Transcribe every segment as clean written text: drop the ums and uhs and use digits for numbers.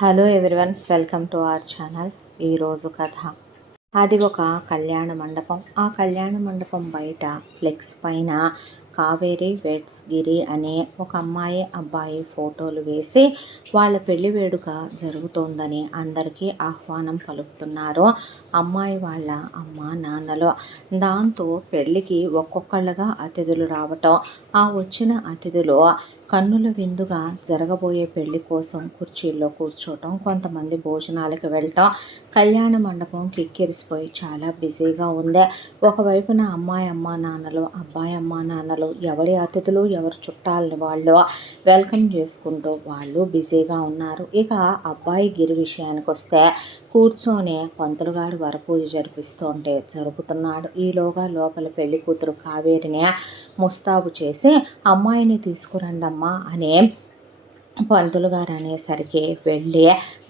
Hello everyone, welcome to our channel. ఈరోజు కథ. అది ఒక కళ్యాణ మండపం. ఆ కళ్యాణ మండపం బయట ఫ్లెక్స్ పైన కావేరి వెడ్స్ గిరి అనే ఒక అమ్మాయి అబ్బాయి ఫోటోలు వేసి వాళ్ళ పెళ్లి వేడుక జరుగుతోందని అందరికీ ఆహ్వానం పలుకుతున్నారు అమ్మాయి వాళ్ళ అమ్మ నాన్నలు. దాంతో పెళ్ళికి ఒక్కొక్కళ్ళగా అతిథులు రావటం, ఆ వచ్చిన అతిథులు కన్నుల విందుగా జరగబోయే పెళ్లి కోసం కుర్చీల్లో కూర్చోవటం, కొంతమంది భోజనాలకు వెళ్ళటం, కళ్యాణ మండపం కిక్కిరిసిపోయి చాలా బిజీగా ఉంది. ఒకవైపున అమ్మాయి అమ్మా నాన్నలు, అబ్బాయి అమ్మా నాన్నలు ఎవరి అతిథులు ఎవరు చుట్టాలని వాళ్ళు వెల్కమ్ చేసుకుంటూ వాళ్ళు బిజీగా ఉన్నారు. ఇక అబ్బాయి గిరి విషయానికి వస్తే కూర్చొని పంతులు గారు వరపూజ జరిపిస్తుంటే జరుపుతున్నాడు. ఈలోగా లోపల పెళ్లి కూతురు కావేరిని ముస్తాబు చేసి అమ్మాయిని తీసుకురండమ్మా అనే పంతులు గారు అనేసరికి వెళ్ళి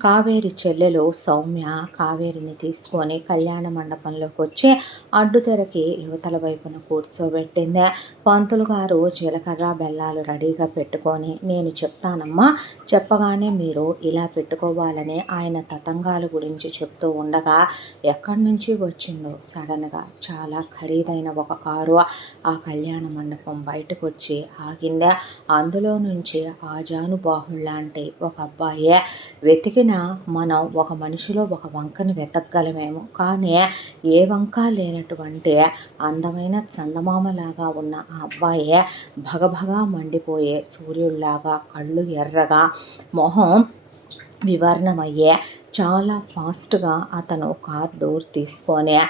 కావేరి చెల్లెలు సౌమ్య కావేరిని తీసుకొని కళ్యాణ మండపంలోకి వచ్చి అడ్డుతెరకి యువతల వైపున కూర్చోబెట్టింది. పంతులు గారు జీలకర్ర బెల్లాలు రెడీగా పెట్టుకొని, నేను చెప్తానమ్మా, చెప్పగానే మీరు ఇలా పెట్టుకోవాలని ఆయన తతంగాల గురించి చెప్తూ ఉండగా ఎక్కడి నుంచి వచ్చిందో సడన్గా చాలా ఖరీదైన ఒక కారు ఆ కళ్యాణ మండపం బయటకు వచ్చి ఆగింది. అందులో నుంచి ఆజానుబాహుళ్లాంటి ఒక అబ్బాయి వెతికిన మనం ఒక మనిషిలో ఒక వంకని వెతకగలమేమో, కానీ ఏ వంక లేనటువంటి అందమైన చందమామలాగా ఉన్న ఆ అబ్బాయి భగభగా మండిపోయే సూర్యుడిలాగా కళ్ళు ఎర్రగా మొహం వివర్ణమయ్యే చాలా ఫాస్ట్గా అతను కార్ డోర్ తీసుకొని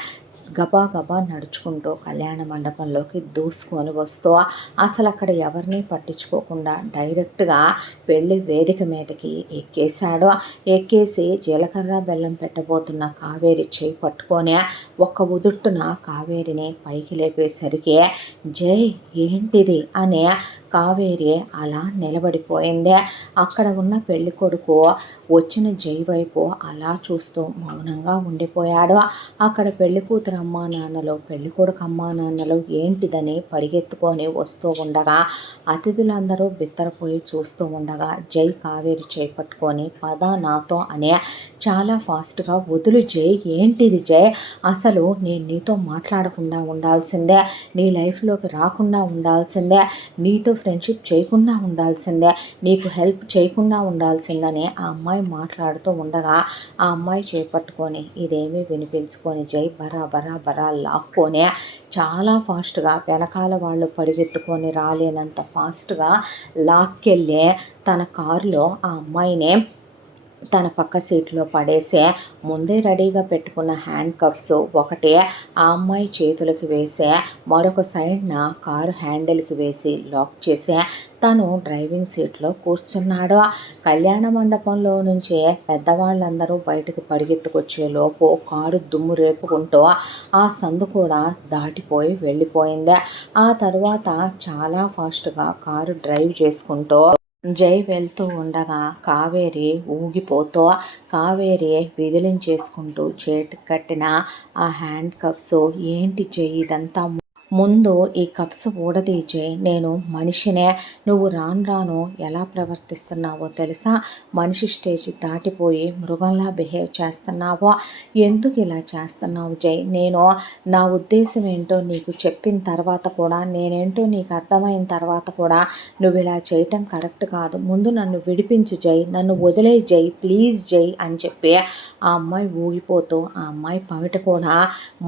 గబా గబా నడుచుకుంటూ కళ్యాణ మండపంలోకి దూసుకొని వస్తూ అసలు అక్కడ ఎవరిని పట్టించుకోకుండా డైరెక్ట్గా పెళ్లి వేదిక మీదకి ఎక్కేశాడు. ఎక్కేసి జీలకర్ర బెల్లం పెట్టబోతున్న కావేరి చేయి పట్టుకొని ఒక్క ఉదుట్టున కావేరిని పైకి లేపేసరికి జై ఏంటిది అనే కావేరి అలా నిలబడిపోయింది. అక్కడ ఉన్న పెళ్లి కొడుకు వచ్చిన జై వైపు అలా చూస్తూ మౌనంగా ఉండిపోయాడు. అక్కడ పెళ్లి కూతురు అమ్మా నాన్నలు, పెళ్లి కొడుకు అమ్మా నాన్నలు ఏంటిదని పరిగెత్తుకొని వస్తూ ఉండగా అతిథులందరూ బిత్తరపోయి చూస్తూ ఉండగా జై కావేరి చేపట్టుకొని పద నాతో అనే చాలా ఫాస్ట్గా, వదులు జై, ఏంటిది జై, అసలు నేను నీతో మాట్లాడకుండా ఉండాల్సిందే, నీ లైఫ్లోకి రాకుండా ఉండాల్సిందే, నీతో ఫ్రెండ్షిప్ చేయకుండా ఉండాల్సిందే, నీకు హెల్ప్ చేయకుండా ఉండాల్సిందని ఆ అమ్మాయి మాట్లాడుతూ ఉండగా ఆ అమ్మాయి చేపట్టుకొని ఇదేమీ వినిపించుకొని జై బరా లాక్కొని చాలా ఫాస్ట్గా వెనకాల వాళ్ళు పరిగెత్తుకొని రాలేనంత ఫాస్ట్గా లాక్కెళ్ళి తన కారులో ఆ అమ్మాయిని తన పక్క సీట్లో పడేసే ముందే రెడీగా పెట్టుకున్న హ్యాండ్ కప్స్ ఒకటి ఆ అమ్మాయి చేతులకి వేసే, మరొక సైడ్న కారు హ్యాండిల్కి వేసి లాక్ చేసి తను డ్రైవింగ్ సీట్లో కూర్చున్నాడు. కళ్యాణ మండపంలో నుంచి పెద్దవాళ్ళందరూ బయటకు పరిగెత్తుకొచ్చే లోపు కారు దుమ్ము రేపుకుంటూ ఆ సందు కూడా దాటిపోయి వెళ్ళిపోయింది. ఆ తర్వాత చాలా ఫాస్ట్గా కారు డ్రైవ్ చేసుకుంటూ జై వెళ్తూ ఉండగా కావేరి ఊగిపోతూ కావేరి విదిలించేసుకుంటూ చేతికి కట్టిన ఆ హ్యాండ్ కప్స్, ఏంటి జై ఇదంతా, ముందు ఈ కప్స్ ఊడదీచే, నేను మనిషినే, నువ్వు రాను రాను ఎలా ప్రవర్తిస్తున్నావో తెలుసా, మనిషి స్టేజ్ దాటిపోయి మృగంలా బిహేవ్ చేస్తున్నావో, ఎందుకు ఇలా చేస్తున్నావు జై, నేను నా ఉద్దేశం ఏంటో నీకు చెప్పిన తర్వాత కూడా, నేనేంటో నీకు అర్థమైన తర్వాత కూడా నువ్వు ఇలా చేయటం కరెక్ట్ కాదు, ముందు నన్ను విడిపించు జై, నన్ను వదిలే జై, ప్లీజ్ జై అని చెప్పి ఆ అమ్మాయి ఊగిపోతూ ఆ అమ్మాయి పమిట కూడా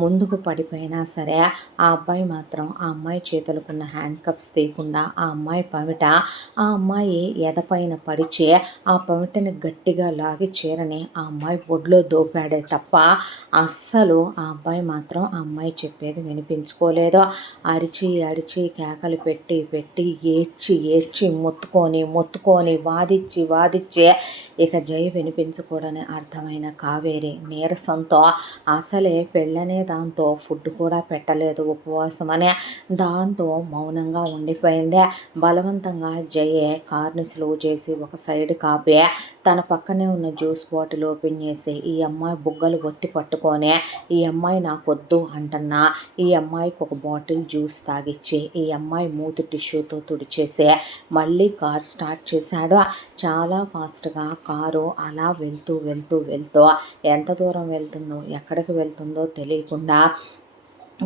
ముందుకు పడిపోయినా సరే ఆ అబ్బాయి మాత్రం ఆ అమ్మాయి చేతులకున్న హ్యాండ్ కప్స్ తీయకుండా ఆ అమ్మాయి పమిట ఆ అమ్మాయి ఎదపైన పరిచి ఆ పమిటని గట్టిగా లాగి చీరని ఆ అమ్మాయి ఒడ్లో దోపాడే తప్ప అస్సలు ఆ అబ్బాయి మాత్రం ఆ అమ్మాయి చెప్పేది వినిపించుకోలేదు. అరిచి అరిచి కేకలు పెట్టి పెట్టి ఏడ్చి మొత్తుకొని వాదిచ్చి ఇక జై వినిపించుకోడని అర్థమైన కావేరి నీరసంతో, అసలే పెళ్ళనే దాంతో ఫుడ్ కూడా పెట్టలేదు, ఉపవాసం కోసమని. దాంతో మౌనంగా ఉండిపోయింది. బలవంతంగా జయే కార్ని స్లో చేసి ఒక సైడ్ కాపీ తన పక్కనే ఉన్న జ్యూస్ బాటిల్ ఓపెన్ చేసి ఈ అమ్మాయి బుగ్గలు ఒత్తి పట్టుకొని ఈ అమ్మాయి నాకొద్దు అంటన్నా ఈ అమ్మాయికి ఒక బాటిల్ జ్యూస్ తాగిచ్చి ఈ అమ్మాయి మూతి టిష్యూతో తుడిచేసి మళ్ళీ కార్ స్టార్ట్ చేశాడు. చాలా ఫాస్ట్గా కారు అలా వెళ్తూ వెళ్తూ వెళ్తూ ఎంత దూరం వెళ్తుందో ఎక్కడికి వెళ్తుందో తెలియకుండా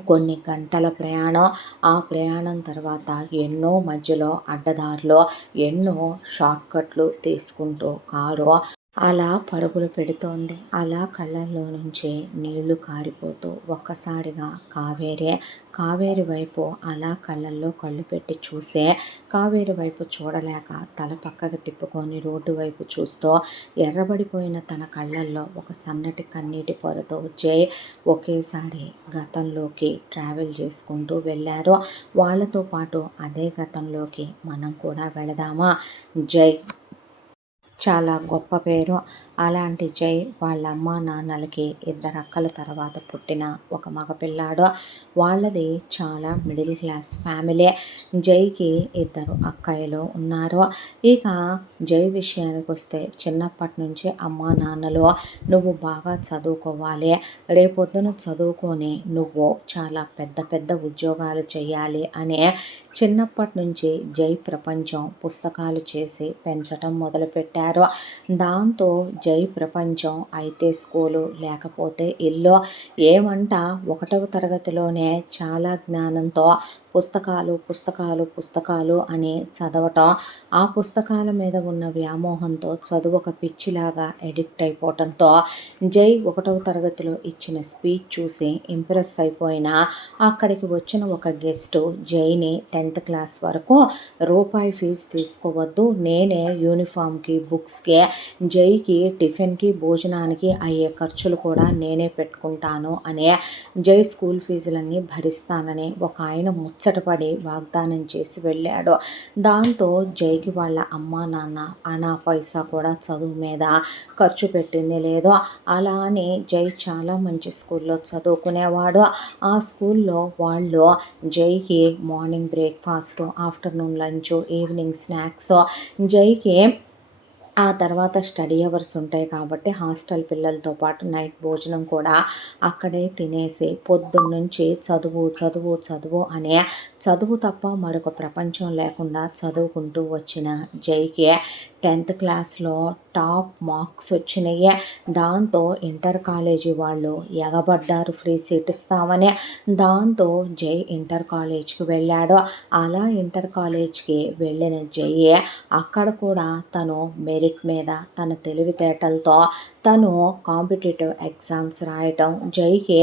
కొన్ని గంటల ప్రయాణం. ఆ ప్రయాణం తర్వాత ఎన్నో మధ్యలో అడ్డదారిలో ఎన్నో షార్ట్కట్లు తీసుకుంటూ కారు అలా పరుగులు పెడుతోంది. అలా కళ్ళల్లో నుంచి నీళ్లు కారిపోతూ ఒక్కసారిగా కావేరి వైపు అలా కళ్ళల్లో కళ్ళు పెట్టి చూసే కావేరి వైపు చూడలేక తల పక్కకు తిప్పుకొని రోడ్డు వైపు చూస్తూ ఎర్రబడిపోయిన తన కళ్ళల్లో ఒక సన్నటి కన్నీటి పొరతో జై ఒకేసారి గతంలోకి ట్రావెల్ చేసుకుంటూ వెళ్ళారు. వాళ్ళతో పాటు అదే గతంలోకి మనం కూడా వెళదామా? జై చాలా గొప్ప పేరు. అలాంటి జై వాళ్ళ అమ్మ నాన్నలకి 2 అక్కల తర్వాత పుట్టిన ఒక మగపిల్లాడు. వాళ్ళది చాలా మిడిల్ క్లాస్ ఫ్యామిలీ. జైకి 2 అక్కయ్యలు ఉన్నారు. ఇక జై విషయానికి వస్తే చిన్నప్పటి నుంచి అమ్మ నాన్నలు నువ్వు బాగా చదువుకోవాలి, రేపొద్దున చదువుకొని నువ్వు చాలా పెద్ద పెద్ద ఉద్యోగాలు చేయాలి అనే చిన్నప్పటి నుంచి జై ప్రపంచం పుస్తకాలు చేసి పెంచటం మొదలుపెట్టారు. దాంతో జై ప్రపంచం అయితే స్కూలు లేకపోతే ఇల్లు. ఏమంట 1వ తరగతిలోనే చాలా జ్ఞానంతో పుస్తకాలు పుస్తకాలు పుస్తకాలు అని చదవటం, ఆ పుస్తకాల మీద ఉన్న వ్యామోహంతో చదువు ఒక పిచ్చిలాగా ఎడిక్ట్ అయిపోవటంతో జై 1వ తరగతిలో ఇచ్చిన స్పీచ్ చూసి ఇంప్రెస్ అయిపోయిన అక్కడికి వచ్చిన ఒక గెస్టు జైని 10th క్లాస్ వరకు రూపాయి ఫీజు తీసుకోవద్దు, నేనే యూనిఫామ్కి బుక్స్కి జైకి టిఫిన్కి భోజనానికి అయ్యే ఖర్చులు కూడా నేనే పెట్టుకుంటాను అనే జై స్కూల్ ఫీజులన్నీ భరిస్తానని ఒక ఆయన ముచ్చటపడి వాగ్దానం చేసి వెళ్ళాడు. దాంతో జైకి వాళ్ళ అమ్మా నాన్న అనా పైసా కూడా చదువు మీద ఖర్చు పెట్టింది లేదు. అలా అని జై చాలా మంచి స్కూల్లో చదువుకునేవాడు. ఆ స్కూల్లో వాళ్ళు జైకి morning breakfast, afternoon lunch, evening snacks, జైకి ఆ తర్వాత స్టడీ అవర్స్ ఉంటాయి కాబట్టి హాస్టల్ పిల్లలతో పాటు నైట్ భోజనం కూడా అక్కడే తినేసి పొద్దున్నుంచి చదువు చదువు చదువు అనే చదువు తప్ప మరొక ప్రపంచం లేకుండా చదువుకుంటూ వచ్చిన జైకి 10th క్లాస్లో టాప్ మార్క్స్ వచ్చినాయి. దాంతో ఇంటర్ కాలేజీ వాళ్ళు ఎగబడ్డారు ఫ్రీ సీట్ ఇస్తామని. దాంతో జై ఇంటర్ కాలేజ్కి వెళ్ళాడు. అలా ఇంటర్ కాలేజ్కి వెళ్ళిన జై అక్కడ కూడా తను మెరిట్ మీద తన తెలివితేటలతో తను కాంపిటేటివ్ ఎగ్జామ్స్ రాయటం, జైకి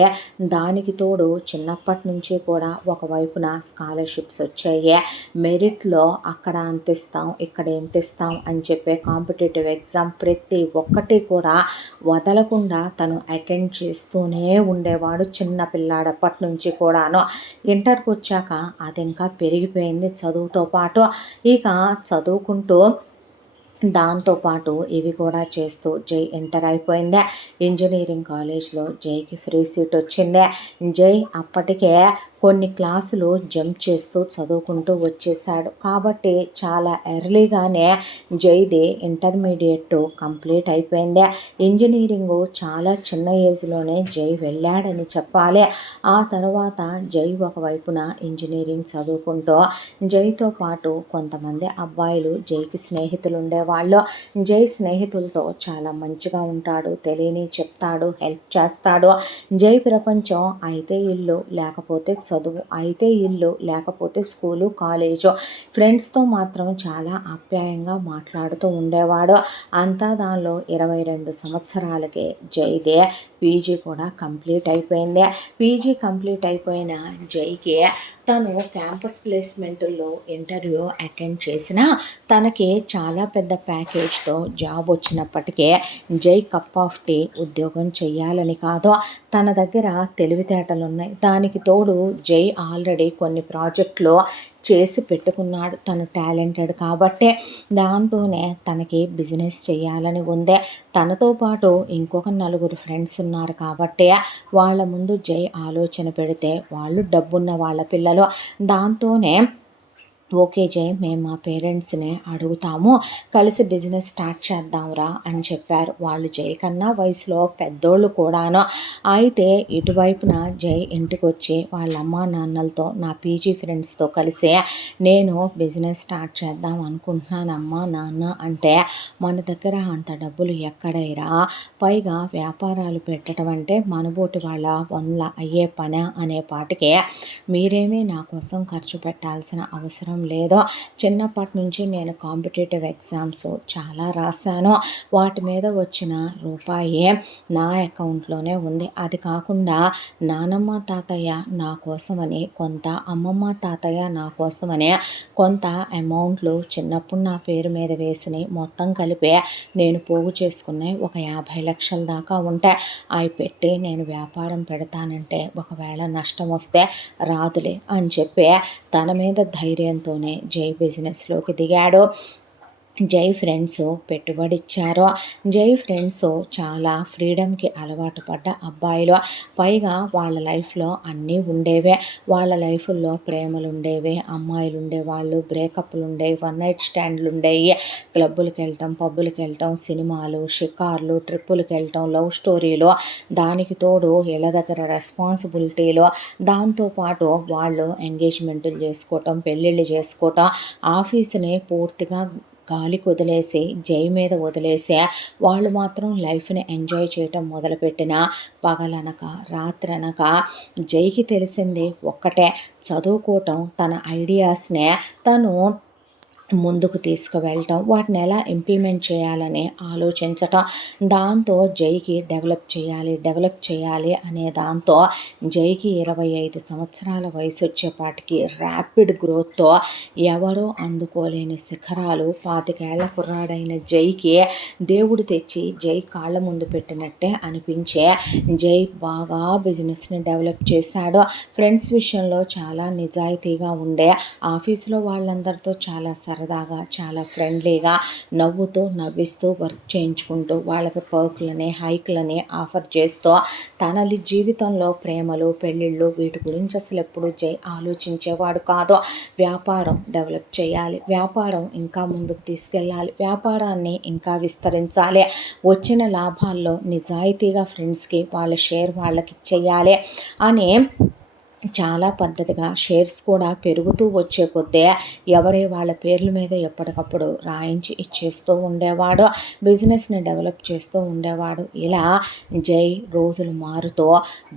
దానికి తోడు చిన్నప్పటి నుంచి కూడా ఒకవైపున స్కాలర్షిప్స్ వచ్చాయి. మెరిట్లో అక్కడ అంత ఇస్తాం ఇక్కడ ఎంత ఇస్తాం అని చెప్పే కాంపిటేటివ్ ఎగ్జామ్ ప్రతి ఒక్కటి కూడా వదలకుండా తను అటెండ్ చేస్తూనే ఉండేవాడు చిన్న పిల్లాడప్పటి నుంచి కూడాను. ఇంటర్కి వచ్చాక అది ఇంకా పెరిగిపోయింది చదువుతో పాటు. ఇక చదువుకుంటూ దాంతోపాటు ఇవి కూడా చేస్తూ జై ఇంటర్ అయిపోయిందే. ఇంజనీరింగ్ కాలేజ్లో జైకి ఫ్రీ సీట్ వచ్చిందే. జై అప్పటికే కొన్ని క్లాసులు జంప్ చేస్తూ చదువుకుంటూ వచ్చేసాడు కాబట్టి చాలా ఎర్లీగానే జైది ఇంటర్మీడియట్ కంప్లీట్ అయిపోయింది. ఇంజనీరింగు చాలా చిన్న ఏజ్లోనే జై వెళ్ళాడని చెప్పాలి. ఆ తర్వాత జై ఒకవైపున ఇంజనీరింగ్ చదువుకుంటూ జైతో పాటు కొంతమంది అబ్బాయిలు జైకి స్నేహితులు ఉండేవాళ్ళు. జై స్నేహితులతో చాలా మంచిగా ఉంటాడు, తెలియని చెప్తాడు, హెల్ప్ చేస్తాడు. జై ప్రపంచం అయితే ఇల్లు లేకపోతే చదువు, అయితే ఇల్లు లేకపోతే స్కూలు కాలేజు. ఫ్రెండ్స్తో మాత్రం చాలా ఆప్యాయంగా మాట్లాడుతూ ఉండేవాడు. అంతా దానిలో 22 సంవత్సరాలకే జైదే పీజీ కూడా కంప్లీట్ అయిపోయింది. పీజీ కంప్లీట్ అయిపోయిన జైకి తను క్యాంపస్ ప్లేస్మెంట్లో ఇంటర్వ్యూ అటెండ్ చేసిన తనకి చాలా పెద్ద ప్యాకేజ్తో జాబ్ వచ్చినప్పటికీ జై కప్ ఆఫ్ టీ ఉద్యోగం చెయ్యాలని కాదు, తన దగ్గర తెలివితేటలు ఉన్నాయి. దానికి తోడు జై ఆల్రెడీ కొన్ని ప్రాజెక్టులు చేసి పెట్టుకున్నాడు. తను టాలెంటెడ్ కాబట్టే, దాంతోనే తనకి బిజినెస్ చేయాలని ఉందే. తనతో పాటు ఇంకొక నలుగురు ఫ్రెండ్స్ ఉన్నారు కాబట్టి వాళ్ళ ముందు జై ఆలోచన పెడితే వాళ్ళు డబ్బున్న వాళ్ళ పిల్లలు. దాంతోనే ఓకే జై, మేము మా పేరెంట్స్ని అడుగుతాము, కలిసి బిజినెస్ స్టార్ట్ చేద్దాంరా అని చెప్పారు. వాళ్ళు జై కన్నా వయసులో పెద్దోళ్ళు కూడాను. అయితే ఇటువైపున జై ఇంటికి వచ్చి వాళ్ళ అమ్మా నాన్నలతో, నా పీజీ ఫ్రెండ్స్తో కలిసి నేను బిజినెస్ స్టార్ట్ చేద్దాం అనుకుంటున్నాను అమ్మా నాన్న అంటే, మన దగ్గర అంత డబ్బులు ఎక్కడైరా, పైగా వ్యాపారాలు పెట్టడం అంటే మనబోటి వాళ్ళ వల్ల అయ్యే పని అనే పాటికే మీరేమీ నా కోసం ఖర్చు పెట్టాల్సిన అవసరం లేదో. చిన్నప్పటి నుంచి నేను కాంపిటేటివ్ ఎగ్జామ్స్ చాలా రాశాను. వాటి మీద వచ్చిన రూపాయి నా అకౌంట్లోనే ఉంది. అది కాకుండా నానమ్మ తాతయ్య నా కోసమని కొంత, అమ్మమ్మ తాతయ్య నా కోసమని కొంత అమౌంట్లు చిన్నప్పుడు నా పేరు మీద వేసినాయి. మొత్తం కలిపి నేను పోగు చేసుకున్నాయి ఒక 50 లక్షల దాకా ఉంటాయి. అవి పెట్టి నేను వ్యాపారం పెడతానంటే ఒకవేళ నష్టం వస్తే రాదులే అని చెప్పి తన మీద ధైర్యంతోనే జై బిజినెస్లోకి దిగాడు. జై ఫ్రెండ్స్ పెట్టుబడి ఇచ్చారు. జై ఫ్రెండ్స్ చాలా ఫ్రీడమ్కి అలవాటు పడ్డ అబ్బాయిలు. పైగా వాళ్ళ లైఫ్లో అన్నీ ఉండేవే. వాళ్ళ లైఫ్లో ప్రేమలు ఉండేవి, అమ్మాయిలు ఉండేవాళ్ళు, బ్రేకప్లు ఉండేవి, వన్ నైట్ స్టాండ్లు ఉండేవి, క్లబ్బులకి వెళ్ళటం, పబ్బులకి వెళ్ళటం, సినిమాలు, షికార్లు, ట్రిప్పులకి వెళ్ళటం, లవ్ స్టోరీలు, దానికి తోడు ఇళ్ళ దగ్గర రెస్పాన్సిబిలిటీలు, దాంతోపాటు వాళ్ళు ఎంగేజ్మెంట్లు చేసుకోవటం, పెళ్ళిళ్ళు చేసుకోవటం, ఆఫీసుని పూర్తిగా గాలికి వదిలేసి జై మీద వదిలేసి వాళ్ళు మాత్రం లైఫ్ని ఎంజాయ్ చేయటం మొదలుపెట్టిన పగలనక రాత్రనక జైకి తెలిసింది ఒక్కటే, చదువుకోవటం, తన ఐడియాస్నే తను ముందుకు తీసుకువెళ్ళటం, వాటిని ఎలా ఇంప్లిమెంట్ చేయాలని ఆలోచించటం. దాంతో జైకి డెవలప్ చేయాలి అనే దాంతో జైకి 25 సంవత్సరాల వయసు వచ్చేపాటికి ర్యాపిడ్ గ్రోత్తో ఎవరో అందుకోలేని శిఖరాలు 25 ఏళ్ల కుర్రాడైన జైకి దేవుడు తెచ్చి జై కాళ్ళ ముందు పెట్టినట్టే అనిపించే జై బాగా బిజినెస్ని డెవలప్ చేశాడు. ఫ్రెండ్స్ విషయంలో చాలా నిజాయితీగా ఉండే, ఆఫీసులో వాళ్ళందరితో చాలా సరదాగా, చాలా ఫ్రెండ్లీగా, నవ్విస్తూ వర్క్ చేయించుకుంటూ వాళ్ళకి పర్కులని, హైక్లని ఆఫర్ చేస్తూ తన జీవితంలో ప్రేమలు, పెళ్ళిళ్ళు వీటి గురించి అసలు ఎప్పుడు జై ఆలోచించేవాడు కాదు. వ్యాపారం డెవలప్ చేయాలి, వ్యాపారం ఇంకా ముందుకు తీసుకెళ్ళాలి, వ్యాపారాన్ని ఇంకా విస్తరించాలి, వచ్చిన లాభాల్లో నిజాయితీగా ఫ్రెండ్స్కి వాళ్ళ షేర్ వాళ్ళకి ఇచ్చేయాలి అని చాలా పద్ధతిగా షేర్స్ కూడా పెరుగుతూ వచ్చే కొద్దే ఎవరే వాళ్ళ పేర్ల మీద ఎప్పటికప్పుడు రాయించి ఇచ్చేస్తూ ఉండేవాడు. బిజినెస్ని డెవలప్ చేస్తూ ఉండేవాడు. ఇలా జై రోజులు మారుతూ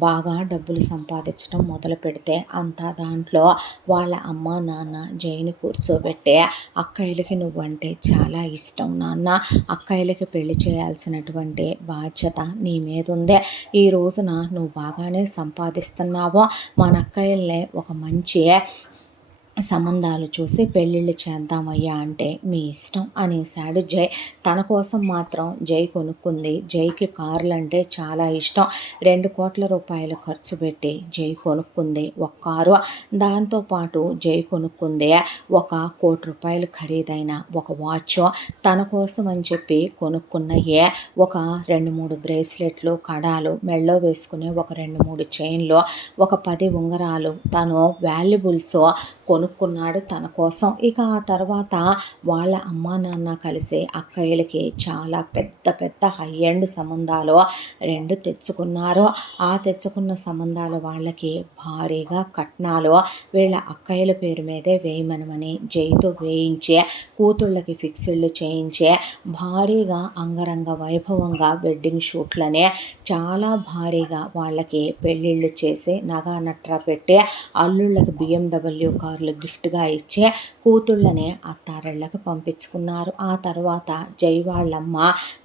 బాగా డబ్బులు సంపాదించడం మొదలు పెడితే అంతా దాంట్లో వాళ్ళ అమ్మ నాన్న జైని కూర్చోబెట్టే, అక్కయ్యలకి నువ్వంటే చాలా ఇష్టం నాన్న, అక్కయ్యలకి పెళ్లి చేయాల్సినటువంటి బాధ్యత నీ మీద ఉందే, ఈ రోజున నువ్వు బాగానే సంపాదిస్తున్నావో మన అక్కయ్యల్ని ఒక మంచి సంబంధాలు చూసి పెళ్ళిళ్ళు చేద్దామయ్యా అంటే మీ ఇష్టం అనేసాడు జై. తన కోసం మాత్రం జై కొనుక్కుంది. జైకి కార్లు అంటే చాలా ఇష్టం. 2 కోట్ల రూపాయలు ఖర్చు పెట్టి జై కొనుక్కుంది ఒక కారు. దాంతోపాటు జై కొనుక్కుంది 1 కోటి రూపాయలు ఖరీదైన ఒక వాచ్. తన కోసం అని చెప్పి కొనుక్కున్నయే ఒక 2-3 బ్రేస్లెట్లు, కడాలు, మెళ్ళో వేసుకునే ఒక 2-3 చైన్లు, ఒక 10 ఉంగరాలు, తను వాల్యుబుల్స్ కొనుక్కున్నాడు తన కోసం. ఇక ఆ తర్వాత వాళ్ళ అమ్మా నాన్న కలిసి అక్కయ్యలకి చాలా పెద్ద పెద్ద హై ఎండ్ సంబంధాలు 2 తెచ్చుకున్నారు. ఆ తెచ్చుకున్న సంబంధాలు వాళ్ళకి భారీగా కట్నాలు వీళ్ళ అక్కయ్యల పేరు మీదే వేయమనమని జైతో వేయించే, కూతుళ్ళకి ఫిక్స్డ్లు చేయించే, భారీగా అంగరంగ వైభవంగా వెడ్డింగ్ షూట్లనే చాలా భారీగా వాళ్ళకి పెళ్ళిళ్ళు చేసి నగా నట్రా పెట్టి అల్లుళ్ళకి BMW కార్లు గిఫ్ట్గా ఇచ్చి కూతుళ్ళని అత్తారిళ్ళకి పంపించుకున్నారు. ఆ తర్వాత జై వాళ్ళమ్మ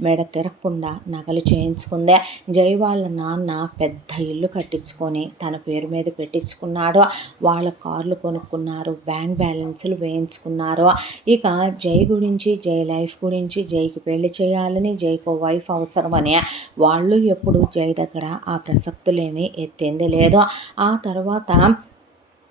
మెడ తిరగకుండా నగలు చేయించుకుంది. జై వాళ్ళ నాన్న పెద్ద ఇల్లు కట్టించుకొని తన పేరు మీద పెట్టించుకున్నాడు. వాళ్ళ కార్లు కొనుక్కున్నారు, బ్యాంక్ బ్యాలెన్సులు వేయించుకున్నారు. ఇక జై గురించి, జై లైఫ్ గురించి, జైకి పెళ్లి చేయాలని, జైకో వైఫ్ అవసరమని వాళ్ళు ఎప్పుడు జై దగ్గర ఆ ప్రసక్తులేమీ ఎత్తింది లేదు. ఆ తర్వాత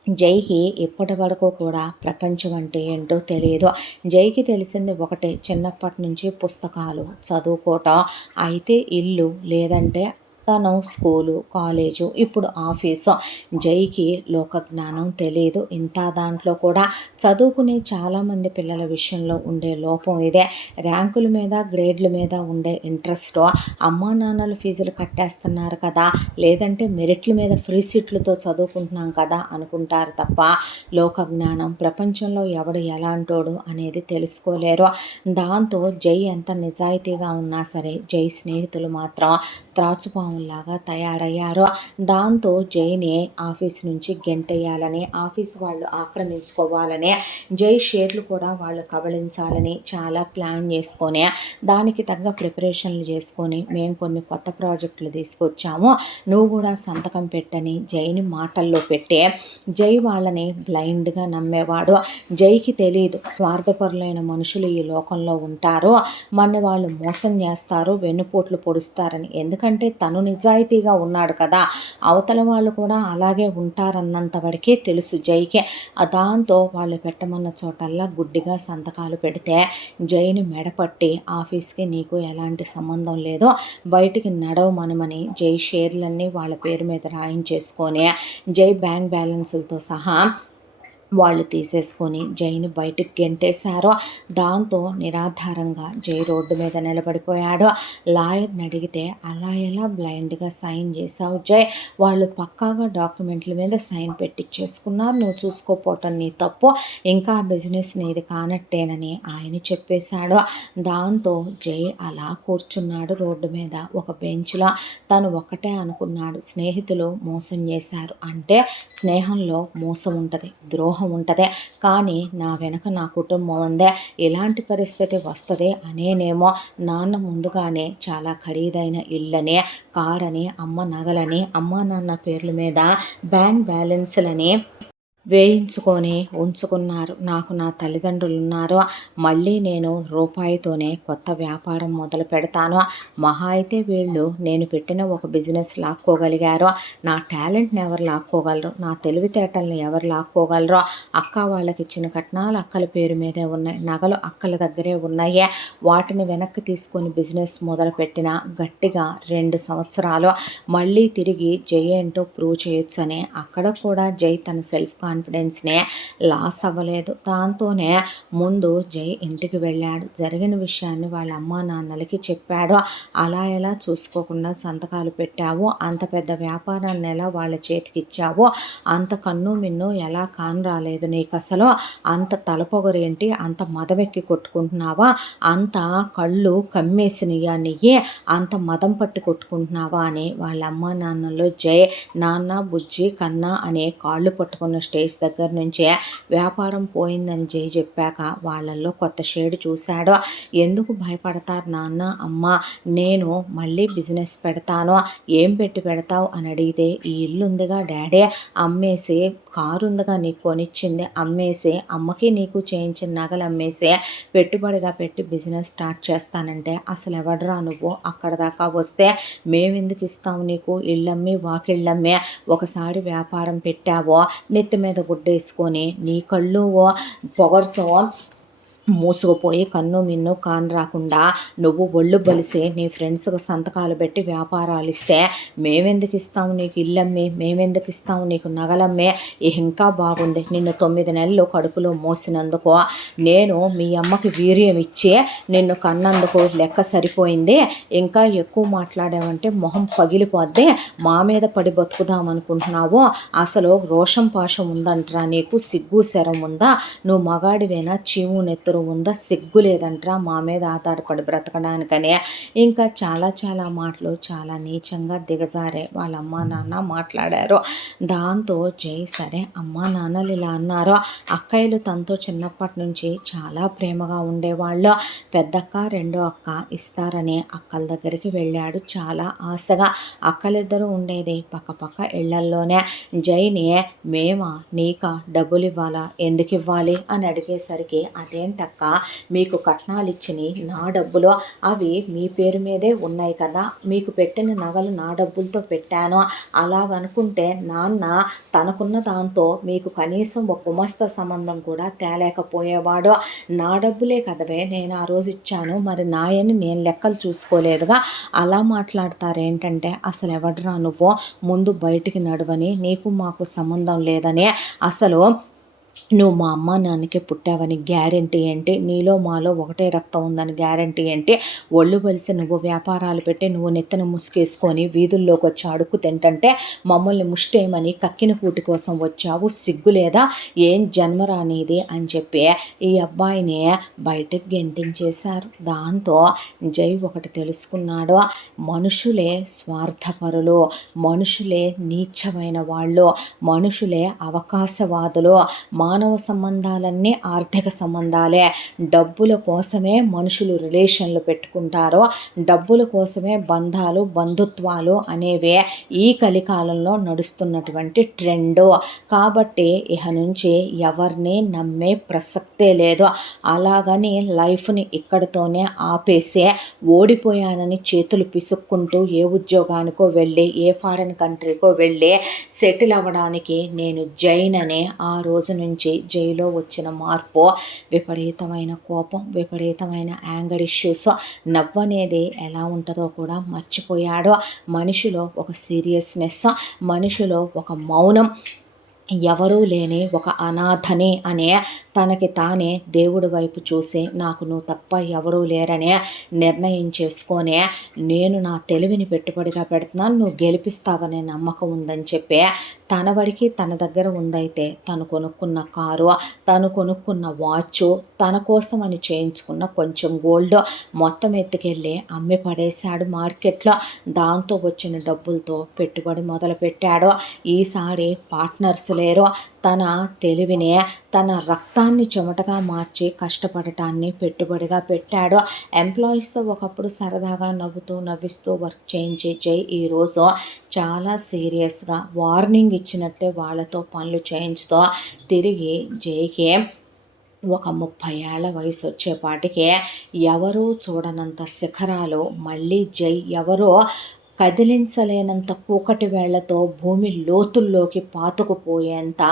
జైకి ఇప్పటి వరకు కూడా ప్రపంచం అంటే ఏంటో తెలియదు. జైకి తెలిసింది ఒకటే, చిన్నప్పటి నుంచి పుస్తకాలు చదువుకోవటం, అయితే ఇల్లు, లేదంటే తను స్కూలు, కాలేజు, ఇప్పుడు ఆఫీసు. జైకి లోక జ్ఞానం తెలియదు. ఇంత దాంట్లో కూడా చదువుకునే చాలామంది పిల్లల విషయంలో ఉండే లోపం ఇదే. ర్యాంకుల మీద, గ్రేడ్ల మీద ఉండే ఇంట్రెస్ట్, అమ్మా నాన్నలు ఫీజులు కట్టేస్తున్నారు కదా, లేదంటే మెరిట్ల మీద ఫ్రీ సీట్లతో చదువుకుంటున్నాం కదా అనుకుంటారు తప్ప లోక జ్ఞానం, ప్రపంచంలో ఎవడు ఎలాంటోడు అనేది తెలుసుకోలేరు. దాంతో జై ఎంత నిజాయితీగా ఉన్నా సరే జై స్నేహితులు మాత్రం త్రాచుపాముల్లాగా తయారయ్యారు. దాంతో జైని ఆఫీస్ నుంచి గెంటేయాలని, ఆఫీస్ వాళ్ళు ఆక్రమించుకోవాలని, జై షేర్లు కూడా వాళ్ళు కబళించాలని చాలా ప్లాన్ చేసుకొని దానికి తగ్గ ప్రిపరేషన్లు చేసుకొని మేము కొన్ని కొత్త ప్రాజెక్టులు తీసుకొచ్చాము, నువ్వు కూడా సంతకం పెట్టని జైని మాటల్లో పెట్టే జై వాళ్ళని బ్లైండ్గా నమ్మేవాడు. జైకి తెలియదు స్వార్థపరులైన మనుషులు ఈ లోకంలో ఉంటారు, మన వాళ్ళు మోసం చేస్తారు, వెన్నుపోట్లు పొడుస్తారని. ఎందుకంటే తను నిజాయితీగా ఉన్నాడు కదా, అవతల వాళ్ళు కూడా అలాగే ఉంటారన్నంత వరకే తెలుసు జైకి. దాంతో వాళ్ళు పెట్టమన్న చోటల్లా గుడ్డిగా సంతకాలు పెడితే జైని మెడపట్టి ఆఫీస్కి నీకు ఎలాంటి సంబంధం లేదో బయటికి నడవమనమని జై షేర్లన్నీ వాళ్ళ పేరు మీద రాయించేసుకొని జై బ్యాంక్ బ్యాలెన్సులతో సహా వాళ్ళు తీసేసుకొని జైని బయటికి గెంటేశారు. దాంతో నిరాధారంగా జై రోడ్డు మీద నిలబడిపోయాడు. లాయర్ని అడిగితే అలా ఎలా బ్లైండ్గా సైన్ చేసావు జై, వాళ్ళు పక్కాగా డాక్యుమెంట్ల మీద సైన్ పెట్టించేసుకున్నారు, నువ్వు చూసుకోపోవటం నీ తప్పు, ఇంకా బిజినెస్ నీది కానట్టేనని ఆయన చెప్పేశాడు. దాంతో జై అలా కూర్చున్నాడు రోడ్డు మీద ఒక బెంచ్లో. తను ఒక్కటే అనుకున్నాడు, స్నేహితులు మోసం చేశారు అంటే స్నేహంలో మోసం ఉంటుంది, ద్రోహం ఉంటుంది, కానీ నా వెనక నా కుటుంబం ఉందే, ఇలాంటి పరిస్థితి వస్తుంది అనేనేమో. నాన్న ముందుగానే చాలా ఖరీదైన ఇళ్ళని, కారని, అమ్మ నగలని, అమ్మ నాన్న పేర్ల మీద బ్యాంక్ బ్యాలెన్స్లని వేయించుకొని ఉంచుకున్నారు. నాకు నా తల్లిదండ్రులు ఉన్నారు, మళ్ళీ నేను రూపాయితోనే కొత్త వ్యాపారం మొదలు పెడతాను, మహా అయితే వీళ్ళు నేను పెట్టిన ఒక బిజినెస్ లాక్కోగలిగారు, నా టాలెంట్ని ఎవరు లాక్కోగలరు, నా తెలివితేటల్ని ఎవరు లాక్కోగలరో, అక్క వాళ్ళకి ఇచ్చిన కట్నాలు అక్కల పేరు మీదే ఉన్నాయి, నగలు అక్కల దగ్గరే ఉన్నాయి, వాటిని వెనక్కి తీసుకొని బిజినెస్ మొదలుపెట్టిన గట్టిగా 2 సంవత్సరాలు మళ్ళీ తిరిగి జై ఏంటో ప్రూవ్ చేయొచ్చని అక్కడ కూడా జై తన సెల్ఫ్ కాన్ఫిడెన్స్నే లాస్ అవ్వలేదు. దాంతోనే ముందు జై ఇంటికి వెళ్ళాడు, జరిగిన విషయాన్ని వాళ్ళ అమ్మా నాన్నలకి చెప్పాడు. అలా ఎలా చూసుకోకుండా సంతకాలు పెట్టావు, అంత పెద్ద వ్యాపారాన్ని ఎలా వాళ్ళ చేతికి ఇచ్చావు, అంత కన్ను మిన్ను ఎలా కాన్ రాలేదు నీకు, అసలు అంత తలపొగరేంటి, అంత మదవెక్కి కొట్టుకుంటున్నావా, అంత కళ్ళు కమ్మేసినయా నెయ్యి, అంత మదం పట్టి కొట్టుకుంటున్నావా అని వాళ్ళ అమ్మా నాన్నలో జై నాన్న బుజ్జి కన్నా అనే కాళ్ళు పట్టుకున్న స్టేజ్ దగ్గర నుంచే వ్యాపారం పోయిందని జై చెప్పాక వాళ్ళల్లో కొత్త షేడ్ చూశాడు. ఎందుకు భయపడతారు నాన్న అమ్మ, నేను మళ్ళీ బిజినెస్ పెడతాను, ఏం పెట్టి పెడతావు అని అడిగితే ఈ ఇల్లు ఉందిగా డాడీ, అమ్మేసి కారు ఉందిగా నీకు కొనిచ్చింది అమ్మేసి, అమ్మకి నీకు చేయించిన నగలు అమ్మేసి పెట్టుబడిగా పెట్టి బిజినెస్ స్టార్ట్ చేస్తానంటే అసలు ఎవడరా నువ్వు, అక్కడ దాకా వస్తే మేమెందుకు ఇస్తాము నీకు, ఇళ్ళమ్మి వాకిళ్ళమ్మి, ఒకసారి వ్యాపారం పెట్టావో నెత్తి మీద గుడ్డేసుకొని నీ కళ్ళు పొగరుతో మూసుకుపోయి కన్ను మిన్ను కాన్ రాకుండా నువ్వు ఒళ్ళు బలిసి నీ ఫ్రెండ్స్కి సంతకాలు పెట్టి వ్యాపారాలు ఇస్తే మేమెందుకు ఇస్తాము నీకు ఇల్లమ్మే, మేమెందుకు ఇస్తాము నీకు నగలమ్మే, ఇంకా బాగుంది, నిన్ను 9 నెలలు కడుపులో మోసినందుకు నేను మీ అమ్మకి వీర్యం ఇచ్చి నిన్ను కన్నందుకు లెక్క సరిపోయింది, ఇంకా ఎక్కువ మాట్లాడావంటే మొహం పగిలిపోద్ది, మా మీద పడి బతుకుదామనుకుంటున్నావు, అసలు రోషం పాశం ఉందంటరా నీకు, సిగ్గు శరం ఉందా, నువ్వు మగాడివేనా, చీము నెత్తురు కూతురు ఉందా, సిగ్గు లేదంట్రా మా మీద ఆధారపడి బ్రతకడానికనే ఇంకా చాలా చాలా మాటలు చాలా నీచంగా దిగజారే వాళ్ళ అమ్మా నాన్న మాట్లాడారు. దాంతో జై సరే అమ్మా నాన్నలు ఇలా అన్నారు. అక్కయ్యలు తనతో చిన్నప్పటి నుంచి చాలా ప్రేమగా ఉండేవాళ్ళు. పెద్దక్క రెండో అక్క ఇస్తారని అక్కల దగ్గరికి వెళ్ళాడు చాలా ఆశగా. అక్కలిద్దరూ ఉండేది పక్కపక్క ఇళ్లల్లోనే. జైని మేమా నీకా డబ్బులు ఇవ్వాలా, ఎందుకు ఇవ్వాలి అని అడిగేసరికి అదేంటక్క మీకు కట్నాలు ఇచ్చిని నా డబ్బులు, అవి మీ పేరు మీదే ఉన్నాయి కదా, మీకు పెట్టిన నగలు నా డబ్బులతో పెట్టాను, అలాగనుకుంటే నాన్న తనకున్న దాంతో మీకు కనీసం ఒక గుమస్తా సంబంధం కూడా తేలేకపోయేవాడు. నా డబ్బులే కదవే నేను ఆ రోజు ఇచ్చాను, మరి నాయని నేను లెక్కలు చూసుకోలేదుగా, అలా మాట్లాడతారేంటంటే అసలు ఎవడ్రా నువ్వు, ముందు బయటికి నడవని, నీకు మాకు సంబంధం లేదని, అసలు నువ్వు మా అమ్మ నాన్నకి పుట్టావని గ్యారెంటీ ఏంటి, నీలో మాలో ఒకటే రక్తం ఉందని గ్యారెంటీ ఏంటి, ఒళ్ళు బలిసి నువ్వు వ్యాపారాలు పెట్టి నువ్వు నెత్తన ముసుకేసుకొని వీధుల్లోకి వచ్చి అడుక్కు తింటంటే మమ్మల్ని ముష్టేయమని కక్కిన కూటి కోసం వచ్చావు, సిగ్గు లేదా, ఏం జన్మరానిది అని చెప్పి ఈ అబ్బాయిని బయటకు గెంటించేశారు. దాంతో జై ఒకటి తెలుసుకున్నాడు, మనుషులే స్వార్థపరులు, మనుషులే నీచమైన వాళ్ళు, మనుషులే అవకాశవాదులు, మానవ సంబంధాలన్నీ ఆర్థిక సంబంధాలే, డబ్బుల కోసమే మనుషులు రిలేషన్లు పెట్టుకుంటారో, డబ్బుల కోసమే బంధాలు బంధుత్వాలు అనేవే ఈ కలికాలంలో నడుస్తున్నటువంటి ట్రెండు. కాబట్టి ఇహ నుంచి ఎవరిని నమ్మే ప్రసక్తే లేదు. అలాగని లైఫ్ని ఇక్కడితోనే ఆపేసే ఓడిపోయానని చేతులు పిసుక్కుంటూ ఏ ఉద్యోగానికో వెళ్ళి ఏ ఫారెన్ కంట్రీకో వెళ్ళి సెటిల్ అవ్వడానికి నేను జైన్ అనే ఆ రోజు నుంచి జైలో వచ్చిన మార్పు విపరీతమైన కోపం, విపరీతమైన యాంగర్ ఇష్యూస్, నవ్వు అనేది ఎలా ఉంటుందో కూడా మర్చిపోయాడు. మనిషిలో ఒక సీరియస్నెస్, మనిషిలో ఒక మౌనం, ఎవరూ లేని ఒక అనాథని అనే తనకి తానే దేవుడి వైపు చూసి నాకు నువ్వు తప్ప ఎవరూ లేరనే నిర్ణయం చేసుకొని నేను నా తెలివిని పెట్టుబడిగా పెడుతున్నాను, నువ్వు గెలిపిస్తావనే నమ్మకం ఉందని చెప్పి తన వడికి తన దగ్గర ఉందైతే తను కొనుక్కున్న కారు, తను కొనుక్కున్న వాచ్, తన కోసం అని చేయించుకున్న కొంచెం గోల్డ్ మొత్తం ఎత్తుకెళ్ళి అమ్మి పడేశాడు మార్కెట్లో. దాంతో వచ్చిన డబ్బులతో పెట్టుబడి మొదలుపెట్టాడు. ఈసారి పార్ట్నర్స్ లేరు. తన తెలివిని తన రక్తాన్ని చెమటగా మార్చి కష్టపడటాన్ని పెట్టుబడిగా పెట్టాడు. ఎంప్లాయీస్తో ఒకప్పుడు సరదాగా నవ్విస్తూ వర్క్ చేయించే జై ఈరోజు చాలా సీరియస్గా వార్నింగ్ ఇచ్చినట్టే వాళ్ళతో పనులు చేయించుతూ తిరిగి జైకి ఒక 30 ఏళ్ల వయసు వచ్చేపాటికి ఎవరూ చూడనంత శిఖరాలు మళ్ళీ జై ఎవరో కదిలించలేనంత కూకటి వేళ్లతో భూమి లోతుల్లోకి పాతుకుపోయేంత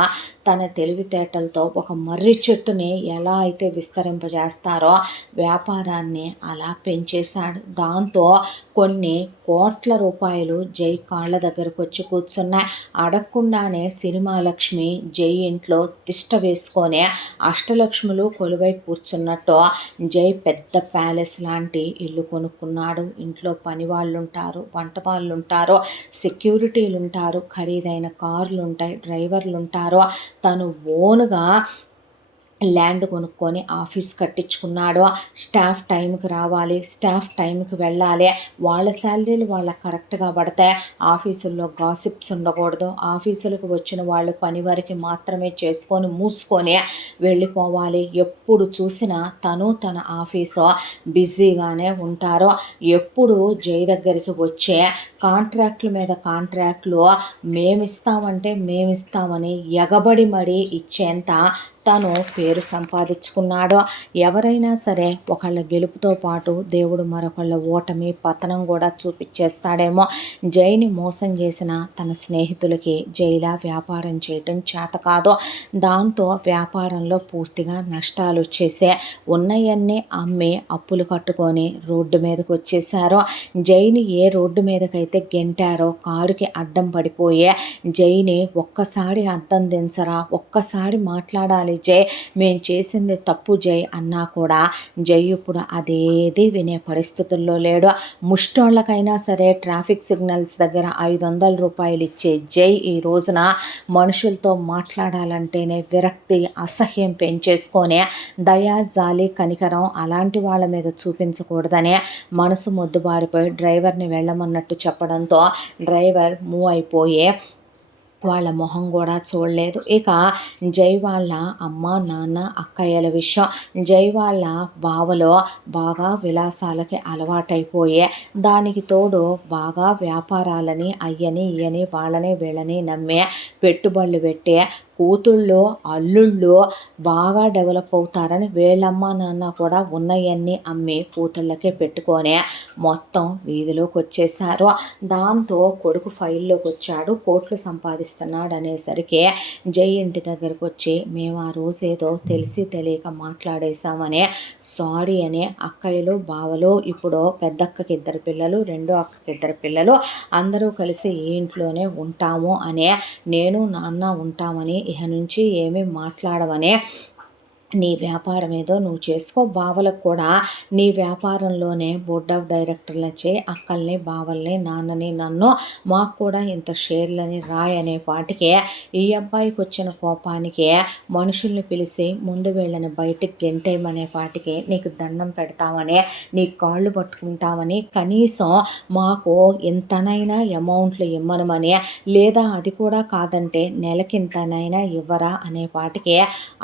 తన తెలివితేటలతో ఒక మర్రి చెట్టుని ఎలా అయితే విస్తరింపజేస్తారో వ్యాపారాన్ని అలా పెంచేశాడు. దాంతో కొన్ని కోట్ల రూపాయలు జై కాళ్ళ దగ్గరకు వచ్చి కూర్చున్నాయి. అడగకుండానే సినిమా లక్ష్మి జై ఇంట్లో తిష్ట వేసుకొని అష్టలక్ష్ములు కొలువై కూర్చున్నట్టు జై పెద్ద ప్యాలెస్ లాంటి ఇల్లు కొనుక్కున్నాడు. ఇంట్లో పని వాళ్ళు ఉంటారు, వంట వాళ్ళు ఉంటారు, సెక్యూరిటీలు ఉంటారు, ఖరీదైన కార్లు ఉంటాయి, డ్రైవర్లు ఉంటారు. తను ఓనుగా ల్యాండ్ కొనుక్కొని ఆఫీస్ కట్టించుకున్నాడు. స్టాఫ్ టైంకి రావాలి, స్టాఫ్ టైంకి వెళ్ళాలి, వాళ్ళ శాలరీలు వాళ్ళకి కరెక్ట్గా పడతాయి, ఆఫీసుల్లో గాసిప్స్ ఉండకూడదు, ఆఫీసులకు వచ్చిన వాళ్ళు పని వరకు మాత్రమే చేసుకొని మూసుకొని వెళ్ళిపోవాలి. ఎప్పుడు చూసినా తను తన ఆఫీసు బిజీగానే ఉంటారు. ఎప్పుడు జై దగ్గరికి వచ్చే కాంట్రాక్టుల మీద కాంట్రాక్టులు మేమిస్తామంటే మేమిస్తామని ఎగబడి మరీ ఇచ్చేంత తను పేరు సంపాదించుకున్నాడు. ఎవరైనా సరే ఒకళ్ళ గెలుపుతో పాటు దేవుడు మరొకళ్ళ ఓటమి పతనం కూడా చూపించేస్తాడేమో. జైని మోసం చేసిన తన స్నేహితులకి జైలా వ్యాపారం చేయటం చేత కాదు. దాంతో వ్యాపారంలో పూర్తిగా నష్టాలు వచ్చేసే ఉన్నవన్నీ అమ్మి అప్పులు కట్టుకొని రోడ్డు మీదకి వచ్చేసారు. జైని ఏ రోడ్డు మీదకైతే గెంటారో కారుకి అడ్డం పడిపోయే జైని ఒక్కసారి అద్దం దించరా, ఒక్కసారి మాట్లాడాలి సారీ జై, మేము చేసింది తప్పు జై అన్నా కూడా జై ఇప్పుడు అదేది వినే పరిస్థితుల్లో లేడు. ముష్టోళ్ళకైనా సరే ట్రాఫిక్ సిగ్నల్స్ దగ్గర 500 రూపాయలు ఇచ్చే జై ఈ రోజున మనుషులతో మాట్లాడాలంటేనే విరక్తి, అసహ్యం పెంచేసుకొని దయా, జాలి, కనికరం అలాంటి వాళ్ళ మీద చూపించకూడదని మనసు మొద్దుబారిపోయి డ్రైవర్ని వెళ్ళమన్నట్టు చెప్పడంతో డ్రైవర్ మూవ్ అయిపోయి వాళ్ళ మొహం కూడా చూడలేదు. ఇక జై వాళ్ళ అమ్మ, నాన్న, అక్కయ్యల విషయం, జై వాళ్ళ బావలో బాగా విలాసాలకి అలవాటైపోయే, దానికి తోడు బాగా వ్యాపారాలని అయ్యని ఇయ్యని వాళ్ళని వీళ్ళని నమ్మే పెట్టుబడులు పెట్టే కూతుళ్ళు, అల్లుళ్ళు బాగా డెవలప్ అవుతారని వీళ్ళమ్మ నాన్న కూడా ఉన్నవన్నీ అమ్మి కూతుళ్ళకే పెట్టుకొని మొత్తం వీధిలోకి వచ్చేసారు. దాంతో కొడుకు ఫైల్లోకి వచ్చాడు, కోట్లు సంపాదిస్తున్నాడు అనేసరికి జై ఇంటి దగ్గరకు వచ్చి మేము ఆ రోజు ఏదో తెలిసి తెలియక మాట్లాడేశామని సారీ అని అక్కయ్యలు, బావలు, ఇప్పుడు పెద్దక్కకి 2 పిల్లలు, రెండో అక్కకి 2 పిల్లలు అందరూ కలిసి ఈ ఇంట్లోనే ఉంటాము అనే, నేను నాన్న ఉంటామని ఇహ నుంచి ఏమీ మాట్లాడవనే, నీ వ్యాపారం ఏదో నువ్వు చేసుకో, బావలకు కూడా నీ వ్యాపారంలోనే బోర్డ్ ఆఫ్ డైరెక్టర్లచే అక్కల్ని, బావల్ని, నాన్నని, నన్ను మాకు కూడా ఇంత షేర్లని రాయనే పాటికి ఈ అబ్బాయికి వచ్చిన కోపానికి మనుషుల్ని పిలిచి ముందు వీళ్ళని బయటికి గెంటేయమనే పాటికి నీకు దండం పెడతామని, నీ కాళ్ళు పట్టుకుంటామని, కనీసం మాకు ఇంతనైనా అమౌంట్లు ఇమ్మనమని, లేదా అది కూడా కాదంటే నెలకింతనైనా ఇవ్వరా అనే పాటికి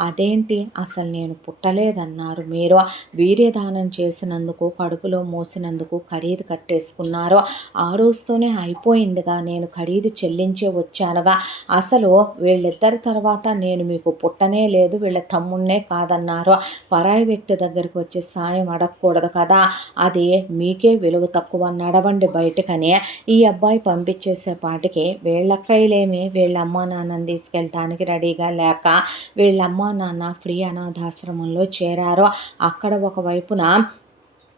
అదేంటి అసలు నేను పుట్టలేదన్నారు మీరు, వీర్యదానం చేసినందుకు కడుపులో మోసినందుకు ఖరీదు కట్టేసుకున్నారు, ఆ రోజుతోనే అయిపోయిందిగా, నేను ఖరీదు చెల్లించే వచ్చానుగా, అసలు వీళ్ళిద్దరి తర్వాత నేను మీకు పుట్టనే లేదు, వీళ్ళ తమ్ముణ్ణే కాదన్నారు, పరాయి వ్యక్తి దగ్గరికి వచ్చి సాయం అడగకూడదు కదా, అది మీకే విలువ తక్కువ, నడవండి బయటకని ఈ అబ్బాయి పంపించేసేపాటికి వీళ్ళక్కయ్యలేమి వీళ్ళ అమ్మా నాన్నని తీసుకెళ్ళటానికి రెడీగా లేక వీళ్ళమ్మా నాన్న ఫ్రీ అనాథాశ్రమంలో చేరారో అక్కడ ఒకవైపున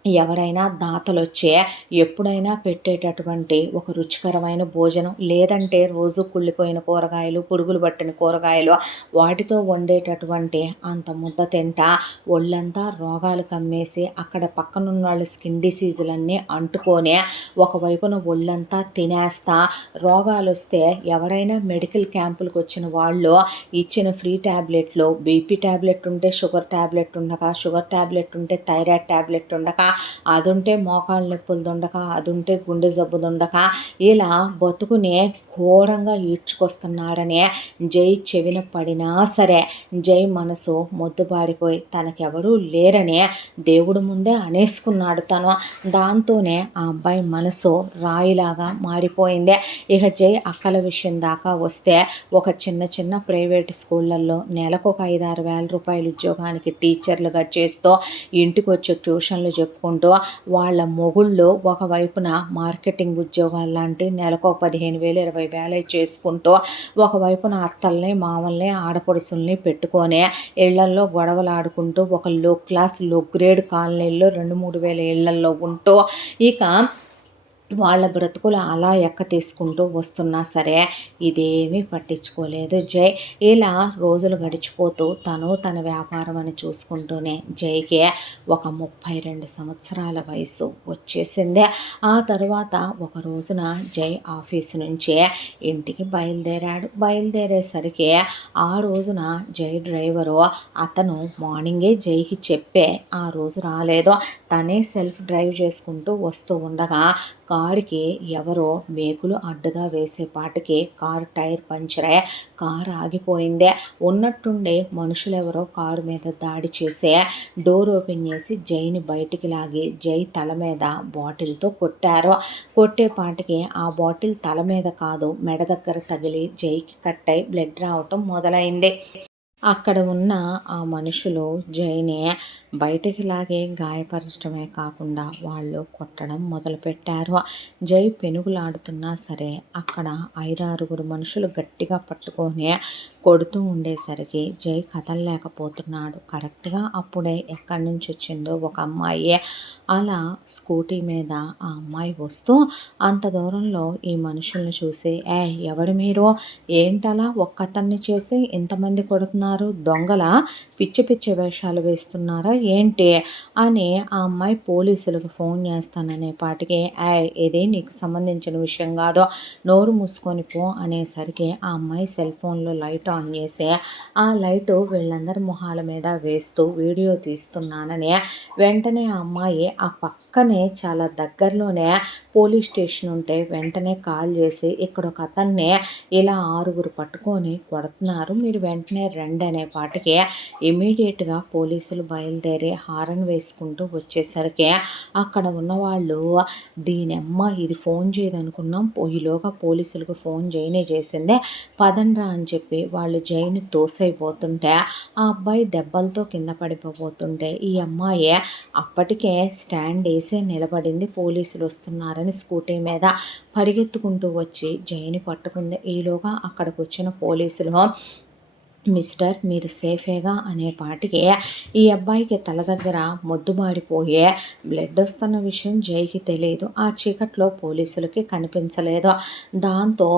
ఎవరైనా దాతలు వచ్చే ఎప్పుడైనా పెట్టేటటువంటి ఒక రుచికరమైన భోజనం, లేదంటే రోజు కుళ్ళిపోయిన కూరగాయలు, పురుగులు పట్టిన కూరగాయలు వాటితో వండేటటువంటి అంత ముద్ద తింటా ఒళ్ళంతా రోగాలు కమ్మేసి అక్కడ పక్కనున్న వాళ్ళ స్కిన్ డిసీజులన్నీ అంటుకొని ఒకవైపున ఒళ్ళంతా తినేస్తా రోగాలు వస్తే ఎవరైనా మెడికల్ క్యాంపులకు వచ్చిన వాళ్ళు ఇచ్చిన ఫ్రీ ట్యాబ్లెట్లు, బీపీ ట్యాబ్లెట్ ఉంటే షుగర్ ట్యాబ్లెట్ ఉండక, షుగర్ ట్యాబ్లెట్ ఉంటే థైరాయిడ్ ట్యాబ్లెట్ ఉండక, అదుంటే మోకాళ్ళ నొప్పులు దొండక, అదుంటే గుండె జబ్బు దొండక, ఇలా బతుకునే ఘోరంగా ఈడ్చుకొస్తున్నాడనే జై చెవిన పడినా సరే జై మనసు మొద్దుబారిపోయి తనకెవరూ లేరనే దేవుడు ముందే అనేసుకున్నాడు తను. దాంతోనే ఆ అబ్బాయి మనసు రాయిలాగా మారిపోయింది. ఇక జై అక్కల విషయం దాకా వస్తే ఒక చిన్న చిన్న ప్రైవేట్ స్కూళ్ళల్లో నెలకు ఒక 5-6 వేల రూపాయలు ఉద్యోగానికి టీచర్లుగా చేస్తూ ఇంటికి వచ్చి ట్యూషన్లు చెప్పుకుంటూ వాళ్ళ మొగుళ్ళు ఒకవైపున మార్కెటింగ్ ఉద్యోగాలు లాంటి నెలకు 15,000 20,000 చేసుకుంటూ ఒకవైపున అత్తల్ని, మామల్ని, ఆడపడుసుల్ని పెట్టుకొని ఇళ్లల్లో గొడవలు ఆడుకుంటూ ఒక లో క్లాస్ లో గ్రేడ్ కాలనీల్లో 2-3 వేల ఇళ్లల్లో ఉంటూ ఇక వాళ్ళ బ్రతుకులు అలా ఎక్క తీసుకుంటూ వస్తున్నా సరే ఇదేమీ పట్టించుకోలేదు జై. ఇలా రోజులు గడిచిపోతూ తను తన వ్యాపారం అని చూసుకుంటూనే జైకి ఒక 32 సంవత్సరాల వయసు వచ్చేసింది. ఆ తర్వాత ఒక రోజున జై ఆఫీసు నుంచి ఇంటికి బయలుదేరాడు. బయలుదేరేసరికి ఆ రోజున జై డ్రైవరు అతను మార్నింగే జైకి చెప్పే ఆ రోజు రాలేదు, తనే సెల్ఫ్ డ్రైవ్ చేసుకుంటూ వస్తూ ఉండగా కారుకి ఎవరో మేకులు అడ్డుగా వేసేపాటికి కారు టైర్ పంచర్ అయ్యి కారు ఆగిపోయింది. ఉన్నట్టుండి మనుషులెవరో కారు మీద దాడి చేసి డోర్ ఓపెన్ చేసి జైని బయటికి లాగి జై తల మీద బాటిల్తో కొట్టారు. కొట్టేపాటికి ఆ బాటిల్ తల మీద కాదు మెడ దగ్గర తగిలి జైకి కట్ అయి బ్లడ్ రావటం మొదలైంది. అక్కడ ఉన్న ఆ మనుషులు జైని బయటికి లాగే గాయపరచడమే కాకుండా వాళ్ళు కొట్టడం మొదలుపెట్టారు. జై పెనుగులాడుతున్నా సరే అక్కడ 5-6 మనుషులు గట్టిగా పట్టుకొని కొడుతూ ఉండేసరికి జై కదలలేకపోతున్నాడు. కరెక్ట్గా అప్పుడే ఎక్కడి నుంచి వచ్చిందో ఒక అమ్మాయి అలా స్కూటీ మీద ఆ అమ్మాయి వస్తూ అంత దూరంలో ఈ మనుషుల్ని చూసి ఎవడు మీరు, ఏంటలా ఒక్కతన్ని చేసి ఇంతమంది కొడుతున్నారు చేస్తున్నారు? దొంగల పిచ్చి పిచ్చి వేషాలు వేస్తున్నారా ఏంటి అని ఆ అమ్మాయి పోలీసులకు ఫోన్ చేస్తాననే పాటికి ఇది నీకు సంబంధించిన విషయం కాదు, నోరు మూసుకొని పో అనేసరికి ఆ అమ్మాయి సెల్ ఫోన్లో లైట్ ఆన్ చేసి ఆ లైటు వీళ్ళందరి మొహాల మీద వేస్తూ వీడియో తీస్తున్నానని వెంటనే ఆ అమ్మాయి ఆ పక్కనే చాలా దగ్గరలోనే పోలీస్ స్టేషన్ ఉంటే వెంటనే కాల్ చేసి ఇక్కడ ఒక అతన్ని ఇలా 6 పట్టుకొని కొడుతున్నారు, మీరు వెంటనే రండి అనే పాటికి ఇమీడియట్గా పోలీసులు బయలుదేరి హారన్ వేసుకుంటూ వచ్చేసరికి అక్కడ ఉన్నవాళ్ళు దీనమ్మ ఇది ఫోన్ చేయదనుకున్నాం, ఈలోగా పోలీసులకు ఫోన్ జైనే చేసిందే, పదండ్రా అని చెప్పి వాళ్ళు జైని తోసైపోతుంటే ఆ అబ్బాయి దెబ్బలతో కింద పడిపోతుంటే ఈ అమ్మాయి అప్పటికే స్టాండ్ వేసే నిలబడింది. పోలీసులు వస్తున్నారని స్కూటీ మీద పరిగెత్తుకుంటూ వచ్చి జైని పట్టుకుంది. ఈలోగా అక్కడికి వచ్చిన పోలీసులు మిస్టర్ మీరు సేఫేగా అనే పాటికి ఈ అబ్బాయికి తల దగ్గర మొద్దుబారిపోయే బ్లడ్ వస్తున్న విషయం జైకి తెలియదు. ఆ చీకట్లో పోలీసులకి కనిపించలేదు. దాంతో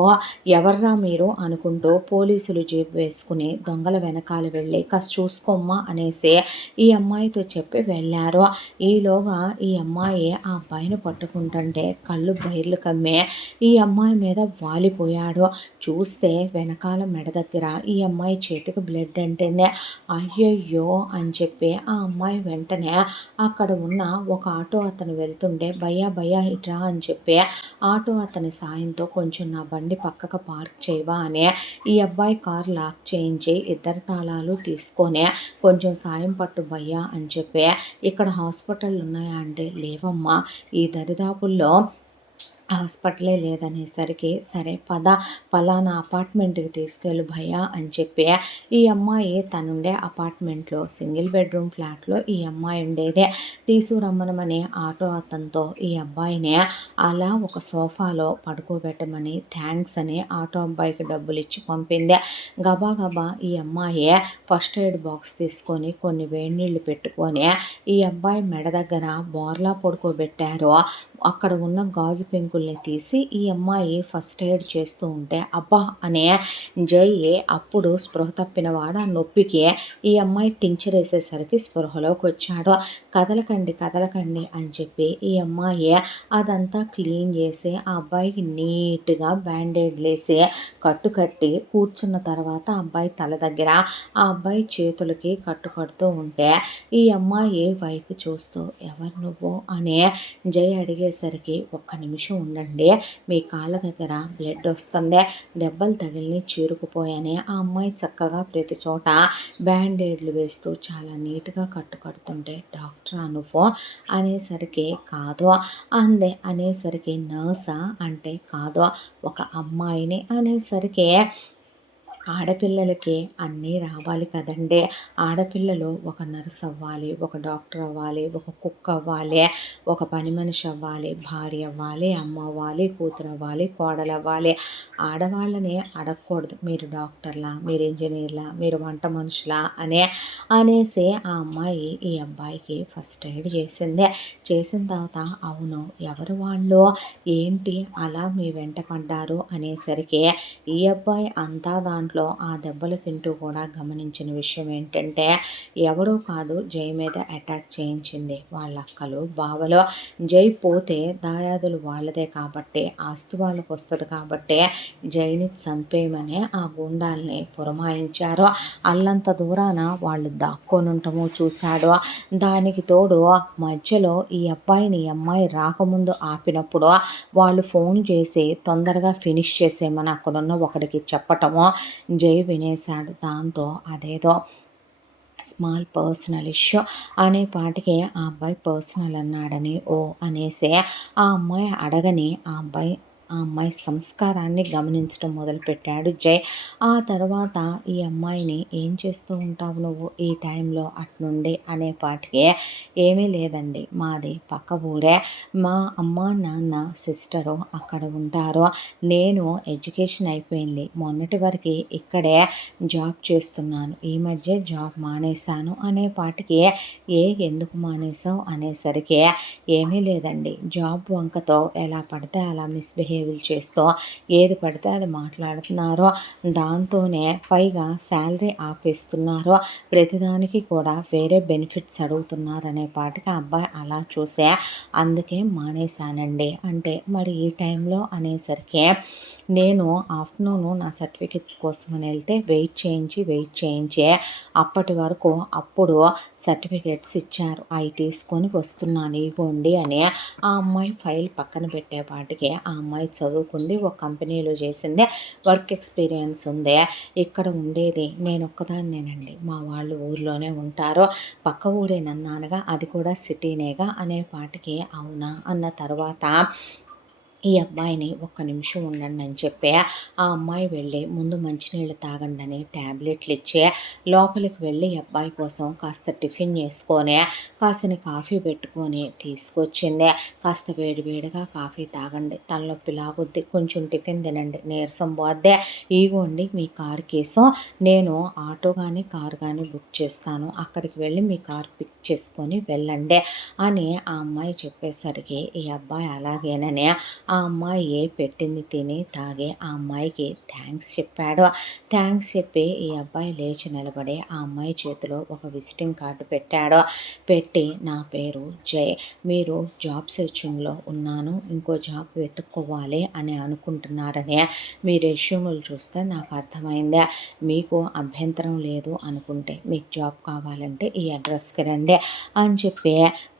ఎవర్రా మీరు అనుకుంటూ పోలీసులు జీప్ వేసుకుని దొంగల వెనకాల వెళ్ళి కాస్త చూసుకోమ్మా అనేసి ఈ అమ్మాయితో చెప్పి వెళ్ళారు. ఈలోగా ఈ అమ్మాయి ఆ అబ్బాయిని పట్టుకుంటుంటే కళ్ళు బైర్లు కమ్మే ఈ అమ్మాయి మీద వాలిపోయాడు. చూస్తే వెనకాల మెడ దగ్గర ఈ అమ్మాయి చేతికి బ్లడ్ అంటేనే అయ్యయ్యో అని చెప్పి ఆ అమ్మాయి వెంటనే అక్కడ ఉన్న ఒక ఆటో అతను వెళ్తుంటే భయ్యా ఇట్రా అని చెప్పి ఆటో అతని సాయంతో కొంచెం నా బండి పక్కకు పార్క్ చేయవా అని ఈ అబ్బాయి కార్ లాక్ చేయించి ఇద్దరు తాళాలు తీసుకొని కొంచెం సాయం పట్టు భయ్యా అని చెప్పి ఇక్కడ హాస్పిటల్ ఉన్నాయా అంటే లేవమ్మా ఈ దరిదాపుల్లో హాస్పిటలే లేదనేసరికి సరే పద పలానా అపార్ట్మెంట్కి తీసుకెళ్ళు భయ్యా అని చెప్పి ఈ అమ్మాయి తనుండే అపార్ట్మెంట్లో సింగిల్ బెడ్రూమ్ ఫ్లాట్లో ఈ అమ్మాయి ఉండేదే. తీసుకురమ్మనమని ఆటో అతనితో ఈ అబ్బాయిని అలా ఒక సోఫాలో పడుకోబెట్టమని థ్యాంక్స్ అని ఆటో అబ్బాయికి డబ్బులు ఇచ్చి పంపింది. గబా ఈ అమ్మాయి ఫస్ట్ ఎయిడ్ బాక్స్ తీసుకొని కొన్ని వేడి నీళ్ళు పెట్టుకొని ఈ అబ్బాయి మెడ దగ్గర బోర్లా పడుకోబెట్టారు. అక్కడ ఉన్న గాజు పెంకుల్ని తీసి ఈ అమ్మాయి ఫస్ట్ ఎయిడ్ చేస్తూ ఉంటే అబ్బా అనే జై అప్పుడు స్పృహ తప్పినవాడు ఆ నొప్పికి ఈ అమ్మాయి టించర్ వేసేసరికి స్పృహలోకి వచ్చాడు. కదలకండి అని చెప్పి ఈ అమ్మాయి అదంతా క్లీన్ చేసి ఆ అబ్బాయికి నీట్గా బ్యాండేడ్లు వేసి కట్టి కూర్చున్న తర్వాత ఆ అబ్బాయి తల దగ్గర ఆ అబ్బాయి చేతులకి కడుతూ ఉంటే ఈ అమ్మాయి వైపు చూస్తూ ఎవరు నువ్వు అని జై అడిగేసరికి ఒక్క నిమిషం ఉండండి మీ కాళ్ళ దగ్గర బ్లడ్ వస్తుంది, దెబ్బలు తగిలిని చీరుకుపోయాని ఆ అమ్మాయి చక్కగా ప్రతి చోట బ్యాండేడ్లు వేస్తూ చాలా నీట్గా కడుతుంటే డాక్టర్ నువ్వు అనేసరికి కాదు అందే, అనేసరికి నర్సా అంటే కాదు ఒక అమ్మాయిని అనేసరికి ఆడపిల్లలకి అన్నీ రావాలి కదండి. ఆడపిల్లలు ఒక నర్స్ అవ్వాలి, ఒక డాక్టర్ అవ్వాలి, ఒక కుక్ అవ్వాలి, ఒక పని మనిషి అవ్వాలి, భార్య అవ్వాలి, అమ్మ అవ్వాలి, కూతురు అవ్వాలి, కోడలు అవ్వాలి. ఆడవాళ్ళని అడగకూడదు మీరు డాక్టర్లా, మీరు ఇంజనీర్లా, మీరు వంట మనుషులా అనేసి ఆ అమ్మాయి ఈ అబ్బాయికి ఫస్ట్ ఎయిడ్ చేసింది. చేసిన తర్వాత అవును ఎవరు వాళ్ళు ఏంటి అలా మీ వెంట పడ్డారు అనేసరికి ఈ అబ్బాయి అంతా దాంట్లో ఆ దెబ్బలు తింటూ కూడా గమనించిన విషయం ఏంటంటే ఎవరో కాదు జై మీద అటాక్ చేయించింది వాళ్ళ అక్కలు బావలు. జై పోతే దాయాదులు వాళ్ళదే కాబట్టి ఆస్తి వాళ్ళకు వస్తుంది కాబట్టి జైని చంపేయమని ఆ గుండాల్ని పురమాయించారు. అల్లంత దూరాన వాళ్ళు దాక్కొని ఉండటము చూశాడు. దానికి తోడు మధ్యలో ఈ అమ్మాయి రాకముందు ఆపినప్పుడు వాళ్ళు ఫోన్ చేసి తొందరగా ఫినిష్ చేసేయమని అక్కడున్న ఒకడికి చెప్పటము జై వినేశాడు. దాంతో అదేదో స్మాల్ పర్సనల్ ఇష్యూ అనే పాటికి ఆ అబ్బాయి పర్సనల్ అన్నాడని అనేసి ఆ అమ్మాయి అడగని ఆ అమ్మాయి సంస్కారాన్ని గమనించడం మొదలుపెట్టాడు జై. ఆ తర్వాత ఈ అమ్మాయిని ఏం చేస్తూ ఉంటావు నువ్వు ఈ టైంలో అట్నుండి అనే పాటికి ఏమీ లేదండి మాది పక్క ఊరే, మా అమ్మ నాన్న సిస్టరు అక్కడ ఉంటారు, నేను ఎడ్యుకేషన్ అయిపోయింది మొన్నటి వరకు ఇక్కడే జాబ్ చేస్తున్నాను, ఈ మధ్య జాబ్ మానేశాను అనే పాటికి ఎందుకు మానేసావు అనేసరికి ఏమీ లేదండి జాబ్ వంకతో ఎలా పడితే అలా మిస్బిహేవ్ బిహేవియర్ చేస్తూ ఏది పడితే అది మాట్లాడుతున్నారో, దాంతోనే పైగా శాలరీ ఆపేస్తున్నారు, ప్రతిదానికి కూడా వేరే బెనిఫిట్స్ అడుగుతున్నారనే పాటికి ఆ అబ్బాయి అలా చూసే అందుకే మానేశానండి. అంటే మరి ఈ టైంలో అనేసరికి నేను ఆఫ్టర్నూను నా సర్టిఫికెట్స్ కోసమని వెళ్తే వెయిట్ చేయించి అప్పటి వరకు అప్పుడు సర్టిఫికెట్స్ ఇచ్చారు. అవి తీసుకొని వస్తున్నాను ఇగోండి అని ఆ అమ్మాయి ఫైల్ పక్కన పెట్టేపాటికి ఆ అమ్మాయి చదువుకుంది, ఒక కంపెనీలో చేసింది, వర్క్ ఎక్స్పీరియన్స్ ఉంది. ఇక్కడ ఉండేది నేను ఒక్కదాన్నేనండి, మా వాళ్ళు ఊర్లోనే ఉంటారు, పక్క ఊరేనన్నానుగా, అది కూడా సిటీనేగా అనే పాటికి అవునా అన్న తర్వాత ఈ అబ్బాయిని ఒక్క నిమిషం ఉండండి అని చెప్పి ఆ అమ్మాయి వెళ్ళి ముందు మంచినీళ్ళు తాగండి అని ట్యాబ్లెట్లు ఇచ్చి లోపలికి వెళ్ళి ఈ అబ్బాయి కోసం కాస్త టిఫిన్ చేసుకొని కాసిన కాఫీ పెట్టుకొని తీసుకొచ్చింది. కాస్త వేడివేడిగా కాఫీ తాగండి, తలనొప్పి లాగుద్ది, కొంచెం టిఫిన్ తినండి, నీరసం పోద్దే, ఇగోండి మీ కార్ కేసు, నేను ఆటో కానీ కారు కానీ బుక్ చేస్తాను, అక్కడికి వెళ్ళి మీ కార్ పిక్ చేసుకొని వెళ్ళండి అని ఆ అమ్మాయి చెప్పేసరికి ఈ అబ్బాయి అలాగేనని ఆ అమ్మాయి పెట్టింది తిని తాగి ఆ అమ్మాయికి థ్యాంక్స్ చెప్పాడు. థ్యాంక్స్ చెప్పి ఈ అబ్బాయి లేచి నిలబడి ఆ అమ్మాయి చేతిలో ఒక విజిటింగ్ కార్డు పెట్టాడు. పెట్టి నా పేరు జై, మీరు జాబ్ సెర్చింగ్లో ఉన్నాను, ఇంకో జాబ్ వెతుక్కోవాలి అని అనుకుంటున్నారని మీ రెజ్యూములు చూస్తే నాకు అర్థమైంది, మీకు అభ్యంతరం లేదు అనుకుంటే మీకు జాబ్ కావాలంటే ఈ అడ్రస్కి రండి అని చెప్పి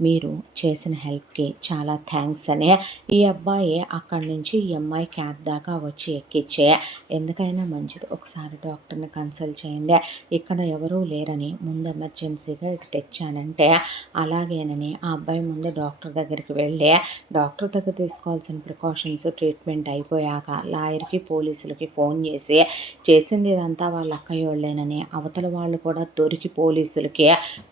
మీరు చేసిన హెల్ప్కి చాలా థ్యాంక్స్ అని ఈ అబ్బాయి అక్కడి నుంచి ఈ అమ్మాయి క్యాబ్ దాకా వచ్చి ఎక్కిచ్చే ఎందుకైనా మంచిది ఒకసారి డాక్టర్ని కన్సల్ట్ చేయండి, ఇక్కడ ఎవరూ లేరని ముందు ఎమర్జెన్సీగా ఇటు తెచ్చానంటే అలాగేనని ఆ అబ్బాయి ముందు డాక్టర్ దగ్గరికి వెళ్ళి డాక్టర్ దగ్గర తీసుకోవాల్సిన ప్రికాషన్స్ ట్రీట్మెంట్ అయిపోయాక లాయర్కి పోలీసులకి ఫోన్ చేసి చేసింది ఇదంతా వాళ్ళ అక్కయ్యోళ్ళేనని అవతల వాళ్ళు కూడా దొరికి పోలీసులకి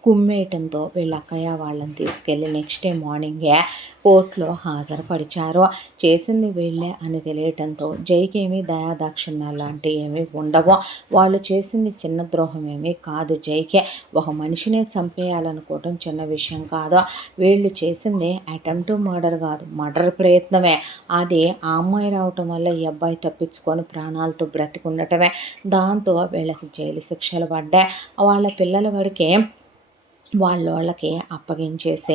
కుమ్మేయటంతో వీళ్ళ అక్కయ్య వాళ్ళని తీసుకెళ్ళి నెక్స్ట్ డే మార్నింగే కోర్టులో హాజరుపరిచారు. చేసింది వీళ్ళే అని తెలియటంతో జైకి ఏమీ దయాదాక్షిణ్యాలు లాంటివి ఏమీ ఉండవు, వాళ్ళు చేసింది చిన్న ద్రోహం ఏమీ కాదు, జైకే ఒక మనిషినే చంపేయాలనుకోవటం చిన్న విషయం కాదు, వీళ్ళు చేసింది అటెంప్ట్ మర్డర్ కాదు, మర్డర్ ప్రయత్నమే, అది ఆ అమ్మాయి రావటం వల్ల ఈ అబ్బాయి తప్పించుకొని ప్రాణాలతో బ్రతికుండటమే, దాంతో వీళ్ళకి జైలు శిక్షలు పడ్డాయి. వాళ్ళ పిల్లల వరకే వాళ్ళకి అప్పగించేసి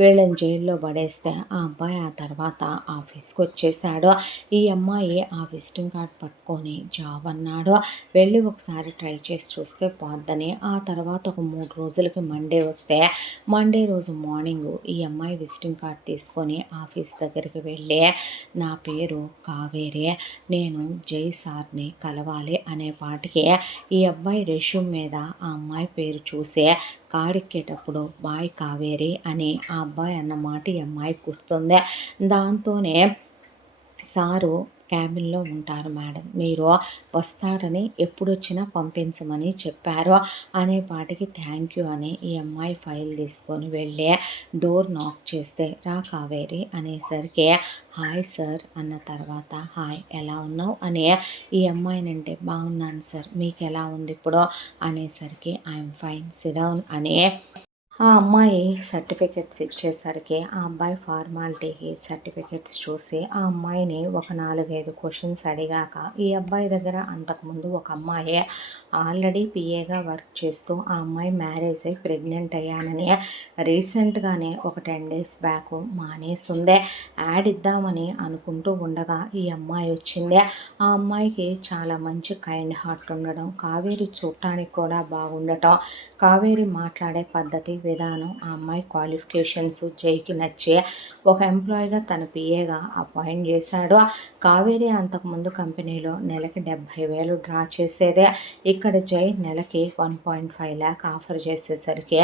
వీళ్ళని జైల్లో పడేస్తే ఆ అబ్బాయి ఆ తర్వాత ఆఫీస్కి వచ్చేసాడు. ఈ అమ్మాయి ఆ విజిటింగ్ కార్డ్ పట్టుకొని జాబ్ అన్నాడు, వెళ్ళి ఒకసారి ట్రై చేసి చూస్తే పోద్దని ఆ తర్వాత ఒక 3 రోజులకి మండే వస్తే మండే రోజు మార్నింగు ఈ అమ్మాయి విజిటింగ్ కార్డ్ తీసుకొని ఆఫీస్ దగ్గరికి వెళ్ళి నా పేరు కావేరి, నేను జై సార్ని కలవాలి అనే పాటికి ఈ అబ్బాయి రెజ్యూమ్ మీద ఆ అమ్మాయి పేరు చూసి కాడెక్కేటప్పుడు బాయ్ కావేరి అని ఆ అబ్బాయి అన్నమాట ఈ అమ్మాయి గుర్తుంది. దాంతోనే సారు క్యాబిన్లో ఉంటారు మేడం, మీరు వస్తారని ఎప్పుడొచ్చినా పంపించమని చెప్పారు అనే పాటికి థ్యాంక్ యూ అని ఈ అమ్మాయి ఫైల్ తీసుకొని వెళ్ళి డోర్ నాక్ చేస్తే రా కావేరి అనేసరికి హాయ్ సార్ అన్న తర్వాత హాయ్ ఎలా ఉన్నావు అని ఈ అమ్మాయినంటే బాగున్నాను సార్ మీకు ఎలా ఉంది ఇప్పుడు అనేసరికి ఐఎమ్ ఫైన్ సిడౌన్ అని ఆ అమ్మాయి సర్టిఫికెట్స్ ఇచ్చేసరికి ఆ అబ్బాయి ఫార్మాలిటీకి సర్టిఫికెట్స్ చూసి ఆ అమ్మాయిని ఒక 4-5 క్వశ్చన్స్ అడిగాక ఈ అబ్బాయి దగ్గర అంతకుముందు ఒక అమ్మాయి ఆల్రెడీ పిఏగా వర్క్ చేస్తూ ఆ అమ్మాయి మ్యారేజ్ అయ్యి ప్రెగ్నెంట్ అయ్యానని రీసెంట్గానే ఒక 10 డేస్ బ్యాక్ మానేసిందే, యాడ్ ఇద్దామని అనుకుంటూ ఉండగా ఈ అమ్మాయి వచ్చింది. ఆ అమ్మాయికి చాలా మంచి కైండ్ హార్ట్ ఉండడం, కావేరి చూడటానికి కూడా బాగుండటం, కావేరి మాట్లాడే పద్ధతి విధానం, ఆ అమ్మాయి క్వాలిఫికేషన్స్ జైకి నచ్చి ఒక ఎంప్లాయీగా తన పిఏగా అపాయింట్ చేశాడు. కావేరి అంతకుముందు కంపెనీలో నెలకి 70,000 డ్రా చేసేదే, ఇక్కడ జై నెలకి 1.5 lakh ఆఫర్ చేసేసరికి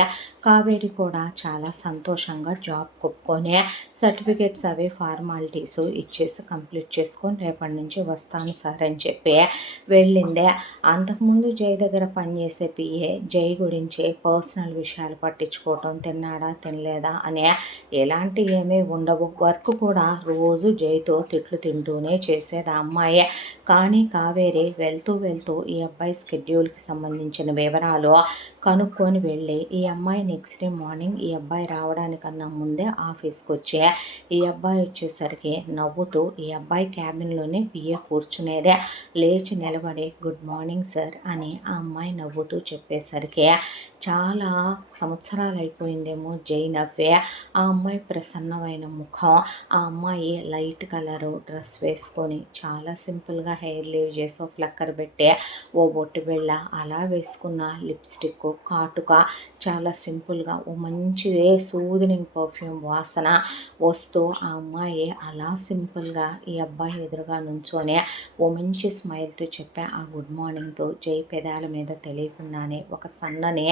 కావేరి కూడా చాలా సంతోషంగా జాబ్ కొప్పుకొని సర్టిఫికేట్స్ అవి ఫార్మాలిటీస్ ఇచ్చేసి కంప్లీట్ చేసుకొని రేపటి నుంచి వస్తాను సార్ అని చెప్పి వెళ్ళిందే. అంతకుముందు జై దగ్గర పనిచేసే పిఏ జై గురించి పర్సనల్ విషయాలు పట్టించుకో పట్టించుకోవటం, తిన్నాడా తినలేదా అనే ఎలాంటి ఏమీ ఉండవు. వర్క్ కూడా రోజు జైతో తిట్లు తింటూనే చేసేది ఆ అమ్మాయే. కానీ కావేరి వెళ్తూ వెళ్తూ ఈ అబ్బాయి స్కెడ్యూల్కి సంబంధించిన వివరాలు కనుక్కొని వెళ్ళి ఈ అమ్మాయి నెక్స్ట్ డే మార్నింగ్ ఈ అబ్బాయి రావడానికన్నా ముందే ఆఫీస్కి వచ్చి ఈ అబ్బాయి వచ్చేసరికి నవ్వుతూ ఈ అబ్బాయి క్యాబిన్లోనే పిఏ కూర్చునేదే. లేచి నిలబడి గుడ్ మార్నింగ్ సార్ అని ఆ అమ్మాయి నవ్వుతూ చెప్పేసరికి చాలా సంవత్సరాలు అయిపోయిందేమో జై నవ్వే. ఆ అమ్మాయి ప్రసన్నమైన ముఖం, ఆ అమ్మాయి లైట్ కలరు డ్రెస్ వేసుకొని చాలా సింపుల్గా హెయిర్ లీవ్ చేసి ఓ ఫ్లక్కర్ పెట్టి ఓ బొట్టు బిళ్ళ అలా వేసుకున్న లిప్స్టిక్ కాటుక చాలా సింపుల్గా ఓ మంచి సూదినింగ్ పర్ఫ్యూమ్ వాసన వస్తూ ఆ అమ్మాయి అలా సింపుల్గా ఈ అబ్బాయి ఎదురుగా నుంచొని ఓ మంచి స్మైల్తో చెప్పే ఆ గుడ్ మార్నింగ్తో జై పెదాల మీద తెలియకుండానే ఒక సన్నని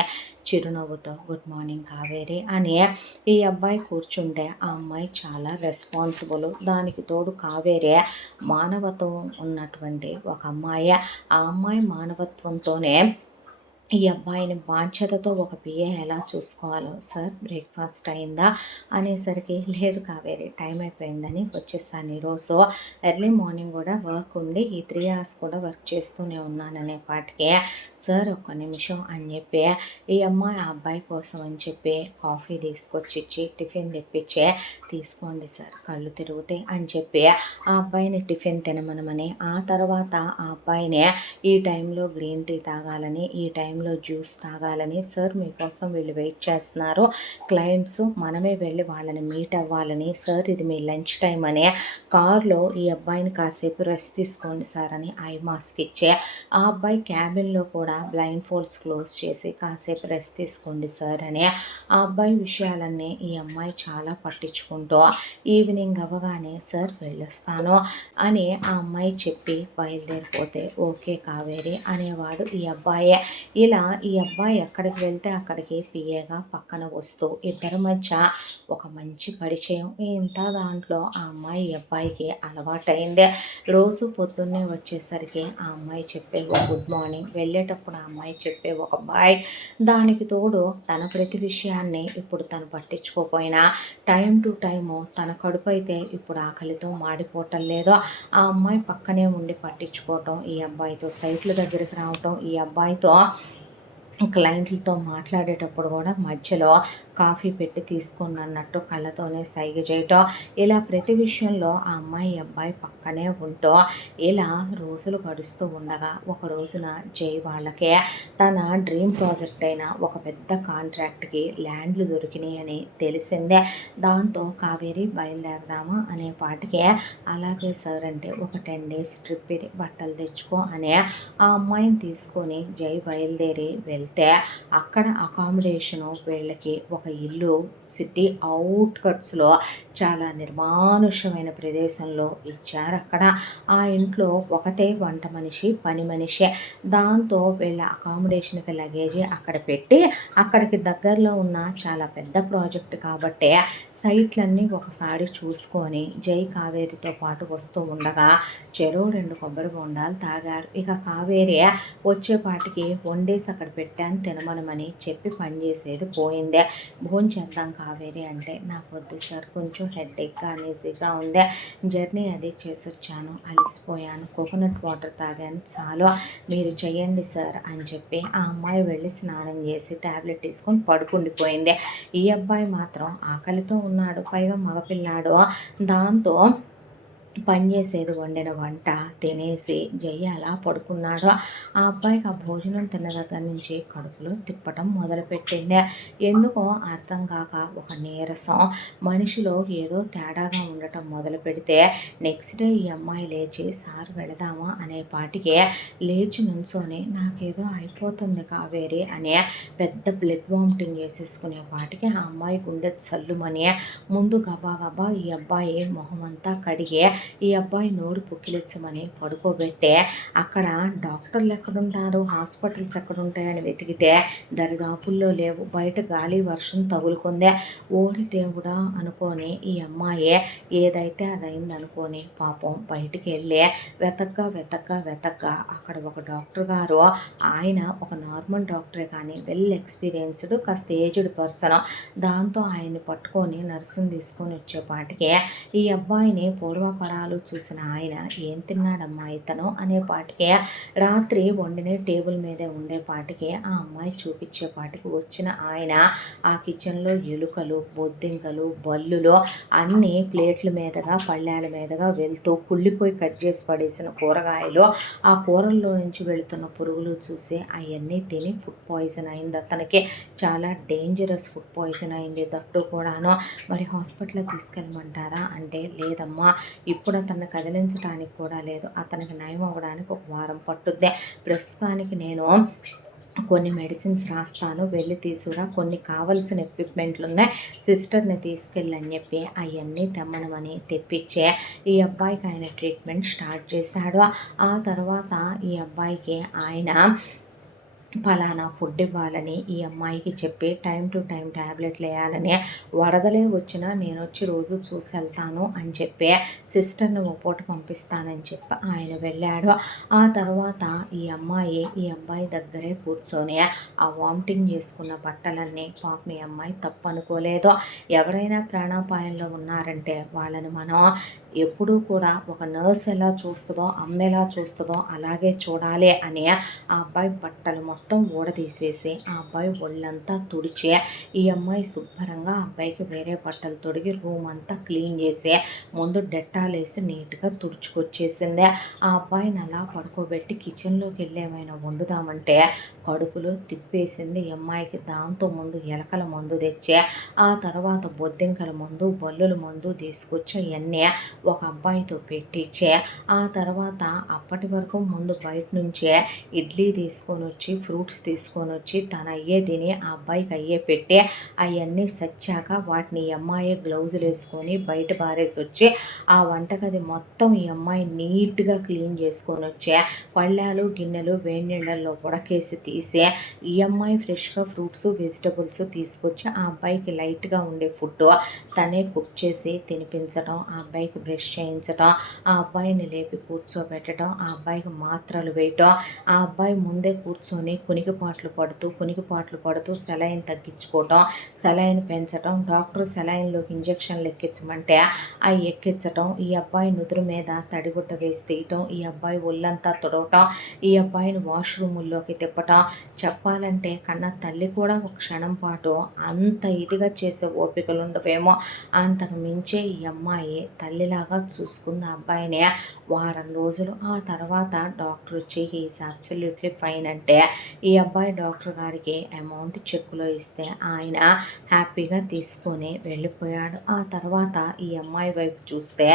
చిరునవ్వుతో గుడ్ మార్నింగ్ కావేరి అని ఈ అబ్బాయి కూర్చుంటే ఆ అమ్మాయి చాలా రెస్పాన్సిబుల్. దానికి తోడు కావేరి మానవత్వం ఉన్నటువంటి ఒక అమ్మాయి. ఆ అమ్మాయి మానవత్వంతోనే ఈ అబ్బాయిని బాధ్యతతో ఒక పిఏ ఎలా చూసుకోవాలో సార్ బ్రేక్ఫాస్ట్ అయిందా అనేసరికి లేదు కావేరి టైం అయిపోయిందని వచ్చేసాను. ఈరోజు ఎర్లీ మార్నింగ్ కూడా వర్క్ ఉండి ఈ 3 hours కూడా వర్క్ చేస్తూనే ఉన్నాననే పాటికి సార్ ఒక్క నిమిషం అని చెప్పి ఈ అమ్మాయి ఆ అబ్బాయి కోసం అని చెప్పి కాఫీ తీసుకొచ్చి ఇచ్చి టిఫిన్ తెప్పించే తీసుకోండి సార్ కళ్ళు తిరుగుతాయి అని చెప్పి ఆ అబ్బాయిని టిఫిన్ తినమనమని ఆ తర్వాత ఆ అబ్బాయిని ఈ టైంలో గ్రీన్ టీ తాగాలని ఈ టైంలో జ్యూస్ తాగాలని సార్ మీకోసం వీళ్ళు వెయిట్ చేస్తున్నారు క్లయింట్స్ మనమే వెళ్ళి వాళ్ళని మీట్ అవ్వాలని సార్ ఇది మీ లంచ్ టైం అని కార్లో ఈ అబ్బాయిని కాసేపు రెస్ట్ తీసుకోండి సార్ అని ఐ మాస్క్ ఇచ్చే ఆ అబ్బాయి క్యాబిన్లో కూడా బ్లైండ్ ఫోల్డ్స్ క్లోజ్ చేసి కాసేపు రెస్ట్ తీసుకోండి సార్ అని ఆ అబ్బాయి విషయాలన్నీ ఈ అమ్మాయి చాలా పట్టించుకుంటూ ఈవినింగ్ అవ్వగానే సార్ వెళ్ళొస్తాను అని ఆ అమ్మాయి చెప్పి బయలుదేరిపోతే ఓకే కావేరి అనేవాడు ఈ అబ్బాయే. ఇలా ఈ అబ్బాయి ఎక్కడికి వెళ్తే అక్కడికి పిఏగా పక్కన వస్తూ ఇద్దరి మధ్య ఒక మంచి పరిచయం. ఇంత దాంట్లో ఆ అమ్మాయి ఈ అబ్బాయికి అలవాటైందే. రోజు పొద్దున్నే వచ్చేసరికి ఆ అమ్మాయి చెప్పే ఒక గుడ్ మార్నింగ్, వెళ్ళేటప్పుడు ఆ అమ్మాయి చెప్పే ఒక బాయ్. దానికి తోడు తన ప్రతి విషయాన్ని ఇప్పుడు తను పట్టించుకోపోయినా టైం టు టైము తన కడుపు అయితే ఇప్పుడు ఆకలితో మాడిపోవటం లేదో ఆ అమ్మాయి పక్కనే ఉండి పట్టించుకోవటం, ఈ అబ్బాయితో సైట్ల దగ్గరికి రావటం, ఈ అబ్బాయితో క్లయింట్లతో మాట్లాడేటప్పుడు కూడా మధ్యలో కాఫీ పెట్టి తీసుకోండి అన్నట్టు కళ్ళతోనే సైగ చేయటం, ఇలా ప్రతి విషయంలో ఆ అమ్మాయి అబ్బాయి పక్కనే ఉంటూ ఇలా రోజులు గడుస్తూ ఉండగా ఒక రోజున జై వాళ్ళకే తన డ్రీమ్ ప్రాజెక్ట్ అయిన ఒక పెద్ద కాంట్రాక్ట్కి ల్యాండ్లు దొరికినాయి అని తెలిసిందే. దాంతో కావేరి బయలుదేరదామా అనే పాటికి అలాగే సార్ అంటే ఒక 10 days ట్రిప్ ఇది బట్టలు తెచ్చుకో అనే ఆ అమ్మాయిని తీసుకొని జై బయలుదేరి వెళ్తే అక్కడ అకామిడేషను వీళ్ళకి ఒక ఇల్లు సిటీ అవుట్కట్స్లో చాలా నిర్మానుష్యమైన ప్రదేశంలో ఇచ్చారు. అక్కడ ఆ ఇంట్లో ఒకతే వంట మనిషి పని మనిషి. దాంతో వీళ్ళ అకామిడేషన్కి లగేజీ అక్కడ పెట్టి అక్కడికి దగ్గరలో ఉన్న చాలా పెద్ద ప్రాజెక్ట్ కాబట్టి సైట్లన్నీ ఒకసారి చూసుకొని జై కావేరితో పాటు వస్తూ ఉండగా చెరో 2 కొబ్బరి బొండాలు తాగారు. ఇక కావేరి వచ్చేపాటికి వండేసి అక్కడ పెట్టాను తినమనమని చెప్పి పనిచేసేది పోయిందే. భోంచేద్దాం కావేరి అంటే నాకు వద్దు సార్ కొంచెం హెడేక్గా అనేసిగా ఉందే, జర్నీ అది చేసి వచ్చాను అలసిపోయాను కోకోనట్ వాటర్ తాగాను చాలు మీరు చేయండి సార్ అని చెప్పి ఆ అమ్మాయి వెళ్ళి స్నానం చేసి ట్యాబ్లెట్ తీసుకొని పడుకుండిపోయింది. ఈ అబ్బాయి మాత్రం ఆకలితో ఉన్నాడు, పైగా మగపిల్లాడు. దాంతో పనిచేసేది వండిన వంట తినేసి జై అలా పడుకున్నాడు. ఆ అబ్బాయికి ఆ భోజనం తిన్న దగ్గర నుంచి కడుపులో తిప్పటం మొదలుపెట్టింది. ఎందుకో అర్థం కాక ఒక నీరసం మనిషిలో ఏదో తేడాగా ఉండటం మొదలు పెడితే నెక్స్ట్ డే ఈ అమ్మాయి లేచి సార్ వెళదామా అనే పాటికి లేచి నుంచొని నాకేదో అయిపోతుంది కావేరి అనే పెద్ద బ్లడ్ వామిటింగ్ చేసేసుకునే పాటికి ఆ అమ్మాయి గుండె చల్లుమని ముందు గబా గబా ఈ అబ్బాయి మొహం అంతా కడిగి ఈ అబ్బాయి నోరు పుక్కిలిచ్చమని పడుకోబెట్టే అక్కడ డాక్టర్లు ఎక్కడుంటారు, హాస్పిటల్స్ ఎక్కడుంటాయని వెతికితే దరిదాపుల్లో లేవు. బయట గాలి వర్షం తగులుకుందే. ఓరి దేవుడా అనుకొని ఈ అమ్మాయి ఏదైతే అదైందనుకొని పాపం బయటికి వెళ్ళి వెతగ్గా అక్కడ ఒక డాక్టర్ గారు, ఆయన ఒక నార్మల్ డాక్టరే కానీ వెల్ ఎక్స్పీరియన్స్డ్ కాస్త ఏజ్డ్ పర్సన్. దాంతో ఆయన్ని పట్టుకొని నర్సుని తీసుకొని వచ్చేపాటికి ఈ అబ్బాయిని పూర్వపరాలు చూసిన ఆయన ఏం తిన్నాడమ్మా ఇతను అనేపాటికి రాత్రి వండిన టేబుల్ మీదే ఉండేపాటికి ఆ అమ్మాయి చూపించేపాటికి వచ్చిన ఆయన ఆ కిచెన్లో ఎలుకలు, బొద్దింకలు, బల్లులు అన్నీ ప్లేట్ల మీదగా పళ్ళాల మీదగా వెళ్తూ కుళ్ళిపోయి కట్ చేసి పడేసిన కూరగాయలు, ఆ కూరల్లో నుంచి వెళుతున్న పురుగులు చూసి అవన్నీ తిని ఫుడ్ పాయిజన్ అయింది. అతనికి చాలా డేంజరస్ ఫుడ్ పాయిజన్ అయింది. దట్టు కూడాను. మరి హాస్పిటల్ తీసుకెళ్ళమంటారా అంటే లేదమ్మా, ఇప్పుడు అతన్ని కదిలించడానికి కూడా లేదు, అతనికి నయం అవ్వడానికి ఒక వారం పట్టుద్ది. ప్రస్తుతానికి నేను కొన్ని మెడిసిన్స్ రాస్తాను, వెళ్ళి తీసుకురా, కొన్ని కావలసిన ఎక్విప్మెంట్లు ఉన్నాయి, సిస్టర్ని తీసుకెళ్ళని చెప్పి అవన్నీ తెమ్మనమని తెప్పించే ఈ అబ్బాయికి ఆయన ట్రీట్మెంట్ స్టార్ట్ చేశాడు. ఆ తర్వాత ఈ అబ్బాయికి ఆయన ఫలానా ఫుడ్ ఇవ్వాలని ఈ అమ్మాయికి చెప్పి టైం టు టైం ట్యాబ్లెట్లు వేయాలని, వరదలే వచ్చినా నేను వచ్చి రోజు చూసి వెళ్తాను అని చెప్పి సిస్టర్ని ఓ పూట పంపిస్తానని చెప్పి ఆయన వెళ్ళాడు. ఆ తర్వాత ఈ అబ్బాయి దగ్గరే కూర్చొని ఆ వామిటింగ్ చేసుకున్న బట్టలన్నీ పాపం ఈ అమ్మాయి తప్పు అనుకోలేదు. ఎవరైనా ప్రాణాపాయంలో ఉన్నారంటే వాళ్ళని మనం ఎప్పుడూ కూడా ఒక నర్స్ ఎలా చూస్తుందో, అమ్మ ఎలా చూస్తుందో అలాగే చూడాలి అని ఆ అబ్బాయి బట్టలు మొత్తం ఊడదీసేసి ఆ అబ్బాయి ఒళ్ళంతా తుడిచి ఈ అమ్మాయి శుభ్రంగా ఆ అబ్బాయికి వేరే బట్టలు తొడిగి రూమ్ అంతా క్లీన్ చేసి ముందు డెట్టాల్ వేసి నీట్గా తుడుచుకొచ్చేసింది. ఆ అబ్బాయిని అలా పడుకోబెట్టి కిచెన్లోకి వెళ్ళి ఏమైనా వండుదామంటే కడుపులో తిప్పేసింది ఈ అమ్మాయికి. దాంతో ముందు ఎలకల మందు తెచ్చి ఆ తర్వాత బొద్దింకల మందు, బల్లుల మందు తీసుకొచ్చి ఇవన్నీ ఒక అబ్బాయితో పెట్టించే ఆ తర్వాత అప్పటి వరకు ముందు బయట నుంచే ఇడ్లీ తీసుకొని వచ్చి, ఫ్రూట్స్ తీసుకొని వచ్చి తను అయ్యే తిని ఆ అబ్బాయికి అయ్యే పెట్టి అవన్నీ సచ్చాక వాటిని ఈ అమ్మాయి గ్లౌజులు వేసుకొని బయట బారేసి వచ్చి ఆ వంటగది మొత్తం ఈ అమ్మాయి నీట్గా క్లీన్ చేసుకొని వచ్చే పళ్ళాలు గిన్నెలు వేడి నీళ్ళల్లో ఉడకేసి తీసి ఈ అమ్మాయి ఫ్రెష్గా ఫ్రూట్స్ వెజిటబుల్స్ తీసుకొచ్చి ఆ అబ్బాయికి లైట్గా ఉండే ఫుడ్ తనే కుక్ చేసి తినిపించడం, ఆ అబ్బాయికి బ్రష్ చేయించడం, ఆ అబ్బాయిని లేపి కూర్చోబెట్టడం, ఆ అబ్బాయికి మాత్రలు వేయటం, ఆ అబ్బాయి ముందే కూర్చొని కునికిపాట్లు పడుతూ సెలైన్ తగ్గించుకోవటం, సెలైన్ పెంచటం, డాక్టర్ సెలైన్లోకి ఇంజక్షన్లు ఎక్కించమంటే అవి ఎక్కించటం, ఈ అబ్బాయి నుదురు మీద తడిగుడ్డ వేసి తీయటం, ఈ అబ్బాయి ఒళ్ళంతా తుడవటం, ఈ అబ్బాయిని వాష్రూముల్లోకి తిప్పటం. చెప్పాలంటే కన్నా తల్లి కూడా ఒక క్షణం పాటు అంత ఇదిగా చేసే ఓపికలు ఉండవేమో, అంతకు మించే ఈ అమ్మాయి తల్లిలాగా చూసుకుంది ఆ అబ్బాయిని వారం రోజులు. ఆ తర్వాత డాక్టర్ వచ్చి ఈజ్ అబ్సల్యూట్లీ ఫైన్ అంటే ఈ అబ్బాయి డాక్టర్ గారికి అమౌంట్ చెక్కులో ఇస్తే ఆయన హ్యాపీగా తీసుకొని వెళ్ళిపోయాడు. ఆ తర్వాత ఈ అమ్మాయి వైపు చూస్తే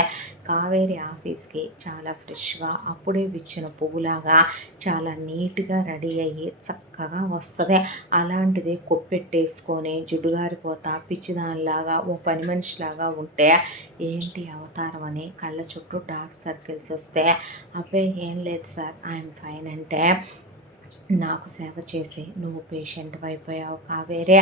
కావేరి ఆఫీస్కి చాలా ఫ్రెష్గా అప్పుడే విచ్చిన పువ్వులాగా చాలా నీట్గా రెడీ అయ్యి చక్కగా వస్తుంది. అలాంటిది కొప్పెట్టేసుకొని జుడ్డుగారిపోతా పిచ్చిదానిలాగా ఓ పని మనిషిలాగా ఉంటే ఏంటి అవతారం అని కళ్ళ చుట్టూ డార్క్ సర్కిల్స్ వస్తే అబ్బాయి ఏం లేదు సార్ ఐఎమ్ ఫైన్ అంటే నాకు సేవ చేసి నువ్వు పేషెంట్ అయిపోయావు కావేరే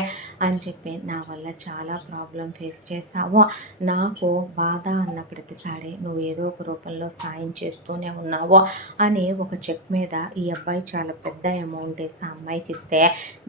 అని చెప్పి నా వల్ల చాలా ప్రాబ్లం ఫేస్ చేసావు, నాకు బాధ అన్న ప్రతిసారి నువ్వు ఏదో ఒక రూపంలో సాయం చేస్తూనే ఉన్నావు అని ఒక చెక్ మీద ఈ అబ్బాయి చాలా పెద్ద అమౌంట్ వేసి ఆ అమ్మాయికి ఇస్తే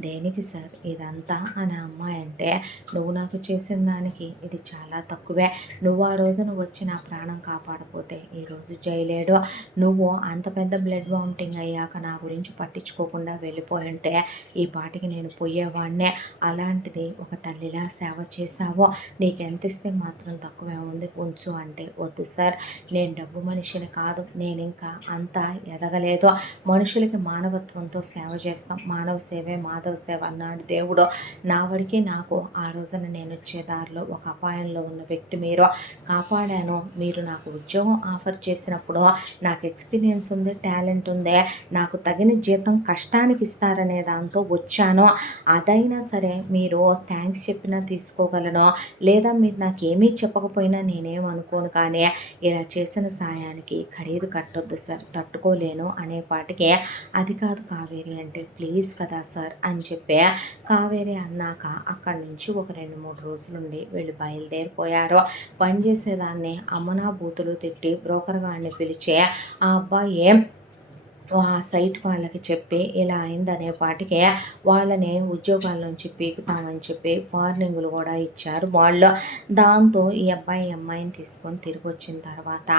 దేనికి సార్ ఇదంతా అని ఆ అమ్మాయి అంటే నువ్వు నాకు చేసిన దానికి ఇది చాలా తక్కువే, నువ్వు ఆ రోజున వచ్చి నా ప్రాణం కాపాడపోతే ఈరోజు జైలేడు, నువ్వు అంత పెద్ద బ్లడ్ వామిటింగ్ అయ్యాక నా గురించి పట్టించుకోకుండా వెళ్ళిపోయింటే ఈ పాటికి నేను పోయేవాడినే, అలాంటిది ఒక తల్లిలా సేవ చేశావు, నీకు ఎంత ఇస్తే మాత్రం తక్కువే ఉంది ఉంచు అంటే వద్దు సార్ నేను డబ్బు మనిషిని కాదు, నేను ఇంకా అంతా ఎదగలేదు, మనుషులకి మానవత్వంతో సేవ చేస్తాం, మానవ సేవే మాధవ సేవ అన్నాడు దేవుడు. నా వాడికి నాకు ఆ రోజున నేను వచ్చే దారిలో ఒక అపాయంలో ఉన్న వ్యక్తి మీరు కాపాడాను, మీరు నాకు ఉద్యోగం ఆఫర్ చేసినప్పుడు నాకు ఎక్స్పీరియన్స్ ఉంది, టాలెంట్ ఉంది, నాకు తగిన జీతం కష్టానికి ఇస్తారనే దాంతో వచ్చాను. అదైనా సరే మీరు థ్యాంక్స్ చెప్పినా తీసుకోగలను, లేదా మీరు నాకేమీ చెప్పకపోయినా నేనేమనుకోను. కానీ ఇలా చేసిన సాయానికి ఖరీదు కట్టొద్దు సార్, తట్టుకోలేను అనేపాటికి అది కాదు కావేరి అంటే ప్లీజ్ కదా సార్ అని చెప్పి కావేరి అన్నాక అక్కడి నుంచి ఒక 2-3 రోజులుండి వీళ్ళు బయలుదేరిపోయారు. పనిచేసేదాన్ని అమ్మనా బూతులు తిట్టి బ్రోకర్ గాడిని పిలిచి ఆ అబ్బాయి ఆ సైట్ వాళ్ళకి చెప్పి ఇలా అయిందనేపాటికే వాళ్ళని ఉద్యోగాల నుంచి పీకుతామని చెప్పి వార్నింగులు కూడా ఇచ్చారు వాళ్ళు. దాంతో ఈ అమ్మాయిని తీసుకొని తిరిగి వచ్చిన తర్వాత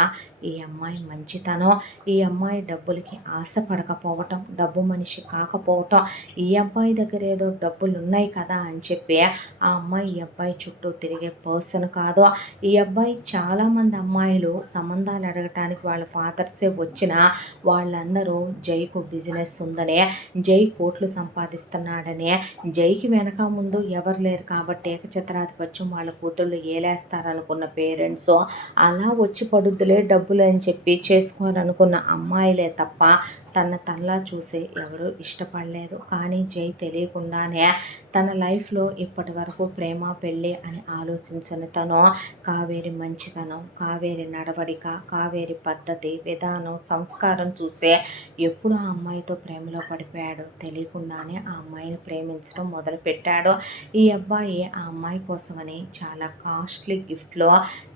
ఈ అమ్మాయి మంచితనం, ఈ అమ్మాయి డబ్బులకి ఆశపడకపోవటం, డబ్బు మనిషి కాకపోవటం, ఈ అబ్బాయి దగ్గర ఏదో డబ్బులు ఉన్నాయి కదా అని చెప్పి ఆ అమ్మాయి ఈ అబ్బాయి చుట్టూ తిరిగే పర్సన్ కాదు. ఈ అబ్బాయి చాలామంది అమ్మాయిలు సంబంధాలు అడగటానికి వాళ్ళ ఫాదర్సే వచ్చిన వాళ్ళందరూ జైకు బిజినెస్ ఉందనే, జై కోట్లు సంపాదిస్తున్నాడనే, జైకి వెనక ముందు ఎవరు లేరు కాబట్టి ఏకఛత్రాధిపత్యం వాళ్ళ కూతుళ్ళు ఏలేస్తారనుకున్న పేరెంట్స్ అలా వచ్చి పడుద్దులే డబ్బులు అని చెప్పి చేసుకోవాలనుకున్న అమ్మాయిలే తప్ప తనలా చూసి ఎవరూ ఇష్టపడలేదు. కానీ జై తెలియకుండానే తన లైఫ్లో ఇప్పటి వరకు ప్రేమ పెళ్ళి అని ఆలోచించని తను కావేరి మంచితనం, కావేరి నడవడిక, కావేరి పద్ధతి విధానం సంస్కారం చూసే ఎప్పుడు ఆ అమ్మాయితో ప్రేమలో పడిపోయాడో తెలియకుండానే ఆ అమ్మాయిని ప్రేమించడం మొదలుపెట్టాడు. ఈ అబ్బాయి ఆ అమ్మాయి కోసమని చాలా కాస్ట్లీ గిఫ్ట్లో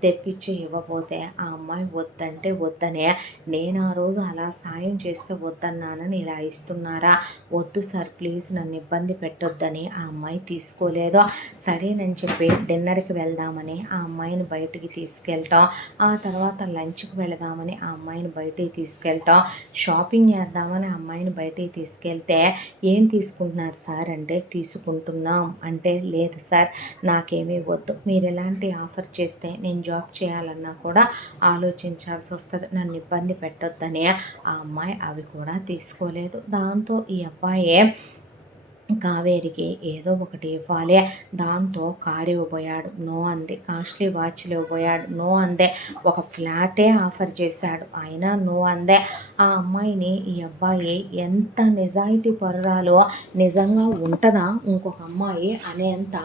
తెప్పించి ఇవ్వబోతే ఆ అమ్మాయి వద్దంటే వద్దనే, నేను ఆ రోజు అలా సాయం చేస్తే వద్దన్నానని ఇలా ఇస్తున్నారా, వద్దు సార్ ప్లీజ్ నన్ను ఇబ్బంది పెట్టొద్దని ఆ అమ్మాయి తీసుకోలేదు. సరేనని చెప్పి డిన్నర్కి వెళ్దామని ఆ అమ్మాయిని బయటికి తీసుకెళ్ళటం, ఆ తర్వాత లంచ్కి వెళదామని ఆ అమ్మాయిని బయటికి తీసుకెళ్ళటం, షాపింగ్ చేద్దామని ఆ అమ్మాయిని బయటికి తీసుకెళ్తే ఏం తీసుకుంటున్నారు సార్ అంటే తీసుకుంటున్నాం అంటే లేదు సార్ నాకేమీ వద్దు, మీరు ఎలాంటి ఆఫర్ చేస్తే నేను జాబ్ చేయాలన్నా కూడా ఆలోచించాల్సి వస్తుంది, నన్ను ఇబ్బంది పెట్టొద్దని ఆ అమ్మాయి అవి కూడా తీసుకోలేదు. దాంతో ఈ అబ్బాయి కావేరికి ఏదో ఒకటి ఇవ్వాలి, దాంతో కారు ఇవ్వబోయాడు, నో అంది. కాస్ట్లీ వాచ్లు ఇవ్వబోయాడు, నో అందే. ఒక ఫ్లాటే ఆఫర్ చేశాడు, అయినా నో అందే. ఆ అమ్మాయిని ఈ అబ్బాయి ఎంత నిజాయితీ పరురాలో, నిజంగా ఉంటుందా ఇంకొక అమ్మాయి అనేంత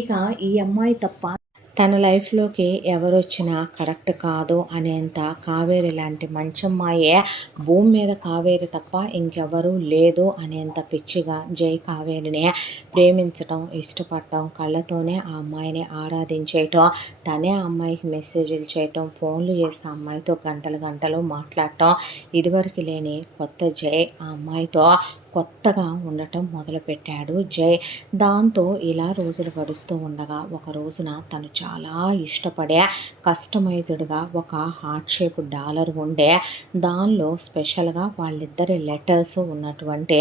ఇక ఈ అమ్మాయి తప్ప తన లైఫ్లోకి ఎవరొచ్చినా కరెక్ట్ కాదు అనేంత కావేరి లాంటి మంచమ్మాయే భూమి మీద కావేరి తప్ప ఇంకెవరూ లేదు అనేంత పిచ్చిగా జై కావేరిని ప్రేమించటం, ఇష్టపడటం, కళ్ళతోనే ఆ అమ్మాయిని ఆరాధించేయటం, తనే ఆ అమ్మాయికి మెసేజ్లు చేయటం, ఫోన్లు చేసి ఆ అమ్మాయితో గంటలు గంటలు మాట్లాడటం, ఇదివరకు లేని కొత్త జై ఆ అమ్మాయితో కొత్తగా ఉండటం మొదలుపెట్టాడు జై. దాంతో ఇలా రోజులు గడుస్తూ ఉండగా ఒక రోజున తను చాలా ఇష్టపడే కస్టమైజ్డ్గా ఒక హార్ట్ షేప్ డాలర్ ఉండే, దానిలో స్పెషల్గా వాళ్ళిద్దరి లెటర్స్ ఉన్నటువంటి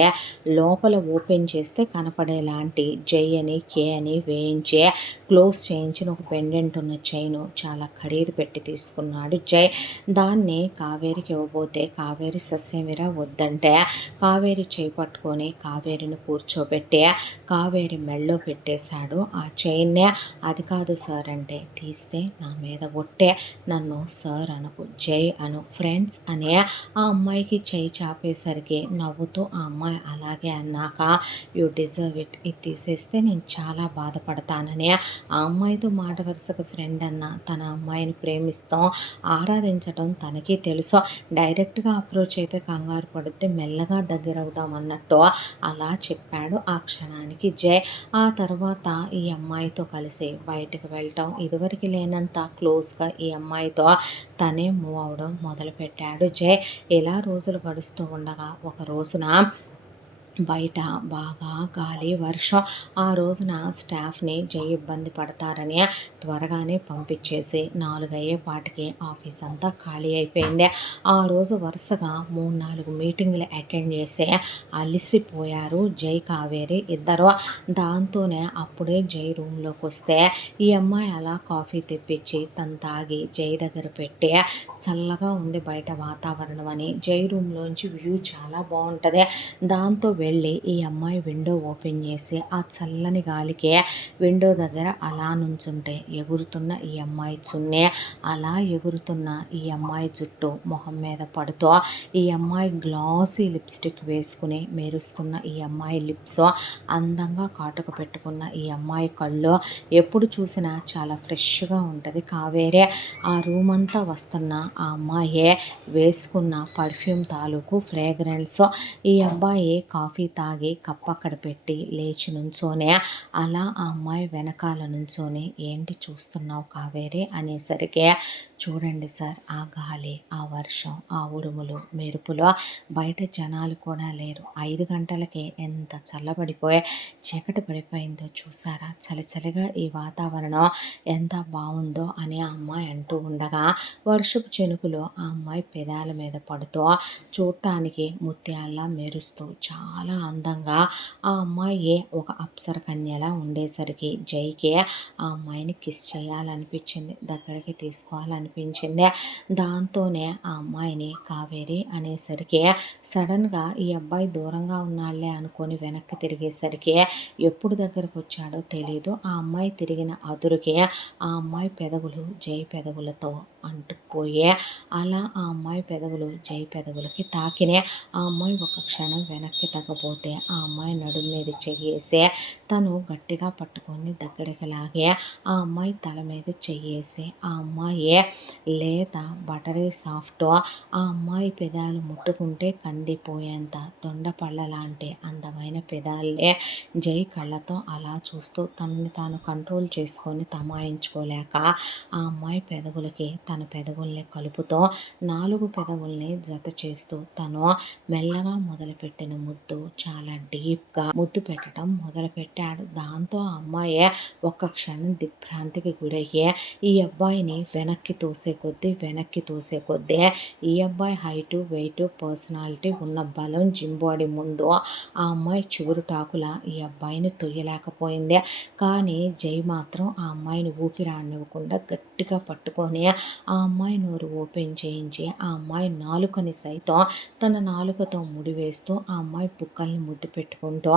లోపల ఓపెన్ చేస్తే కనపడేలాంటి జై అని కే అని వేయించే క్లోజ్ చేయించిన ఒక పెండెంట్ ఉన్న చైను చాలా ఖరీదు పెట్టి తీసుకున్నాడు జై. దాన్ని కావేరికి ఇవ్వబోతే కావేరి సస్యమిరా వద్దంటే కావేరి చేపట్టుకొని కావేరిని కూర్చోబెట్టి కావేరి మెళ్ళో పెట్టేశాడు ఆ చైన్నే. అది కాదు సార్ అంటే తీస్తే నా మీద ఒట్టే, నన్ను సార్ అనకు జై అను ఫ్రెండ్స్ అనే ఆ అమ్మాయికి చేయి చాపేసరికి నవ్వుతూ ఆ అమ్మాయి అలాగే అన్నాక యూ డిజర్వ్ ఇట్, ఇది తీసేస్తే నేను చాలా బాధపడతానని ఆ అమ్మాయితో మాట వరుసగా ఫ్రెండ్ అన్న తన అమ్మాయిని ప్రేమిస్తాం ఆరాధించడం తనకి తెలుసు. డైరెక్ట్గా అప్రోచ్ అయితే కంగారు పడితే మెల్లగా దగ్గర అవుదాం అన్నట్టు అలా చెప్పాడు ఆ క్షణానికి జై. ఆ తర్వాత ఈ అమ్మాయితో కలిసి బయటకు వెళ్ళటం, ఇదివరకు లేనంత క్లోజ్గా ఈ అమ్మాయితో తనే మూవ్ అవడం మొదలుపెట్టాడు జై. ఇలా రోజులు గడుస్తూ ఉండగా ఒక రోజున బయట బాగా గాలి వర్షం, ఆ రోజున స్టాఫ్ని జై ఇబ్బంది పడతారని త్వరగానే పంపించేసి 4 అయ్యేపాటికి ఆఫీస్ అంతా ఖాళీ అయిపోయింది. ఆ రోజు వరుసగా 3-4 మీటింగులు అటెండ్ చేసి అలిసిపోయారు జై కావేరి ఇద్దరు. దాంతోనే అప్పుడే జై రూమ్లోకి వస్తే ఈ అమ్మాయి అలా కాఫీ తెప్పించి తను తాగి జై దగ్గర పెట్టి చల్లగా ఉంది బయట వాతావరణం అని, జై రూమ్లోంచి వ్యూ చాలా బాగుంటుంది, దాంతో వెళ్ళి ఈ అమ్మాయి విండో ఓపెన్ చేసి ఆ చల్లని గాలికి విండో దగ్గర అలా నుంచుంటే ఎగురుతున్న ఈ అమ్మాయి చున్నే, అలా ఎగురుతున్న ఈ అమ్మాయి జుట్టు మొహం మీద పడుతూ, ఈ అమ్మాయి గ్లాసీ లిప్స్టిక్ వేసుకుని మెరుస్తున్న ఈ అమ్మాయి లిప్స్, అందంగా కాటుక పెట్టుకున్న ఈ అమ్మాయి కళ్ళు, ఎప్పుడు చూసినా చాలా ఫ్రెష్గా ఉంటుంది కావేరే. ఆ రూమ్ అంతా వస్తున్న ఆ అమ్మాయే వేసుకున్న పర్ఫ్యూమ్ తాలూకు ఫ్రేగ్రెన్స్. ఈ అబ్బాయి కాఫీ తాగి కప్ అక్కడ పెట్టి లేచి నుంచోనే అలా ఆ అమ్మాయి వెనకాల నుంచొని ఏంటి చూస్తున్నావు కావేరి అనేసరికి, చూడండి సార్ ఆ గాలి, ఆ వర్షం, ఆ ఉరుములు మెరుపులు, బయట జనాలు కూడా లేరు, 5 గంటలకే ఎంత చల్లబడిపోయి చీకటి పడిపోయిందో చూసారా, చలిచలిగా ఈ వాతావరణం ఎంత బాగుందో అని ఆ అమ్మాయి అంటూ ఉండగా వర్షపు చినుకులు ఆ అమ్మాయి పెదాల మీద పడుతూ చూడటానికి ముత్యాల్లా మెరుస్తూ చాలా అందంగా ఆ అమ్మాయి ఒక అప్సర కన్యలా ఉండేసరికి జైకి ఆ అమ్మాయిని కిస్ చేయాలనిపించింది, దగ్గరికి తీసుకోవాలనిపించింది. దాంతోనే ఆ అమ్మాయిని కావేరి అనేసరికి సడన్గా ఈ అబ్బాయి దూరంగా ఉన్నాళ్లే అనుకొని వెనక్కి తిరిగేసరికి ఎప్పుడు దగ్గరకు వచ్చాడో తెలీదు. ఆ అమ్మాయి తిరిగిన అదురుకి ఆ అమ్మాయి పెదవులు జై పెదవులతో అంటుకుపోయే, అలా ఆ అమ్మాయి పెదవులు జై పెదవులకి తాకినే ఆ అమ్మాయి ఒక క్షణం వెనక్కి తగ్గపోతే ఆ అమ్మాయి నడుము మీద చెయ్యేసి తను గట్టిగా పట్టుకొని దగ్గరికి లాగే ఆ అమ్మాయి తల మీద చెయ్యేసి ఆ అమ్మాయి లేత బటరీ సాఫ్ట్, ఆ అమ్మాయి పెదాలు ముట్టుకుంటే కందిపోయేంత దొండపళ్ళ లాంటి అందమైన పెదాలే జై కళ్ళతో అలా చూస్తూ తనని తాను కంట్రోల్ చేసుకొని తమాయించుకోలేక ఆ అమ్మాయి పెదవులకి తన పెదవుల్ని కలుపుతూ 4 పెదవుల్ని జత చేస్తూ తను మెల్లగా మొదలుపెట్టిన ముద్దు చాలా డీప్గా ముద్దు పెట్టడం మొదలుపెట్టాడు. దాంతో ఆ అమ్మాయి ఒక్క క్షణం దిగ్భ్రాంతికి గురయ్యే ఈ అబ్బాయిని వెనక్కి తోసే కొద్దీ ఈ అబ్బాయి హైటు వెయిట్ పర్సనాలిటీ ఉన్న బలం జిమ్ బాడీ ముందు ఆ అమ్మాయి చిగురుటాకులా ఈ అబ్బాయిని తొయ్యలేకపోయింది. కానీ జై మాత్రం ఆ అమ్మాయిని ఊపిరాడనివ్వకుండా గట్టిగా పట్టుకొని ఆ అమ్మాయి నోరు ఓపెన్ చేయించి ఆ అమ్మాయి నాలుకని సైతం తన నాలుకతో ముడివేస్తూ ఆ అమ్మాయి బుక్కల్ని ముద్దు పెట్టుకుంటూ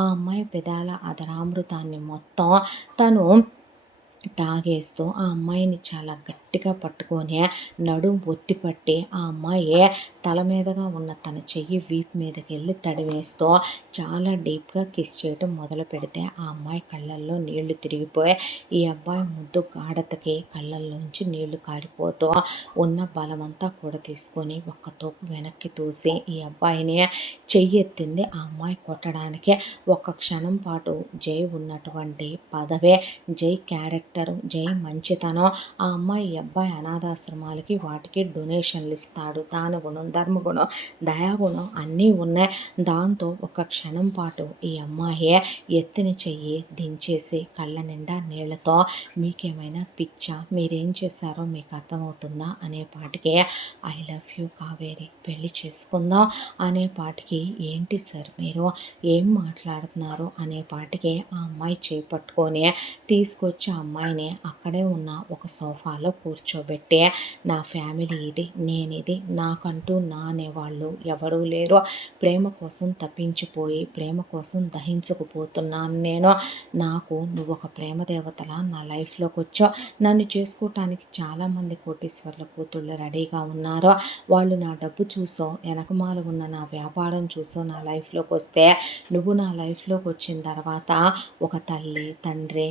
ఆ అమ్మాయి పెదాల అధరామృతాన్ని మొత్తం తను తాగేస్తూ ఆ అమ్మాయిని చాలా గట్టిగా పట్టుకొని నడుం ఒత్తిపట్టి ఆ అమ్మాయి తల మీదగా ఉన్న తన చెయ్యి వీపు మీదకి వెళ్ళి తడివేస్తూ చాలా డీప్గా కిస్ చేయడం మొదలు పెడితే ఆ అమ్మాయి కళ్ళల్లో నీళ్లు తిరిగిపోయి ఈ అబ్బాయి ముద్దు గాఢతకి కళ్ళల్లోంచి నీళ్లు కారిపోతూ ఉన్న బలమంతా కూడా తీసుకొని ఒక్క తోపు వెనక్కి తోసి ఈ అబ్బాయిని చెయ్యి ఎత్తింది ఆ అమ్మాయి కొట్టడానికి. ఒక్క క్షణం పాటు జై ఉన్నటువంటి పదవే, జై క్యారెక్టరు, జై మంచితనం, ఆ అమ్మాయి అబ్బాయి అనాథాశ్రమాలకి వాటికి డొనేషన్లు ఇస్తాడు, దాన గుణం, ధర్మగుణం, దయాగుణం అన్నీ ఉన్నాయి. దాంతో ఒక క్షణం పాటు ఈ అమ్మాయి ఎత్తిన చెయ్యి దించేసి కళ్ళ నిండా నీళ్లతో మీకేమైనా పిచ్చా, మీరేం చేశారో మీకు అర్థమవుతుందా అనే పాటికి ఐ లవ్ యూ కావేరి, పెళ్లి చేసుకుందాం అనే పాటికి ఏంటి సార్ మీరు ఏం మాట్లాడుతున్నారు అనే పాటికి ఆ అమ్మాయి చేపట్టుకొని తీసుకొచ్చి ఆ అమ్మాయిని అక్కడే ఉన్న ఒక సోఫాలో కూర్చోబెట్టి నా ఫ్యామిలీ ఇది, నేనిది, నాకంటూ నా అనేవాళ్ళు ఎవరూ లేరు, ప్రేమ కోసం తప్పించిపోయి ప్రేమ కోసం దహించుకుపోతున్నాను నేను, నాకు నువ్వు ఒక ప్రేమ దేవతలా నా లైఫ్లోకి వచ్చావు, నన్ను చేసుకోవటానికి చాలామంది కోటీశ్వర్ల కూతుళ్ళు రెడీగా ఉన్నారు, వాళ్ళు నా డబ్బు చూసో వెనకమాల ఉన్న నా వ్యాపారం చూసో నా లైఫ్లోకి వస్తే నువ్వు నా లైఫ్లోకి వచ్చిన తర్వాత ఒక తల్లి తండ్రి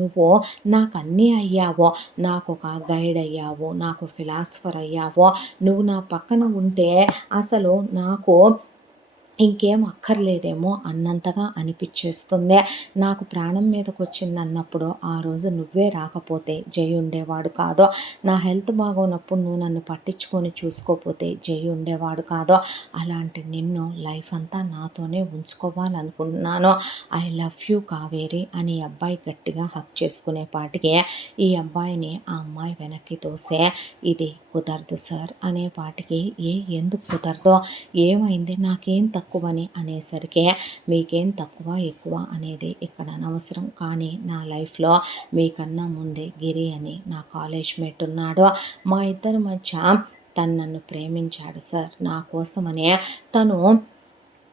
నువ్వు నాకు అన్నీ అయ్యావో, నాకు ఒక గైడ్ అయ్యావో, నాకు ఫిలాసఫర్ అయ్యావో, నువ్వు నా పక్కన ఉంటే అసలు నాకు ఇంకేం అక్కర్లేదేమో అన్నంతగా అనిపించేస్తుంది, నాకు ప్రాణం మీదకి వచ్చింది అన్నప్పుడు ఆ రోజు నువ్వే రాకపోతే జై ఉండేవాడు కాదు, నా హెల్త్ బాగోనప్పుడు నువ్వు నన్ను పట్టించుకొని చూసుకోపోతే జై ఉండేవాడు కాదు, అలాంటి నిన్ను లైఫ్ అంతా నాతోనే ఉంచుకోవాలనుకుంటున్నాను, ఐ లవ్ యూ కావేరి అని అబ్బాయి గట్టిగా హక్ చేసుకునే పాటికి ఈ అబ్బాయిని ఆ అమ్మాయి వెనక్కి తోసే, ఇది కుదరదు సార్ అనే పాటికి ఎందుకు కుదరదో, ఏమైంది, నాకేం తక్కువని అనేసరికి మీకేం తక్కువ ఎక్కువ అనేది ఇక్కడ అనవసరం, కానీ నా లైఫ్లో మీకన్నా ముందే గిరి అని నా కాలేజ్ మేట్ ఉన్నాడు, మా ఇద్దరి మధ్య తను నన్ను ప్రేమించాడు సార్, నా కోసమనే తను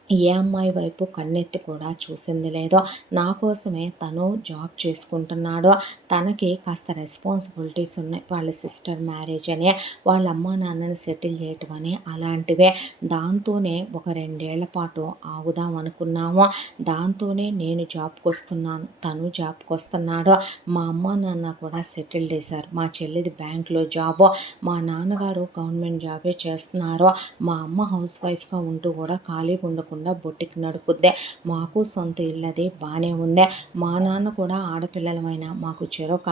ఏ అమ్మాయి వైపు కన్నెత్తి కూడా చూసింది లేదో. నా కోసమే తను జాబ్ చేసుకుంటున్నాడు. తనకి కాస్త రెస్పాన్సిబిలిటీస్ ఉన్నాయి. వాళ్ళ సిస్టర్ మ్యారేజ్ అని, వాళ్ళ అమ్మా నాన్నని సెటిల్ చేయటం అని అలాంటివే. దాంతోనే ఒక 2 ఏళ్ల పాటు ఆగుదాం అనుకున్నాము. దాంతోనే నేను జాబ్కి వస్తున్నాను, తను జాబ్కి వస్తున్నాడు. మా అమ్మా నాన్న కూడా సెటిల్ చేశారు. మా చెల్లిది బ్యాంక్లో జాబు, మా నాన్నగారు గవర్నమెంట్ జాబే చేస్తున్నారు. మా అమ్మ హౌస్ వైఫ్గా ఉంటూ కూడా ఖాళీగా ఉండకుండా బొట్టికి నడుపుద్దే. మాకు సొంత ఇల్లది బాగానే ఉందే. మా నాన్న కూడా ఆడపిల్లలమైన మాకు చెరొక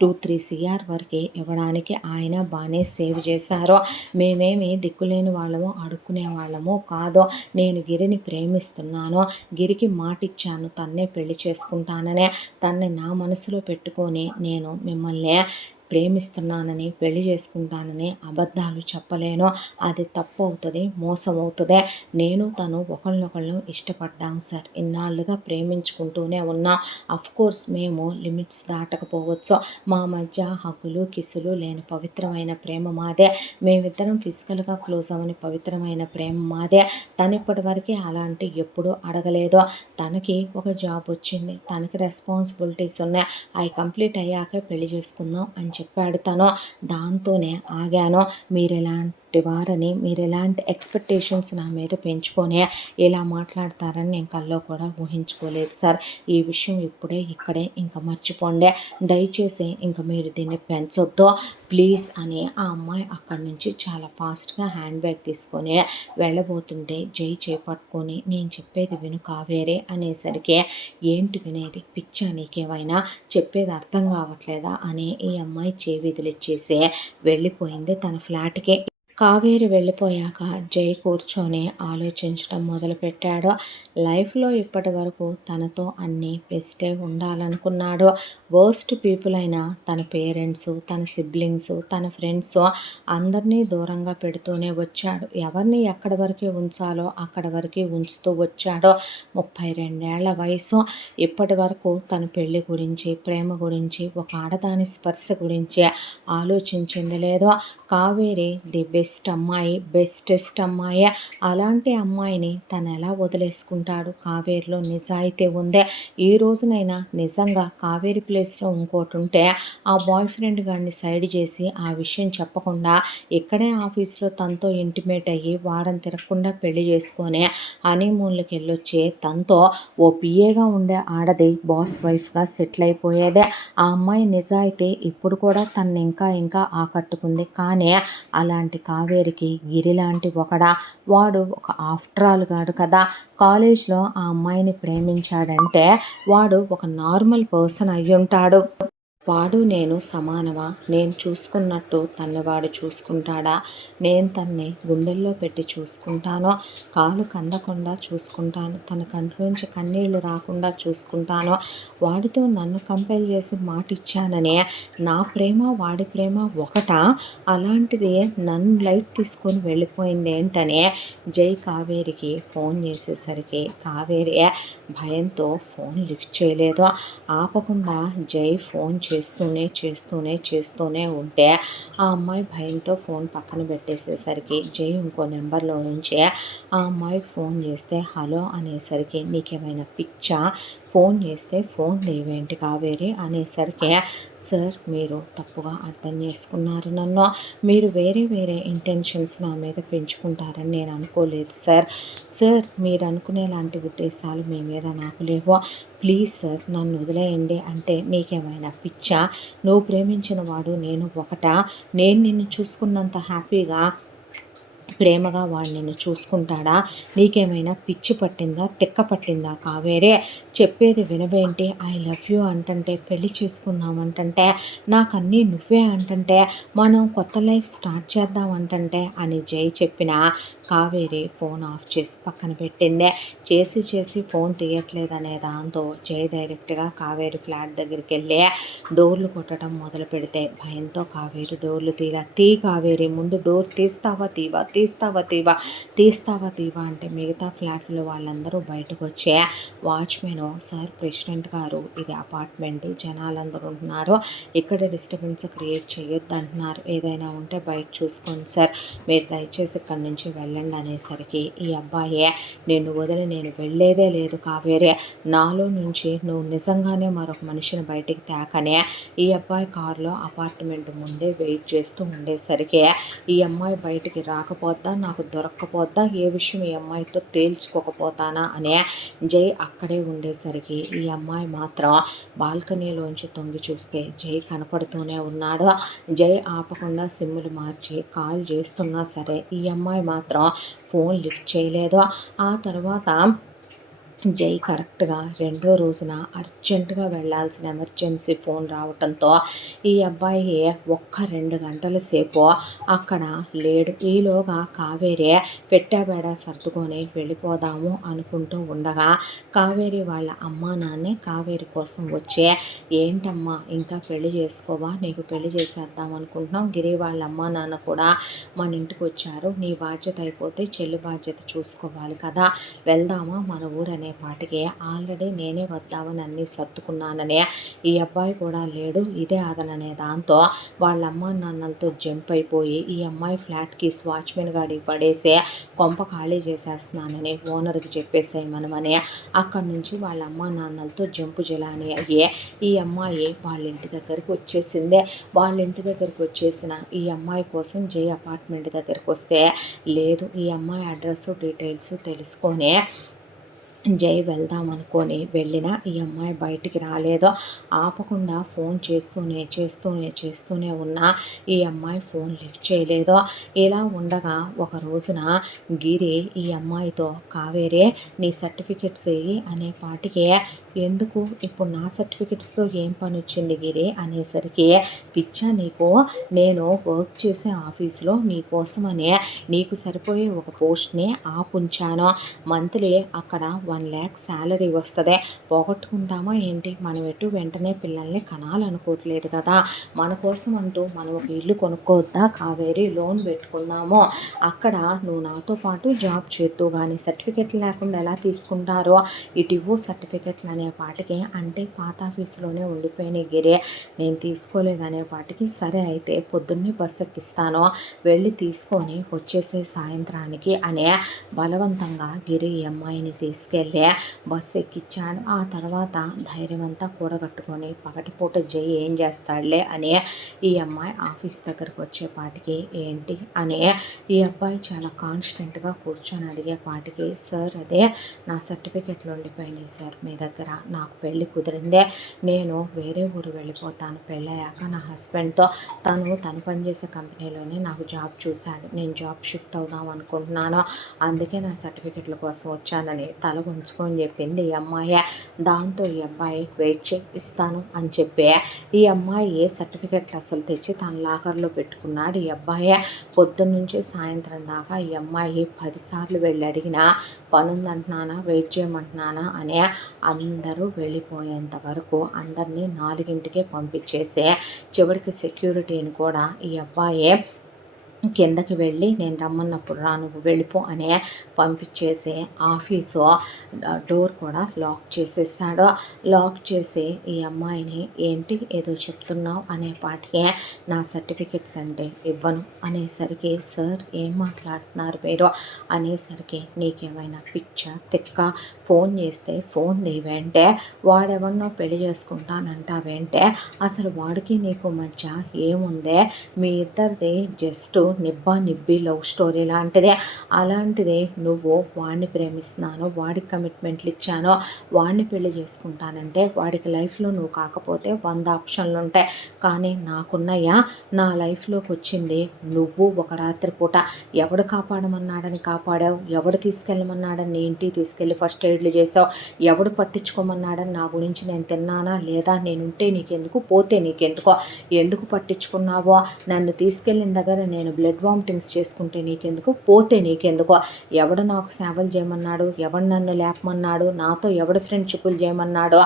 2-3 సిఆర్ వరకే ఇవ్వడానికి ఆయన బాగానే సేవ్ చేశారు. మేమేమి దిక్కులేని వాళ్ళము, అడుక్కునే వాళ్ళము కాదు. నేను గిరిని ప్రేమిస్తున్నాను. గిరికి మాటిచ్చాను తన్నే పెళ్లి చేసుకుంటాననే. తన్ని నా మనసులో పెట్టుకొని నేను మిమ్మల్ని ప్రేమిస్తున్నానని, పెళ్లి చేసుకుంటానని అబద్ధాలు చెప్పలేను. అది తప్పు అవుతుంది, మోసం అవుతుంది. నేను తను ఒకళ్ళనొకళ్ళు ఇష్టపడ్డాం సార్. ఇన్నాళ్ళుగా ప్రేమించుకుంటూనే ఉన్నాం. అఫ్కోర్స్ మేము లిమిట్స్ దాటకపోవచ్చు. మా మధ్య హగ్గులు కిస్సులు లేని పవిత్రమైన ప్రేమ మాదే. మేమిద్దరం ఫిజికల్గా క్లోజ్ అవని పవిత్రమైన ప్రేమ మాదే. తను ఇప్పటివరకు అలాంటి ఎప్పుడూ అడగలేదు. తనకి ఒక జాబ్ వచ్చింది, తనకి రెస్పాన్సిబిలిటీస్ ఉన్నాయి. అవి కంప్లీట్ అయ్యాకే పెళ్లి చేసుకుందాం అని చెప్పాడు తను. దాంతోనే ఆగాను. మీరు ఎలాంటి ఎక్స్పెక్టేషన్స్ నా మీద పెంచుకొని ఇలా మాట్లాడతారని నేను కల్లో కూడా ఊహించుకోలేదు సార్. ఈ విషయం ఇక్కడే ఇంకా మర్చిపోండి. దయచేసి ఇంకా మీరు దీన్ని పెంచొద్దు ప్లీజ్ అని ఆ అమ్మాయి అక్కడి నుంచి చాలా ఫాస్ట్గా హ్యాండ్ బ్యాగ్ తీసుకొని వెళ్ళబోతుంటే జై చేపట్టుకొని, నేను చెప్పేది విను కావేరి అనేసరికి, ఏంటి వినేది, పిచ్చా నీకేమైనా, చెప్పేది అర్థం కావట్లేదా అని ఈ అమ్మాయి చేవిదిలిచ్చేసి వెళ్ళిపోయింది తన ఫ్లాట్కి. కావేరి వెళ్ళిపోయాక జై కూర్చొని ఆలోచించడం మొదలుపెట్టాడు. లైఫ్లో ఇప్పటి వరకు తనతో అన్నీ బెస్టే ఉండాలనుకున్నాడు. వర్స్ట్ పీపుల్ అయినా తన పేరెంట్స్, తన సిబ్లింగ్స్, తన ఫ్రెండ్స్ అందరినీ దూరంగా పెడుతూనే వచ్చాడు. ఎవరిని ఎక్కడి వరకు ఉంచాలో అక్కడి వరకు ఉంచుతూ వచ్చాడు. 32 ఏళ్ల వయసు. ఇప్పటి వరకు తన పెళ్లి గురించి, ప్రేమ గురించి, ఒక ఆడదాని స్పర్శ గురించి ఆలోచించింది లేదు. కావేరి ది బెస్ట్ అమ్మాయి, బెస్టెస్ట్ అమ్మాయి. అలాంటి అమ్మాయిని తను ఎలా వదిలేసుకుంటాడు? కావేరిలో నిజాయితీ ఉందే. ఈ రోజునైనా నిజంగా కావేరి ప్లేస్లో ఇంకోటి ఉంటే ఆ బాయ్ ఫ్రెండ్ గారిని సైడ్ చేసి ఆ విషయం చెప్పకుండా ఇక్కడే ఆఫీస్లో తనతో ఇంటిమేట్ అయ్యి వారం తిరగకుండా పెళ్లి చేసుకొని హనీమూన్లకు వెళ్ళొచ్చి తనతో ఓ పిఏగా ఉండే ఆడది బాస్ వైఫ్గా సెటిల్ అయిపోయేదే. ఆ అమ్మాయి నిజాయితీ ఇప్పుడు కూడా తనని ఇంకా ఆకట్టుకుంది. కానీ అలాంటి కావేరికి గిరి లాంటి వాడు ఒక ఆఫ్టర్ ఆల్ గాడు కదా. కాలేజ్లో ఆ అమ్మాయిని ప్రేమించాడంటే వాడు ఒక నార్మల్ పర్సన్ అయ్యుంటాడు. వాడు నేను సమానమా? నేను చూసుకున్నట్టు తన్ని వాడు చూసుకుంటాడా? నేను తన్ని గుండెల్లో పెట్టి చూసుకుంటాను, కాలు కందకుండా చూసుకుంటాను, తన కంట్లోంచి కన్నీళ్లు రాకుండా చూసుకుంటాను. వాడితో నన్ను కంపేర్ చేసి మాట ఇచ్చానని నా ప్రేమ వాడి ప్రేమ ఒకటా? అలాంటిది నన్ను లైట్ తీసుకొని వెళ్ళిపోయింది ఏంటని జై కావేరికి ఫోన్ చేసేసరికి కావేరి భయంతో ఫోన్ లిఫ్ట్ చేయలేదు. ఆపకుండా జై ఫోన్ చేస్తూనే ఉంటే ఆ అమ్మాయి భయంతో ఫోన్ పక్కన పెట్టేసేసరికి జై ఇంకో నెంబర్లో నుంచి ఆ అమ్మాయి ఫోన్ చేస్తే హలో అనేసరికి, నీకేమైనా పిచ్చా? ఫోన్ చేస్తే ఫోన్ లేవేంటి కావేరి అనేసరికి, సార్ మీరు తప్పుగా అర్థం చేసుకున్నారు నన్ను. మీరు వేరే ఇంటెన్షన్స్ నా మీద పెంచుకుంటారని నేను అనుకోలేదు సార్. మీరు అనుకునేలాంటి ఉద్దేశాలు మీ మీద నాకు లేవు. ప్లీజ్ సార్ నన్ను వదిలేయండి. అంటే నీకేమైనా పిచ్చా? నువ్వు ప్రేమించిన వాడు నేను ఒకటా? నేను నిన్ను చూసుకున్నంత హ్యాపీగా ప్రేమగా వాడు నిన్ను చూసుకుంటాడా? నీకేమైనా పిచ్చి పట్టిందా, తిక్క పట్టిందా కావేరే? చెప్పేది వినవేంటి? ఐ లవ్ యూ అంటంటే, పెళ్లి చేసుకుందాం అంటంటే, నాకన్నీ నువ్వే అంటంటే, మనం కొత్త లైఫ్ స్టార్ట్ చేద్దాం అంటంటే అని జై చెప్పిన కావేరి ఫోన్ ఆఫ్ చేసి పక్కన పెట్టిందే. చేసి ఫోన్ తీయట్లేదనే దాంతో జై డైరెక్ట్గా కావేరి ఫ్లాట్ దగ్గరికి వెళ్ళి డోర్లు కొట్టడం మొదలు పెడితే భయంతో కావేరి డోర్లు తీరా, కావేరి ముందు డోర్ తీస్తావా తీవా తీస్తావా అంటే మిగతా ఫ్లాట్లో వాళ్ళందరూ బయటకు వచ్చే వాచ్మెన్, సార్ ప్రెసిడెంట్ గారు ఇది అపార్ట్మెంట్, జనాలందరూ ఉంటున్నారు, ఇక్కడ డిస్టర్బెన్స్ క్రియేట్ చేయొద్దు అంటున్నారు, ఏదైనా ఉంటే బయట చూసుకోండి సార్, మీరు దయచేసి ఇక్కడి నుంచి వెళ్ళండి అనేసరికి ఈ అబ్బాయి నిన్ను వదిలి నేను వెళ్ళేదే లేదు కావేరి, నాలో నుంచి నువ్వు నిజంగానే మరొక మనిషిని బయటికి తేకనే ఈ అబ్బాయి కారులో అపార్ట్మెంట్ ముందే వెయిట్ చేస్తూ ఉండేసరికి ఈ అమ్మాయి బయటికి రాకపోద్దా, నాకు దొరక్కపోద్దా, ఏ విషయం ఈ అమ్మాయితో తేల్చుకోకపోతానా అనే జై అక్కడే ఉండేసరికి ఈ అమ్మాయి మాత్రం బాల్కనీలోంచి తొంగి చూస్తే జై కనపడుతూనే ఉన్నాడు. జై ఆపకుండా సిమ్ములు మార్చి కాల్ చేస్తున్నా సరే ఈ అమ్మాయి మాత్రం ఫోన్ లిఫ్ట్ చేయలేదు. ఆ తర్వాత జై కరెక్ట్గా రెండో రోజున అర్జెంటుగా వెళ్ళాల్సిన ఎమర్జెన్సీ ఫోన్ రావటంతో ఈ అబ్బాయి ఒక్క 2 గంటల సేపు అక్కడ లేడు. ఈలోగా కావేరి పెట్టాబేడా సర్దుకొని వెళ్ళిపోదాము అనుకుంటూ ఉండగా కావేరి వాళ్ళ అమ్మా నాన్నే కావేరి కోసం వచ్చే ఏంటమ్మా ఇంకా పెళ్లి చేసుకోవా, నీకు పెళ్లి చేసేద్దాం అనుకుంటున్నాం, గిరి వాళ్ళ అమ్మా నాన్న కూడా మన ఇంటికి వచ్చారు, నీ బాధ్యత అయిపోతే చెల్లి బాధ్యత చూసుకోవాలి కదా, వెళ్దామా మన ఊరనే పాటికి ఆల్రెడీ నేనే వద్దామని అన్నీ సర్దుకున్నాననే ఈ అబ్బాయి కూడా లేడు, ఇదే అదననే దాంతో వాళ్ళ అమ్మ నాన్నలతో జంప్ అయిపోయి ఈ అమ్మాయి ఫ్లాట్కి వాచ్మెన్ గాడికి పడేసి కొంప ఖాళీ చేసేస్తున్నానని ఓనర్కి చెప్పేసేయమనమని అక్కడి నుంచి వాళ్ళ అమ్మ నాన్నలతో జంపు జలాని అయ్యి ఈ అమ్మాయి వాళ్ళ ఇంటి దగ్గరికి వచ్చేసిందే. వాళ్ళ ఇంటి దగ్గరికి వచ్చేసిన ఈ అమ్మాయి కోసం జై అపార్ట్మెంట్ దగ్గరికి వస్తే లేదు, ఈ అమ్మాయి అడ్రస్ డీటెయిల్స్ తెలుసుకొని జై వెళ్దాం అనుకొని వెళ్ళిన ఈ అమ్మాయి బయటికి రాలేదో, ఆపకుండా ఫోన్ చేస్తూనే ఉన్నా ఈ అమ్మాయి ఫోన్ లిఫ్ట్ చేయలేదో. ఇలా ఉండగా ఒక రోజున గిరి ఈ అమ్మాయితో కావేరే నీ సర్టిఫికెట్స్ ఏయి అనే పాటికి ఎందుకు ఇప్పుడు నా సర్టిఫికెట్స్తో ఏం పని వచ్చింది గిరి అనేసరికి పిచ్చా నీకు, నేను వర్క్ చేసే ఆఫీస్లో నీకోసమనే నీకు సరిపోయే ఒక పోస్ట్ని ఆపుంచాను, మంత్లీ అక్కడ 1 lakh శాలరీ వస్తుంది, పోగొట్టుకుంటామా ఏంటి, మనం ఎటు వెంటనే పిల్లల్ని కనాలనుకోవట్లేదు కదా, మన కోసం అంటూ మనం ఒక ఇల్లు కొనుక్కోవద్దా కావేరి, లోన్ పెట్టుకున్నాము, అక్కడ నువ్వు నాతో పాటు జాబ్ చేస్తూ కానీ సర్టిఫికెట్లు లేకుండా ఎలా తీసుకుంటారో, ఇటు సర్టిఫికెట్లు అనే పాటికి అంటే పాత ఆఫీసులోనే ఉండిపోయినాయి గిరి, నేను తీసుకోలేదనే పాటికి సరే అయితే పొద్దున్నే బస్సు ఎక్కిస్తాను, వెళ్ళి తీసుకొని వచ్చేసే సాయంత్రానికి అనే బలవంతంగా గిరి ఈ అమ్మాయిని తీసుకెళ్ళి బస్సు ఎక్కించాడు. ఆ తర్వాత ధైర్యం అంతా కూడగట్టుకొని పగటిపూట జై ఏం చేస్తాడులే అని ఈ అమ్మాయి ఆఫీస్ దగ్గరకు వచ్చేపాటికి ఏంటి అని ఈ అబ్బాయి చాలా కాన్స్టెంట్గా కూర్చొని అడిగేపాటికి సార్ అదే నా సర్టిఫికెట్లు ఉండిపోయినాయి సార్ మీ దగ్గర, నాకు పెళ్ళి కుదిరిందే, నేను వేరే ఊరు వెళ్ళిపోతాను పెళ్ళయ్యాక నా హస్బెండ్తో, తను పనిచేసే కంపెనీలోనే నాకు జాబ్ చూశాడు, నేను జాబ్ షిఫ్ట్ అవుదాం అనుకుంటున్నాను, అందుకే నా సర్టిఫికెట్ల కోసం వచ్చానని తల ఉంచుకొని చెప్పింది ఈ అమ్మాయి. దాంతో ఈ అబ్బాయి వెయిట్ చేపిస్తాను అని చెప్పి ఈ అమ్మాయి ఏ సర్టిఫికెట్లు అసలు తెచ్చి తన లాకర్లో పెట్టుకున్నాడు. ఈ అబ్బాయి పొద్దున్నుంచి సాయంత్రం దాకా ఈ అమ్మాయి 10 సార్లు వెళ్ళి అడిగినా పనుందంటున్నానా వెయిట్ చేయమంటున్నానా అని అందరూ వెళ్ళిపోయేంత వరకు అందరినీ 4ంటికే పంపించేసి చివరికి సెక్యూరిటీని కూడా ఈ అబ్బాయి కిందకి వెళ్ళి నేను రమ్మన్నప్పుడు రా నువ్వు వెళ్ళిపో అనే పంపించేసి ఆఫీసు డోర్ కూడా లాక్ చేసేసాడు. లాక్ చేసి ఈ అమ్మాయిని ఏంటి ఏదో చెప్తున్నావు అనే పాటికి నా సర్టిఫికెట్స్ అంటే ఇవ్వను అనేసరికి సార్ ఏం మాట్లాడుతున్నారు మీరు అనేసరికి నీకేమైనా పిచ్చ తిక్క, ఫోన్ చేస్తే ఫోన్ తీవేంటే, వాడెవరినో పెళ్లి చేసుకుంటానంటావేంటే, అసలు వాడికి నీకు మధ్య ఏముందే, మీ ఇద్దరిది జస్ట్ నిబ్బి లవ్ స్టోరీ లాంటిదే, అలాంటిది నువ్వు వాడిని ప్రేమిస్తున్నాను, వాడికి కమిట్మెంట్లు ఇచ్చాను, వాడిని పెళ్లి చేసుకుంటానంటే వాడికి లైఫ్లో నువ్వు కాకపోతే 100 ఆప్షన్లు ఉంటాయి, కానీ నాకున్నయ్యా, నా లైఫ్లోకి వచ్చింది నువ్వు ఒక రాత్రి పూట, ఎవడు కాపాడమన్నాడని కాపాడావు, ఎవడు తీసుకెళ్ళమన్నాడని నీ ఇంటికి తీసుకెళ్ళి ఫస్ట్ ఎయిడ్లు చేసావు, ఎవడు పట్టించుకోమన్నాడని నా గురించి నేను తిన్నానా లేదా, నేనుంటే నీకెందుకు పోతే నీకెందుకో, ఎందుకు పట్టించుకున్నావో, నన్ను తీసుకెళ్ళిన దగ్గర నేను బ్లడ్ వామిటింగ్స్ చేసుకుంటే నీకెందుకు, పోతే నీకెందుకు, ఎవడు నాకు సేవలు చేయమన్నాడు, ఎవడు నన్ను లేపమన్నాడు, నాతో ఎవడు ఫ్రెండ్షిప్లు చేయమన్నాడో,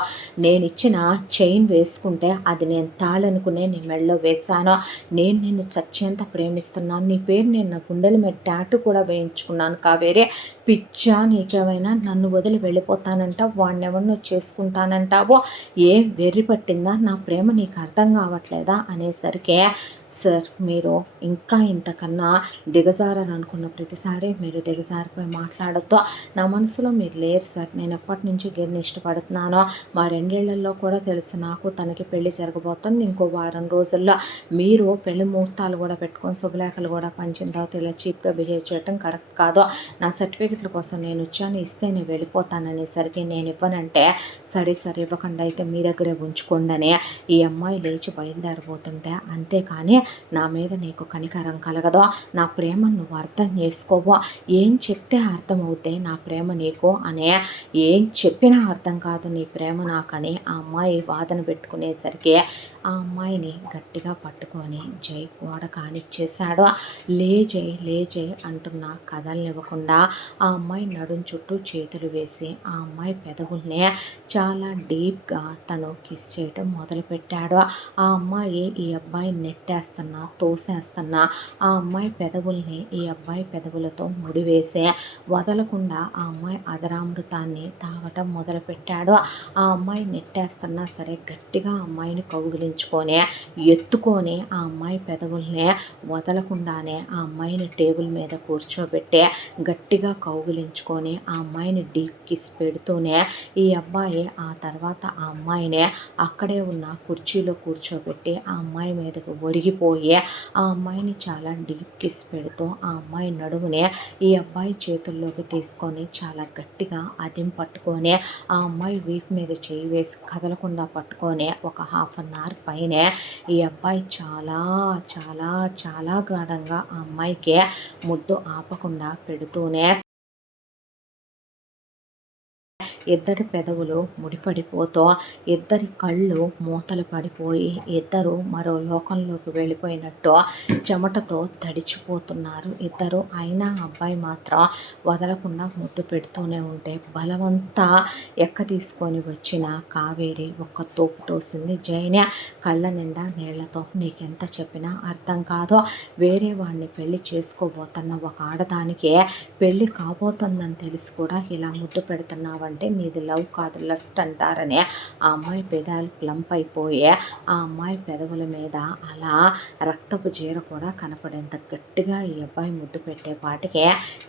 నేను ఇచ్చిన చైన్ వేసుకుంటే అది నేను తాళనుకునే నీ మెడలో వేశాను. నేను నిన్ను చచ్చేంత ప్రేమిస్తున్నాను. నీ పేరు నేను నా గుండెల మీద టాటూ కూడా వేయించుకున్నాను కావేరి. పిచ్చా నీకేమైనా, నన్ను వదిలి వెళ్ళిపోతానంటావు, వాడినెవరినో చేసుకుంటానంటావో, ఏం వెర్రి పట్టిందా, నా ప్రేమ నీకు అర్థం కావట్లేదా అనేసరికి, సార్ మీరు ఇంకా ఇంతకన్నా దిగజారనుకున్న ప్రతిసారి మీరు దిగజారిపోయి మాట్లాడొద్దు. నా మనసులో మీరు లేరు సార్. నేను ఎప్పటి నుంచి గిరిని ఇష్టపడుతున్నానో మా 2 ఏళ్లలో కూడా తెలుసు నాకు. తనకి పెళ్లి జరగబోతుంది ఇంకో వారం రోజుల్లో. మీరు పెళ్లి ముహూర్తాలు కూడా పెట్టుకొని శుభలేఖలు కూడా పంచిన తర్వాత ఇలా చీప్గా బిహేవ్ చేయటం కరెక్ట్ కాదు. నా సర్టిఫికెట్ల కోసం నేను వచ్చాను, ఇస్తే నేను వెళ్ళిపోతాననేసరికి, నేను ఇవ్వనంటే, సరే సరే ఇవ్వకుండా అయితే మీ దగ్గరే ఉంచుకోండి అని ఈ అమ్మాయి లేచి బయలుదేరబోతుంటే, అంతేకాని నా మీద నీకు కనికరం కలగదో, నా ప్రేమను నువ్వు అర్థం చేసుకోవో, ఏం చెప్తే అర్థమవుతే నా ప్రేమ నీకు అనే, ఏం చెప్పినా అర్థం కాదు నీ ప్రేమ నాకని ఆ అమ్మాయి వాదన పెట్టుకునేసరికి, ఆ అమ్మాయిని గట్టిగా పట్టుకొని జై గోడ కానిచ్చేశాడు. లే జై అంటున్న కదలనివ్వకుండా ఆ అమ్మాయి నడుం చుట్టూ చేతులు వేసి ఆ అమ్మాయి పెదవుల్ని చాలా డీప్గా తను కిస్ చేయటం మొదలుపెట్టాడు. ఆ అమ్మాయి ఈ అబ్బాయి నెట్టేస్తున్నా తోసేస్తున్నా ఆ అమ్మాయి పెదవుల్ని ఈ అబ్బాయి పెదవులతో ముడివేసే వదలకుండా ఆ అమ్మాయి అదరామృతాన్ని తాగటం మొదలుపెట్టాడు. ఆ అమ్మాయి నెట్టేస్తున్నా సరే గట్టిగా ఆ అమ్మాయిని కౌగిలించుకొని ఎత్తుకొని ఆ అమ్మాయి పెదవుల్ని వదలకుండానే ఆ అమ్మాయిని టేబుల్ మీద కూర్చోబెట్టి గట్టిగా కౌగిలించుకొని ఆ అమ్మాయిని డీప్ కిస్ పెడుతూనే ఈ అబ్బాయి ఆ తర్వాత ఆ అమ్మాయిని అక్కడే ఉన్న కుర్చీలో కూర్చోబెట్టి ఆ అమ్మాయి మీదకు ఒరిగిపోయి ఆ అమ్మాయిని చాలా డీప్ కిస్ పెడుతూ ఆ అమ్మాయి నడుముని ఈ అబ్బాయి చేతుల్లోకి తీసుకొని చాలా గట్టిగా అదిం పట్టుకొని ఆ అమ్మాయి వీపు మీద చేయి వేసి కదలకుండా పట్టుకొని ఒక 1/2 అవర్ పైనే ఈ అబ్బాయి చాలా చాలా చాలా గాఢంగా ఆ అమ్మాయికి ముద్దు ఆపకుండా పెడుతూనే ఇద్దరి పెదవులు ముడిపడిపోతూ ఇద్దరి కళ్ళు మూతలు పడిపోయి ఇద్దరు మరో లోకంలోకి వెళ్ళిపోయినట్టు చెమటతో తడిచిపోతున్నారు ఇద్దరు. అయినా అబ్బాయి మాత్రం వదలకుండా ముద్దు పెడుతూనే ఉంటే బలవంతా ఎక్క తీసుకొని వచ్చిన కావేరి ఒక్క తోపు తోసింది జైనే కళ్ళ నిండా నీళ్లతో. నీకెంత చెప్పినా అర్థం కాదు. వేరే వాడిని పెళ్లి చేసుకోబోతున్న ఒక ఆడదానికి పెళ్లి కాబోతుందని తెలిసి కూడా ఇలా ముద్దు పెడుతున్నావంటే నీది లవ్ కాదు లస్ట్ అంటారని ఆ అమ్మాయి పెదాలు ప్లంప్ అయిపోయి ఆ అమ్మాయి పెదవుల మీద అలా రక్తపు జీర కూడా కనపడేంత గట్టిగా ఈ అబ్బాయి ముద్దు పెట్టేపాటికే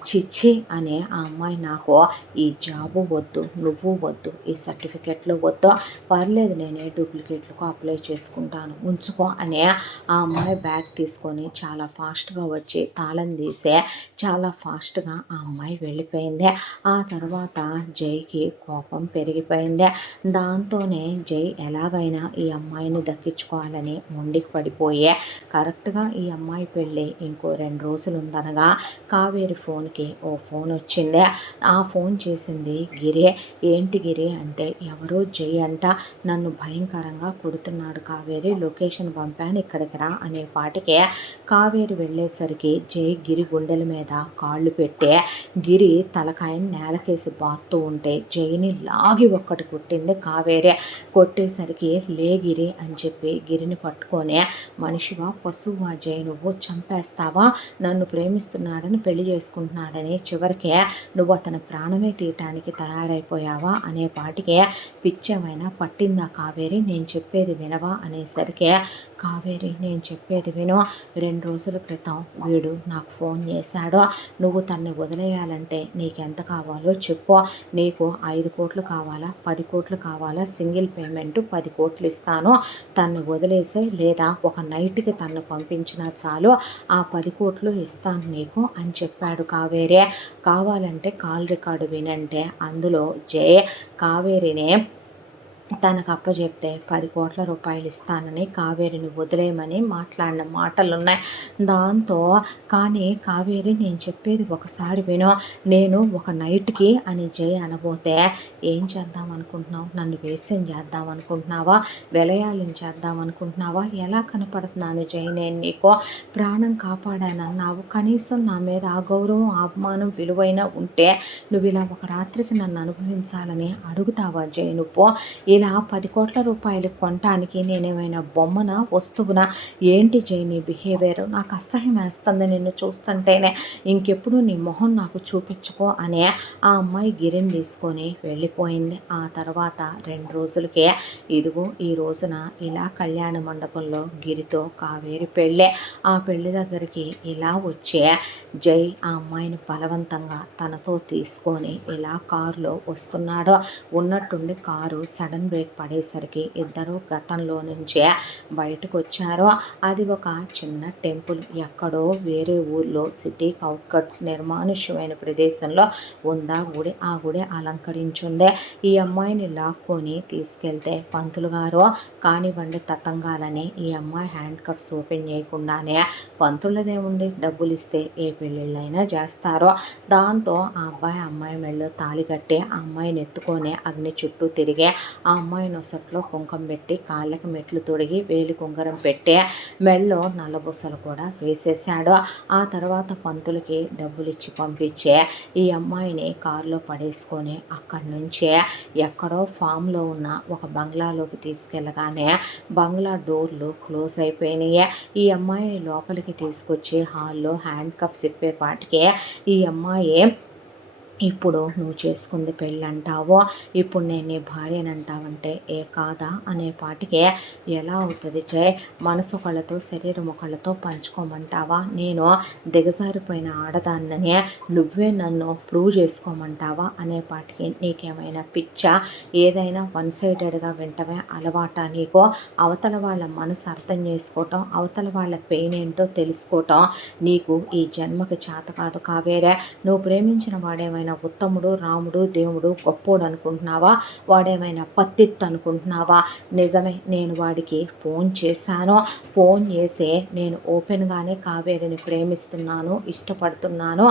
చిచ్చి అనే ఆ అమ్మాయి, నాకు ఈ జాబు వద్దు, నువ్వు వద్దు, ఈ సర్టిఫికెట్లు వద్దు, పర్లేదు నేనే డూప్లికేట్లకు అప్లై చేసుకుంటాను ఉంచుకో అనే ఆ అమ్మాయి బ్యాగ్ తీసుకొని చాలా ఫాస్ట్గా వచ్చి తాళం తీసే చాలా ఫాస్ట్గా ఆ అమ్మాయి వెళ్ళిపోయింది. ఆ తర్వాత జైకి కోపం పెరిగిపోయింది. దాంతోనే జై ఎలాగైనా ఈ అమ్మాయిని దక్కించుకోవాలని మొండికి పడిపోయే కరెక్ట్గా ఈ అమ్మాయి పెళ్ళి ఇంకో 2 రోజులు ఉందనగా కావేరి ఫోన్కి ఓ ఫోన్ వచ్చింది. ఆ ఫోన్ చేసింది గిరి. ఏంటి గిరి అంటే, ఎవరో జై అంట నన్ను భయంకరంగా కొడుతున్నాడు కావేరి, లొకేషన్ పంపాను ఇక్కడికి రా అనే పాటికే కావేరి వెళ్ళేసరికి జై గిరి గుండెల మీద కాళ్ళు పెట్టే గిరి తలకాయని నేలకేసి బాత్తూ ఉంటే జైని లాగి ఒక్కటి కొట్టింది కావేరే. కొట్టేసరికి లే గిరి అని చెప్పి గిరిని పట్టుకొని, మనిషివా పశువా జై, నువ్వు చంపేస్తావా, నన్ను ప్రేమిస్తున్నాడని పెళ్లి చేసుకుంటున్నాడని చివరికే నువ్వు అతని ప్రాణమే తీయటానికి తయారైపోయావా అనే పాటికే పిచ్చేమైనా పట్టిందా కావేరి, నేను చెప్పేది వినవా అనేసరికి, కావేరి నేను చెప్పేది విను, 2 రోజుల క్రితం వీడు నాకు ఫోన్ చేశాడు, నువ్వు తన్ని వదిలేయాలంటే నీకెంత కావాలో చెప్పు, నీకు 5 కోట్లు కావాలా 10 కోట్లు కావాలా, సింగిల్ పేమెంట్ 10 కోట్లు ఇస్తాను, తన్ని వదిలేసే, లేదా ఒక నైట్కి తన్ను పంపించినా చాలు, ఆ 10 కోట్లు ఇస్తాను నీకు అని చెప్పాడు కావేరే. కావాలంటే కాల్ రికార్డు వినంటే అందులో జయ కావేరినే తనకు అప్పజెప్తే 10,00,00,000 ఇస్తానని కావేరిని వదిలేయమని మాట్లాడిన మాటలున్నాయి. దాంతో కానీ కావేరి నేను చెప్పేది ఒకసారి విను. నేను ఒక నైట్‌కి అని జై అనబోతే ఏం చేద్దాం అనుకుంటున్నావు? నన్ను వేశ్యం చేద్దాం అనుకుంటున్నావా? వెలయాలిని చేద్దాం అనుకుంటున్నావా? ఎలా కనపడుతున్నాను జై నేను నీకు? ప్రాణం కాపాడానన్నావు. కనీసం నా మీద ఆ గౌరవం, ఆ అభిమానం, విలువైన ఉంటే నువ్వు ఇలా ఒక రాత్రికి నన్ను అనుభవించాలని అడుగుతావా జై నువ్వు? ఇలా 10,00,00,000 కొనటానికి నేనేమైనా బొమ్మనా, వస్తువునా? ఏంటి జై నీ బిహేవియర్? నాకు అసహ్యం వేస్తుంది నిన్ను చూస్తుంటేనే. ఇంకెప్పుడు నీ మొహం నాకు చూపించుకో అని ఆ అమ్మాయి గిరిని తీసుకొని వెళ్ళిపోయింది. ఆ తర్వాత 2 రోజులకే ఇదిగో ఈ రోజున ఇలా కళ్యాణ మండపంలో గిరితో కావేరి పెళ్ళే. ఆ పెళ్లి దగ్గరికి ఇలా వచ్చే జై ఆ అమ్మాయిని బలవంతంగా తనతో తీసుకొని ఇలా కారులో వస్తున్నాడు. ఉన్నట్టుండి కారు సడన్ బ్రేక్ పడేసరికి ఇద్దరు గతంలో నుంచే బయటకు వచ్చారు. అది ఒక చిన్న టెంపుల్, ఎక్కడో వేరే ఊర్లో సిటీ అవుట్కట్స్ నిర్మానుష్యమైన ప్రదేశంలో ఉందా గుడి. ఆ గుడి అలంకరించుందే. ఈ అమ్మాయిని లాక్కొని తీసుకెళ్తే పంతులు గారు కానివ్వండి తతంగాలని ఈ అమ్మాయి హ్యాండ్ కప్స్ ఓపెన్ చేయకుండానే పంతులదేముంది, డబ్బులు ఇస్తే ఏ పెళ్ళిళ్ళైనా చేస్తారో. దాంతో ఆ అమ్మాయి మెళ్ళో తాళి కట్టి ఆ అమ్మాయిని ఎత్తుకొని అగ్ని చుట్టూ తిరిగి ఆ అమ్మాయి నొసట్లో కుంకం పెట్టి కాళ్ళకి మెట్లు తొడిగి వేలి కుంగరం పెట్టి మెళ్ళో నల్లబుసలు కూడా వేసేసాడు. ఆ తర్వాత పంతులకి డబ్బులు ఇచ్చి పంపించే ఈ అమ్మాయిని కారులో పడేసుకొని అక్కడి నుంచే ఎక్కడో ఫామ్లో ఉన్న ఒక బంగ్లాలోకి తీసుకెళ్ళగానే బంగ్లా డోర్లు క్లోజ్ అయిపోయినాయి. ఈ అమ్మాయిని లోపలికి తీసుకొచ్చి హాల్లో హ్యాండ్ కప్స్ ఇప్పేపాటికే ఈ అమ్మాయి ఇప్పుడు నువ్వు చేసుకుంది పెళ్ళంటావో, ఇప్పుడు నేను నీ భార్యనంటావంటే ఏ కాదా అనే పాటికే ఎలా అవుతుంది జై? మనసు ఒకళ్ళతో శరీరం ఒకళ్ళతో పంచుకోమంటావా? నేను దిగజారిపోయిన ఆడదాన్ననే నువ్వే నన్ను ప్రూవ్ చేసుకోమంటావా అనే పాటికి నీకేమైనా పిచ్చా? ఏదైనా వన్ సైడెడ్గా వింటవే అలవాట నీకు? అవతల వాళ్ళ మనసు అర్థం చేసుకోవటం, అవతల వాళ్ళ పెయిన్ ఏంటో తెలుసుకోవటం నీకు ఈ జన్మకి చేత కాదు కావేరే. నువ్వు ప్రేమించిన వాడేమైనా ఉత్తముడు, రాముడు, దేవుడు, గొప్పోడు అనుకుంటున్నావా? వాడేమైనా పత్తిత్తు అనుకుంటున్నావా? నిజమే, నేను వాడికి ఫోన్ చేశాను. ఫోన్ చేసి నేను ఓపెన్గానే కావేరిని ప్రేమిస్తున్నాను, ఇష్టపడుతున్నాను,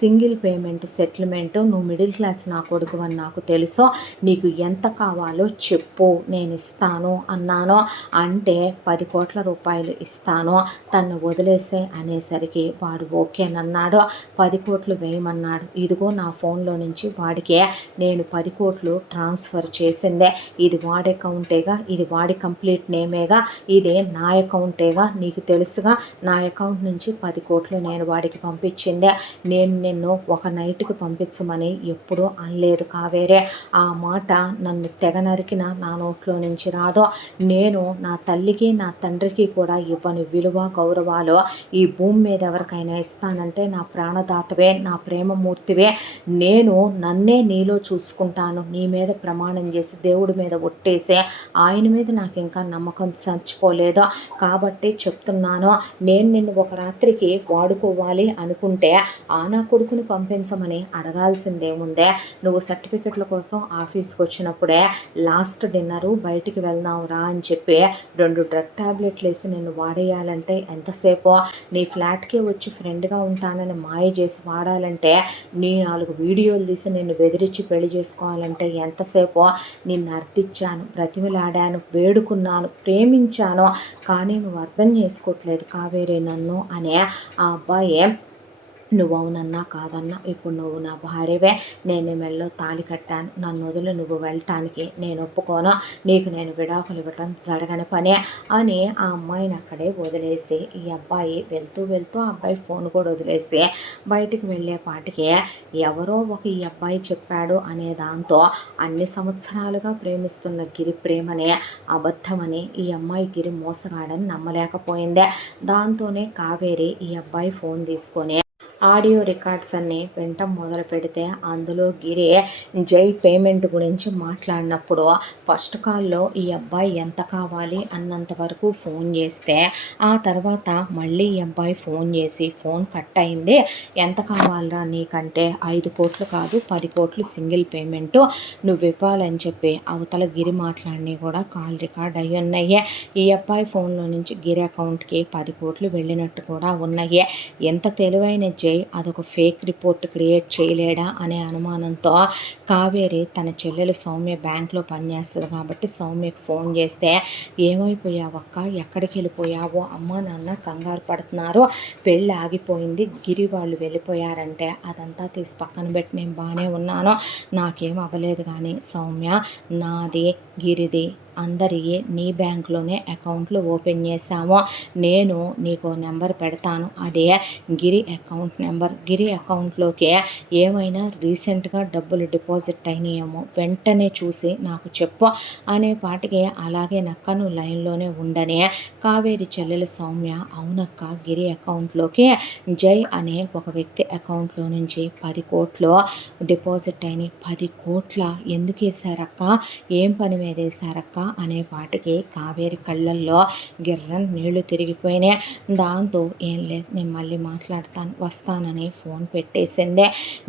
సింగిల్ పేమెంట్ సెటిల్మెంట్, నువ్వు మిడిల్ క్లాస్ నా కొడుకు అని నాకు తెలుసు, నీకు ఎంత కావాలో చెప్పు నేను ఇస్తాను అన్నాను. అంటే 10,00,00,000 ఇస్తాను, తను వదిలేసే అనేసరికి వాడు ఓకేనన్నాడు. 10 కోట్లు వేయమన్నాడు. ఇదిగో నా ఫోన్లో నుంచి వాడికే నేను 10 కోట్లు ట్రాన్స్ఫర్ చేసిందే. ఇది వాడి అకౌంటేగా, ఇది వాడి కంప్లీట్ నేమేగా, ఇదే నా అకౌంటేగా, నీకు తెలుసుగా. నా అకౌంట్ నుంచి 10 కోట్లు నేను వాడికి పంపించిందే. నేను నిన్ను ఒక నైట్కి పంపించమని ఎప్పుడూ అనలేదు కావేరే. ఆ మాట నన్ను తెగ నరికిన నా నోట్లో నుంచి రాదు. నేను నా తల్లికి నా తండ్రికి కూడా ఇవ్వని విలువ, గౌరవాలు ఈ భూమి మీద ఎవరికైనా ఇస్తానంటే నా ప్రాణదాతవే, నా ప్రేమమూర్తివే. నేను నన్నే నీలో చూసుకుంటాను, నీ మీద ప్రమాణం చేసి దేవుడి మీద ఒట్టేసే ఆయన మీద నాకు ఇంకా నమ్మకం చచ్చిపోలేదు. కాబట్టి చెప్తున్నాను, నేను నిన్ను ఒక రాత్రికి వాడుకోవాలి అనుకుంటే ఆ నా కొడుకుని పంపించమని అడగాల్సిందేముందే? నువ్వు సర్టిఫికెట్ల కోసం ఆఫీస్కి వచ్చినప్పుడే లాస్ట్ డిన్నరు బయటికి వెళ్దాం రా అని చెప్పి 2 డ్రగ్ ట్యాబ్లెట్లు వేసి నిన్ను వాడేయాలంటే ఎంతసేపు? నీ ఫ్లాట్కి వచ్చి ఫ్రెండ్గా ఉంటానని మాయ చేసి వాడాలంటే, నీ 4 వీడియోలు తీసి నిన్ను బెదిరించి పెళ్లి చేసుకోవాలంటే ఎంతసేపు? నిన్ను అర్థించాను, బ్రతిమిలాడాను, వేడుకున్నాను, ప్రేమించాను, కానీ నువ్వు అర్థం చేసుకోవట్లేదు కావేరి నన్ను అనే ఆ అబ్బాయి నువ్వు అవునన్నా కాదన్నా ఇప్పుడు నువ్వు నా భార్యవే, నేను మెళ్ళో తాళి కట్టాను, నన్ను వదిలి నువ్వు వెళ్ళటానికి నేను ఒప్పుకోను, నీకు నేను విడాకులు ఇవ్వటం జరగని పనే అని ఆ అమ్మాయిని అక్కడే వదిలేసి ఈ అబ్బాయి వెళ్తూ వెళ్తూ ఆ అబ్బాయి ఫోన్ కూడా వదిలేసి బయటికి వెళ్ళేపాటికి ఎవరో ఒక ఈ అబ్బాయి చెప్పాడు అనే దాంతో అన్ని సంవత్సరాలుగా ప్రేమిస్తున్న గిరి ప్రేమనే అబద్ధమని ఈ అమ్మాయి గిరి మోసగాడని నమ్మలేకపోయిందే. దాంతోనే కావేరి ఈ అబ్బాయి ఫోన్ తీసుకొని ఆడియో రికార్డ్స్ అన్నీ వినటం మొదలు పెడితే అందులో గిరి జై పేమెంట్ గురించి మాట్లాడినప్పుడు ఫస్ట్ కాల్లో ఈ అబ్బాయి ఎంత కావాలి అన్నంత వరకు ఫోన్ చేస్తే ఆ తర్వాత మళ్ళీ ఈ అబ్బాయి ఫోన్ చేసి ఫోన్ కట్ అయింది, ఎంత కావాలరా నీకంటే 5 కోట్లు కాదు 10 కోట్లు సింగిల్ పేమెంటు నువ్వు ఇవ్వాలని చెప్పి అవతల గిరి మాట్లాడినవి కూడా కాల్ రికార్డ్ అయ్యి ఉన్నాయి. ఈ అబ్బాయి ఫోన్లో నుంచి గిరి అకౌంట్కి 10 కోట్లు వెళ్ళినట్టు కూడా ఉన్నాయి. ఎంత తెలివైన జై అదొక ఫేక్ రిపోర్ట్ క్రియేట్ చేయలేడా అనే అనుమానంతో కావేరి తన చెల్లెలు సౌమ్య బ్యాంక్లో పనిచేస్తుంది కాబట్టి సౌమ్యకు ఫోన్ చేస్తే ఏమైపోయావక్క, ఎక్కడికి వెళ్ళిపోయావో, అమ్మ నాన్న కంగారు పడుతున్నారు, పెళ్ళి ఆగిపోయింది, గిరి వాళ్ళు వెళ్ళిపోయారంటే అదంతా తీసి పక్కన పెట్టి నేను బాగానే ఉన్నాను, నాకేం అవ్వలేదు కానీ సౌమ్య నాది గిరిది అందరి నీ బ్యాంక్లోనే అకౌంట్లు ఓపెన్ చేశాము, నేను నీకు నెంబర్ పెడతాను, అదే గిరి అకౌంట్ నెంబర్, గిరి అకౌంట్లోకి ఏమైనా రీసెంట్గా డబ్బులు డిపాజిట్ అయినాయేమో వెంటనే చూసి నాకు చెప్పు అనే పాటికి అలాగే నక్క నువ్వు లైన్లోనే ఉండనే కావేరి చెల్లెలు సౌమ్య అవునక్క గిరి అకౌంట్లోకి జై అనే ఒక వ్యక్తి అకౌంట్లో నుంచి 10 కోట్లు డిపాజిట్ అయినాయి. 10 కోట్ల ఎందుకు వేశారక్క, ఏం పని మీద వేశారక్క అనే పాటికి కావేరి కళ్ళల్లో గిర్రన్ నీళ్లు తిరిగిపోయినాయి. దాంతో ఏం లేదు నేను మళ్ళీ మాట్లాడతాను వస్తానని ఫోన్ పెట్టేసిందే.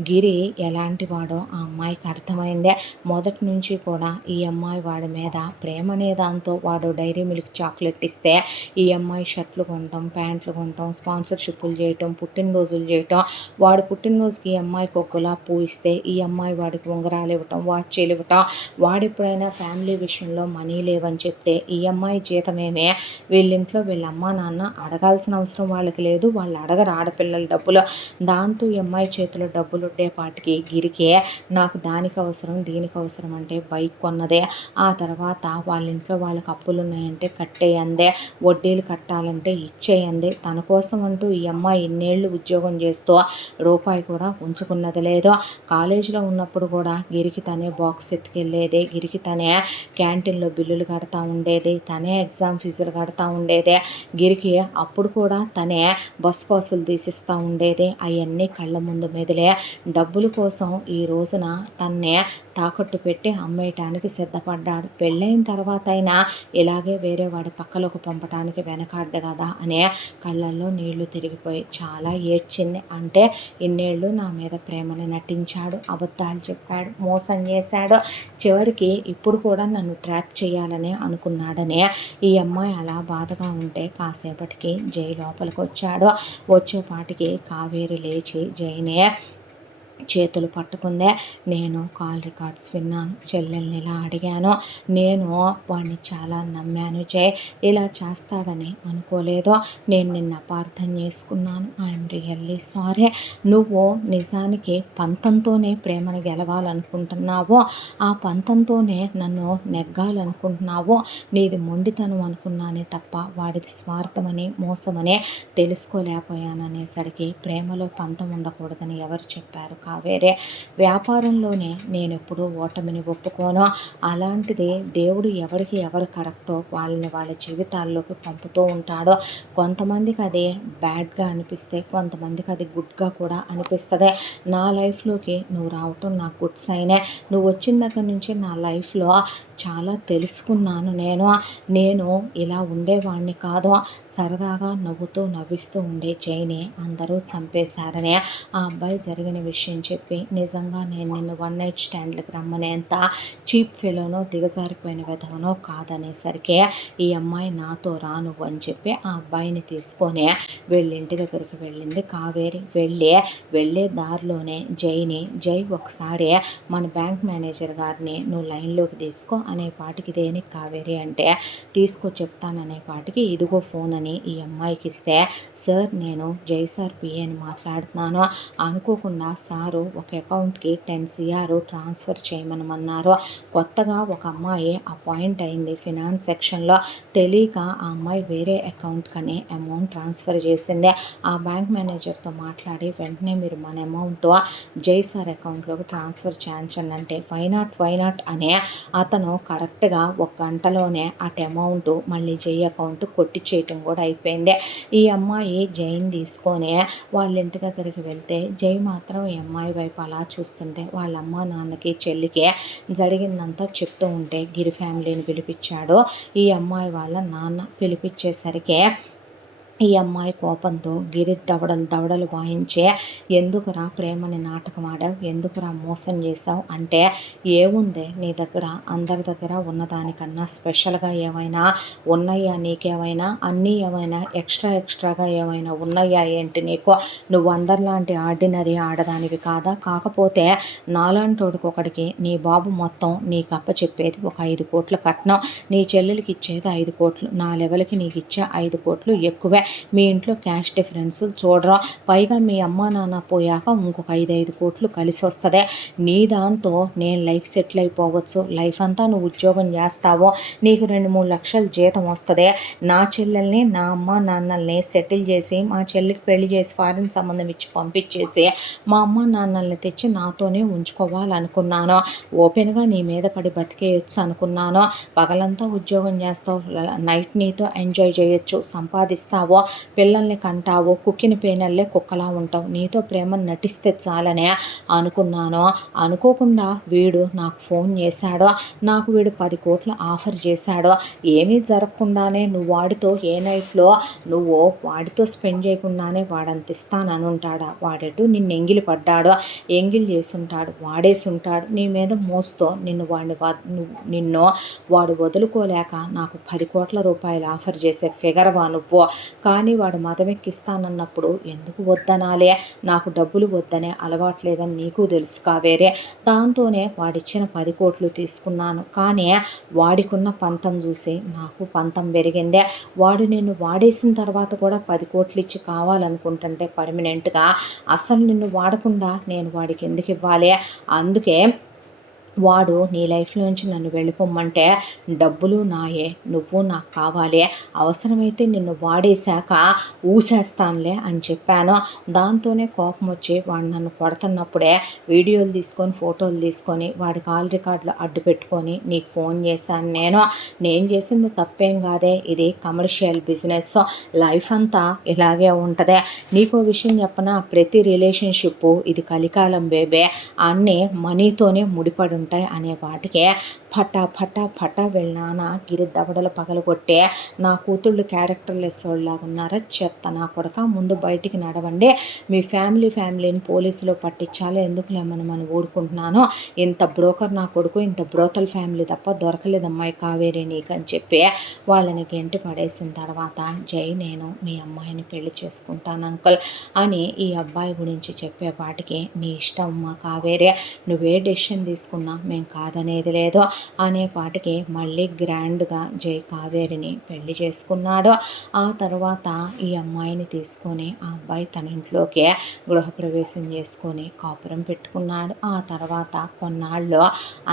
గిరి ఎలాంటి వాడో ఆ అమ్మాయికి అర్థమైందే. మొదటి నుంచి కూడా ఈ అమ్మాయి వాడి మీద ప్రేమ అనే దాంతో వాడు డైరీ మిల్క్ చాక్లెట్ ఇస్తే ఈ అమ్మాయి షర్ట్లు కొనటం, ప్యాంట్లు కొనటం, స్పాన్సర్షిప్లు చేయటం, పుట్టినరోజులు చేయటం, వాడు పుట్టినరోజుకి ఈ అమ్మాయికి ఒక గులాబీ పువ్వు ఇస్తే ఈ అమ్మాయి వాడికి ఉంగరాలు ఇవ్వటం, వాచీలు ఇవ్వటం, వాడెప్పుడైనా ఫ్యామిలీ విషయంలో మనీ లేవని చెప్తే ఈ అమ్మాయి జీతమేమే వీళ్ళింట్లో వీళ్ళ అమ్మ నాన్న అడగాల్సిన అవసరం వాళ్ళకి లేదు, వాళ్ళు అడగరు ఆడపిల్లల డబ్బులు. దాంతో ఈ అమ్మాయి చేతిలో డబ్బులు ఉండేపాటికి గిరికే నాకు దానికి అవసరం దీనికి అవసరం అంటే బైక్ కొన్నదే, ఆ తర్వాత వాళ్ళ ఇంట్లో వాళ్ళకి అప్పులు ఉన్నాయంటే కట్టేయందే, వడ్డీలు కట్టాలంటే ఇచ్చేయండి, తన కోసం అంటూ ఈ అమ్మాయి ఇన్నేళ్ళు ఉద్యోగం చేస్తూ రూపాయి కూడా ఉంచుకున్నది లేదు. కాలేజీలో ఉన్నప్పుడు కూడా గిరికి తనే బాక్స్ ఎత్తుకెళ్ళేది, గిరికి తనే క్యాంటీన్లో బిల్లులు కడతా ఉండేది, తనే ఎగ్జామ్ ఫీజులు కడతా ఉండేది, గిరికి అప్పుడు కూడా తనే బస్ పాసులు తీసిస్తూ ఉండేది. అవన్నీ కళ్ళ ముందు మెదిలే. డబ్బుల కోసం ఈ రోజున తన్నే తాకట్టు పెట్టి అమ్మేయటానికి సిద్ధపడ్డాడు. పెళ్ళైన తర్వాత అయినా ఇలాగే వేరే వాడి పక్కలకు పంపటానికి వెనకాడ్డు కదా అనే కళ్ళల్లో నీళ్లు తిరిగిపోయి చాలా ఏడ్చింది. అంటే ఇన్నేళ్ళు నా మీద ప్రేమను నటించాడు, అబద్ధాలు చెప్పాడు, మోసం చేశాడు, చివరికి ఇప్పుడు కూడా నన్ను ట్రాప్ చేయాలని అనుకున్నాడని ఈ అమ్మాయి అలా బాధగా ఉంటే కాసేపటికి జై లోపలికి వచ్చాడు. వచ్చేపాటికి కావేరి లేచి జైనే చేతులు పట్టుకుందే. నేను కాల్ రికార్డ్స్ విన్నాను, చెల్లెల్ని ఇలా అడిగాను, నేను వాడిని చాలా నమ్మాను జై, ఇలా చేస్తాడని అనుకోలేదు, నేను నిన్ను అపార్థం చేసుకున్నాను, ఐఎమ్ రియల్లీ సారీ, నువ్వు నిజానికి పంతంతోనే ప్రేమను గెలవాలనుకుంటున్నావు, ఆ పంతంతోనే నన్ను నెగ్గాలనుకుంటున్నావు, నీది మొండితనం అనుకున్నానే తప్ప వాడిది స్వార్థమని మోసమని తెలుసుకోలేకపోయాననేసరికి ప్రేమలో పంతం ఉండకూడదని ఎవరు చెప్పారు కావేరే, వ్యాపారంలోనే నేను ఎప్పుడూ ఓటమిని ఒప్పుకోను, అలాంటిది దేవుడు ఎవరికి ఎవరు కరెక్టో వాళ్ళని వాళ్ళ జీవితాల్లోకి పంపుతూ ఉంటాడో, కొంతమందికి అది బ్యాడ్గా అనిపిస్తే కొంతమందికి అది గుడ్గా కూడా అనిపిస్తుంది. నా లైఫ్లోకి నువ్వు రావటం నాకు గుడ్ సైనే, నువ్వు వచ్చిన దగ్గర నుంచి నా లైఫ్లో చాలా తెలుసుకున్నాను, నేను ఇలా ఉండేవాడిని కాదు, సరదాగా నవ్వుతూ నవ్విస్తూ ఉండే జైని అందరూ చంపేశారనే ఆ అబ్బాయి జరిగిన విషయం చెప్పి నిజంగా నేను నిన్ను 1 నైట్ స్టాండ్లకు రమ్మనేంత చీప్ ఫెలోనో దిగజారిపోయిన విధవనో కాదనేసరికి ఈ అమ్మాయి నాతో రాను అని చెప్పి ఆ అబ్బాయిని తీసుకొని ఇంటి దగ్గరికి వెళ్ళింది కావేరి. వెళ్ళే దారిలోనే జై ఒకసారి మన బ్యాంక్ మేనేజర్ గారిని నువ్వు లైన్లోకి తీసుకో అనే పాటికి దేనికి కావేరి అంటే తీసుకో చెప్తాననే పాటికి ఇదిగో ఫోన్ అని ఈ అమ్మాయికి ఇస్తే, సార్ నేను జై సార్ పిఏ అని మాట్లాడుతున్నాను, అనుకోకుండా సారు ఒక అకౌంట్కి 10 CR ట్రాన్స్ఫర్ చేయమనమన్నారు, కొత్తగా ఒక అమ్మాయి అపాయింట్ అయింది ఫినాన్స్ సెక్షన్లో, తెలియక ఆ అమ్మాయి వేరే అకౌంట్ కని అమౌంట్ ట్రాన్స్ఫర్ చేసింది, ఆ బ్యాంక్ మేనేజర్తో మాట్లాడి వెంటనే మీరు మన అమౌంట్ జై సార్ అకౌంట్లోకి ట్రాన్స్ఫర్ చేయించండి అంటే వై నాట్ అనే అతను కరెక్ట్‌గా ఒక గంటలోనే అటు అమౌంట్ మళ్ళీ జై అకౌంట్ కొట్టిచ్చేయటం కూడా అయిపోయింది. ఈ అమ్మాయి జైని తీసుకొని వాళ్ళ ఇంటి దగ్గరికి వెళ్తే జై మాత్రం ఈ అమ్మాయి వైపు అలా చూస్తుంటే వాళ్ళ అమ్మ నాన్నకి చెల్లికి జరిగిందంతా చెప్తూ ఉంటే గిరి ఫ్యామిలీని పిలిపించాడు ఈ అమ్మాయి వాళ్ళ నాన్న. పిలిపించేసరికి ఈ అమ్మాయి కోపంతో గిరి దవడలు వాయించే ఎందుకురా ప్రేమని నాటకం ఆడావు, ఎందుకురా మోసం చేసావు అంటే ఏముంది నీ దగ్గర అందరి దగ్గర ఉన్నదానికన్నా స్పెషల్గా ఏమైనా ఉన్నాయా, నీకేమైనా అన్నీ ఏమైనా ఎక్స్ట్రాగా ఏమైనా ఉన్నాయా ఏంటి నీకు, నువ్వు అందరిలాంటి ఆర్డినరీ ఆడదానివి కాదా, కాకపోతే నాలాంటోడికి ఒకడికి నీ బాబు మొత్తం నీకు అప్పచెప్పేది ఒక 5 కోట్ల కట్నం, నీ చెల్లెలకి ఇచ్చేది 5 కోట్లు, నా లెవెల్కి నీకు ఇచ్చే 5 కోట్లు ఎక్కువే, మీ ఇంట్లో క్యాష్ డిఫరెన్స్ చూడరా, పైగా మీ అమ్మ నాన్న పోయాక ఇంకొక 5 కోట్లు కలిసి వస్తుంది, నీ దాంతో నేను లైఫ్ సెటిల్ అయిపోవచ్చు, లైఫ్ అంతా నువ్వు ఉద్యోగం చేస్తావు, నీకు 2-3 లక్షలు జీతం వస్తుంది, నా చెల్లెల్ని నా అమ్మ నాన్నల్ని సెటిల్ చేసి మా చెల్లికి పెళ్లి చేసి ఫారిన్ సంబంధం ఇచ్చి పంపించేసి మా అమ్మ నాన్నల్ని తెచ్చి నాతోనే ఉంచుకోవాలనుకున్నాను, ఓపెన్గా నీ మీద పడి బతికేయచ్చు అనుకున్నాను, పగలంతా ఉద్యోగం చేస్తావు, నైట్ నీతో ఎంజాయ్ చేయొచ్చు, సంపాదిస్తావు, పిల్లల్ని కంటావు, కుక్కిన పేనల్లే కుక్కలా ఉంటావు, నీతో ప్రేమ నటిస్తే చాలనే అనుకున్నాను. అనుకోకుండా వీడు నాకు ఫోన్ చేశాడు, నాకు వీడు 10 కోట్ల ఆఫర్ చేశాడు, ఏమీ జరగకుండానే నువ్వు వాడితో ఏ నైట్లో నువ్వు వాడితో స్పెండ్ చేయకుండానే వాడంత ఇస్తానని ఉంటాడా, వాడెటు నిన్ను ఎంగిలి పడ్డాడు, ఎంగిలి చేసుంటాడు, వాడేసి ఉంటాడు, నీ మీద మోస్తో నిన్ను వాడు వదులుకోలేక నాకు 10 కోట్ల రూపాయలు ఆఫర్ చేసే ఫిగర్వా నువ్వు, కానీ వాడు మదమెక్కిస్తానన్నప్పుడు ఎందుకు వద్దనాలే, నాకు డబ్బులు వద్దనే అలవాట్లేదని నీకు తెలుసు కావేరే, దాంతోనే వాడిచ్చిన 10 కోట్లు తీసుకున్నాను, కానీ వాడికున్న పంతం చూసి నాకు పంతం పెరిగిందే, వాడు నిన్ను వాడేసిన తర్వాత కూడా 10 కోట్లు ఇచ్చి కావాలనుకుంటుంటే పర్మనెంట్గా అసలు నిన్ను వాడకుండా నేను వాడికి ఎందుకు ఇవ్వాలి, అందుకే వాడు నీ లైఫ్లోంచి నన్ను వెళ్ళిపోమ్మంటే డబ్బులు నాయే, నువ్వు నాకు కావాలి, అవసరమైతే నిన్ను వాడేశాక ఊసేస్తానులే అని చెప్పాను, దాంతోనే కోపం వచ్చి వాడు నన్ను కొడుతున్నప్పుడే వీడియోలు తీసుకొని ఫోటోలు తీసుకొని వాడి కాల్ రికార్డులు అడ్డు పెట్టుకొని నీకు ఫోన్ చేశాను, నేను చేసింది తప్పేం కాదే, ఇది కమర్షియల్ బిజినెస్, లైఫ్ అంతా ఇలాగే ఉంటుంది, నీకో విషయం చెప్పనా, ప్రతి రిలేషన్షిప్ ఇది కలికాలం బేబే, అన్నీ మనీతోనే ముడిపడి ఉంటాయి అనే వాటికే ఫటా వీళ్ళ నాన్న గిరి దవడలు పగలగొట్టే నా కూతుళ్ళు క్యారెక్టర్ లెస్ వాళ్ళలాగా ఉన్నారా, చెత్త నా కొడక, ముందు బయటికి నడవండి, మీ ఫ్యామిలీని పోలీసులో పట్టించాలి, ఎందుకులే మనం ఊరుకుంటున్నాను, ఇంత బ్రోకర్ నా కొడుకు, ఇంత బ్రోతల్ ఫ్యామిలీ తప్ప దొరకలేదమ్మాయి కావేరి నీకు అని చెప్పి వాళ్ళని గెంటి పడేసిన తర్వాత జై నేను మీ అమ్మాయిని పెళ్లి చేసుకుంటాను అంకుల్ అని ఈ అబ్బాయి గురించి చెప్పేపాటికి నీ ఇష్టం అమ్మా కావేరి, నువ్వే డెసిషన్ తీసుకున్నా మేము కాదనేది లేదు అనేపాటికి మళ్ళీ గ్రాండ్గా జై కావేరిని పెళ్లి చేసుకున్నాడు. ఆ తర్వాత ఈ అమ్మాయిని తీసుకొని ఆ అబ్బాయి తన ఇంట్లోకి గృహప్రవేశం చేసుకొని కాపురం పెట్టుకున్నాడు. ఆ తర్వాత కొన్నాళ్ళు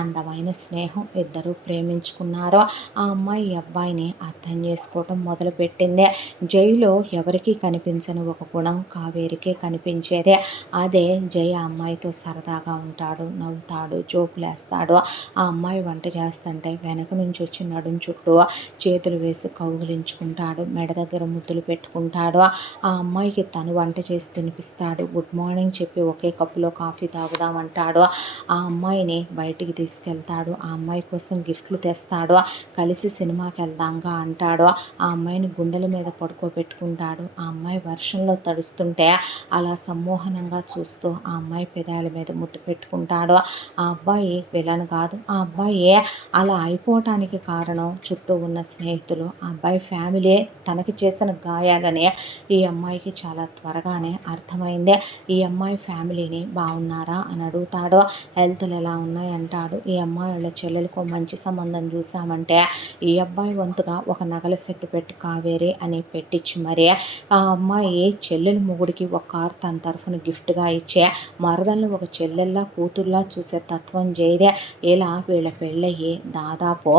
అందమైన స్నేహం, ఇద్దరు ప్రేమించుకున్నారు. ఆ అమ్మాయి ఈ అబ్బాయిని అర్థం చేసుకోవటం మొదలుపెట్టింది. జైలో ఎవరికీ కనిపించని ఒక గుణం కావేరికే కనిపించేదే. అదే జై ఆ అమ్మాయితో సరదాగా ఉంటాడు, నవ్వుతాడు, జోకులేస్తాడు. ఆ అమ్మాయి వంట చేస్తుంటే వెనక నుంచి వచ్చి నడుం చుట్టూ చేతులు వేసి కౌగిలించుకుంటాడు, మెడ దగ్గర ముద్దులు పెట్టుకుంటాడు. ఆ అమ్మాయికి తను వంట చేసి తినిపిస్తాడు, గుడ్ మార్నింగ్ చెప్పి ఒకే కప్పులో కాఫీ తాగుదామంటాడు. ఆ అమ్మాయిని బయటికి తీసుకెళ్తాడు, ఆ అమ్మాయి కోసం గిఫ్ట్లు తెస్తాడు, కలిసి సినిమాకి వెళ్దాంగా అంటాడు. ఆ అమ్మాయిని గుండెల మీద పడుకోబెట్టుకుంటాడు. ఆ అమ్మాయి వర్షంలో తడుస్తుంటే అలా సమ్మోహనంగా చూస్తూ ఆ అమ్మాయి పెదాల మీద ముద్దు పెట్టుకుంటాడు. ఆ అబ్బాయి విలన్ కాదు, ఆ అబ్బాయి అలా అయిపోవటానికి కారణం చుట్టూ ఉన్న స్నేహితులు, ఆ అబ్బాయి ఫ్యామిలీ తనకి చేసిన గాయాలని ఈ అమ్మాయికి చాలా త్వరగానే అర్థమైంది. ఈ అమ్మాయి ఫ్యామిలీని బాగున్నారా అని అడుగుతాడు, హెల్త్లు ఎలా ఉన్నాయి అంటాడు. ఈ అమ్మాయి వాళ్ళ చెల్లెలకు మంచి సంబంధం చూసామంటే ఈ అబ్బాయి వంతుగా ఒక నగల సెట్టు పెట్టు కావేరి అని పెట్టించి మరి ఆ అమ్మాయి చెల్లెలు మొగుడికి ఒక కారు తన తరఫున గిఫ్ట్గా ఇచ్చే మరదలను ఒక చెల్లెల్లా కూతుర్లా చూసే తత్వం జైదే. ఇలా వీళ్ళ పెళ్ళయ్యి దాదాపు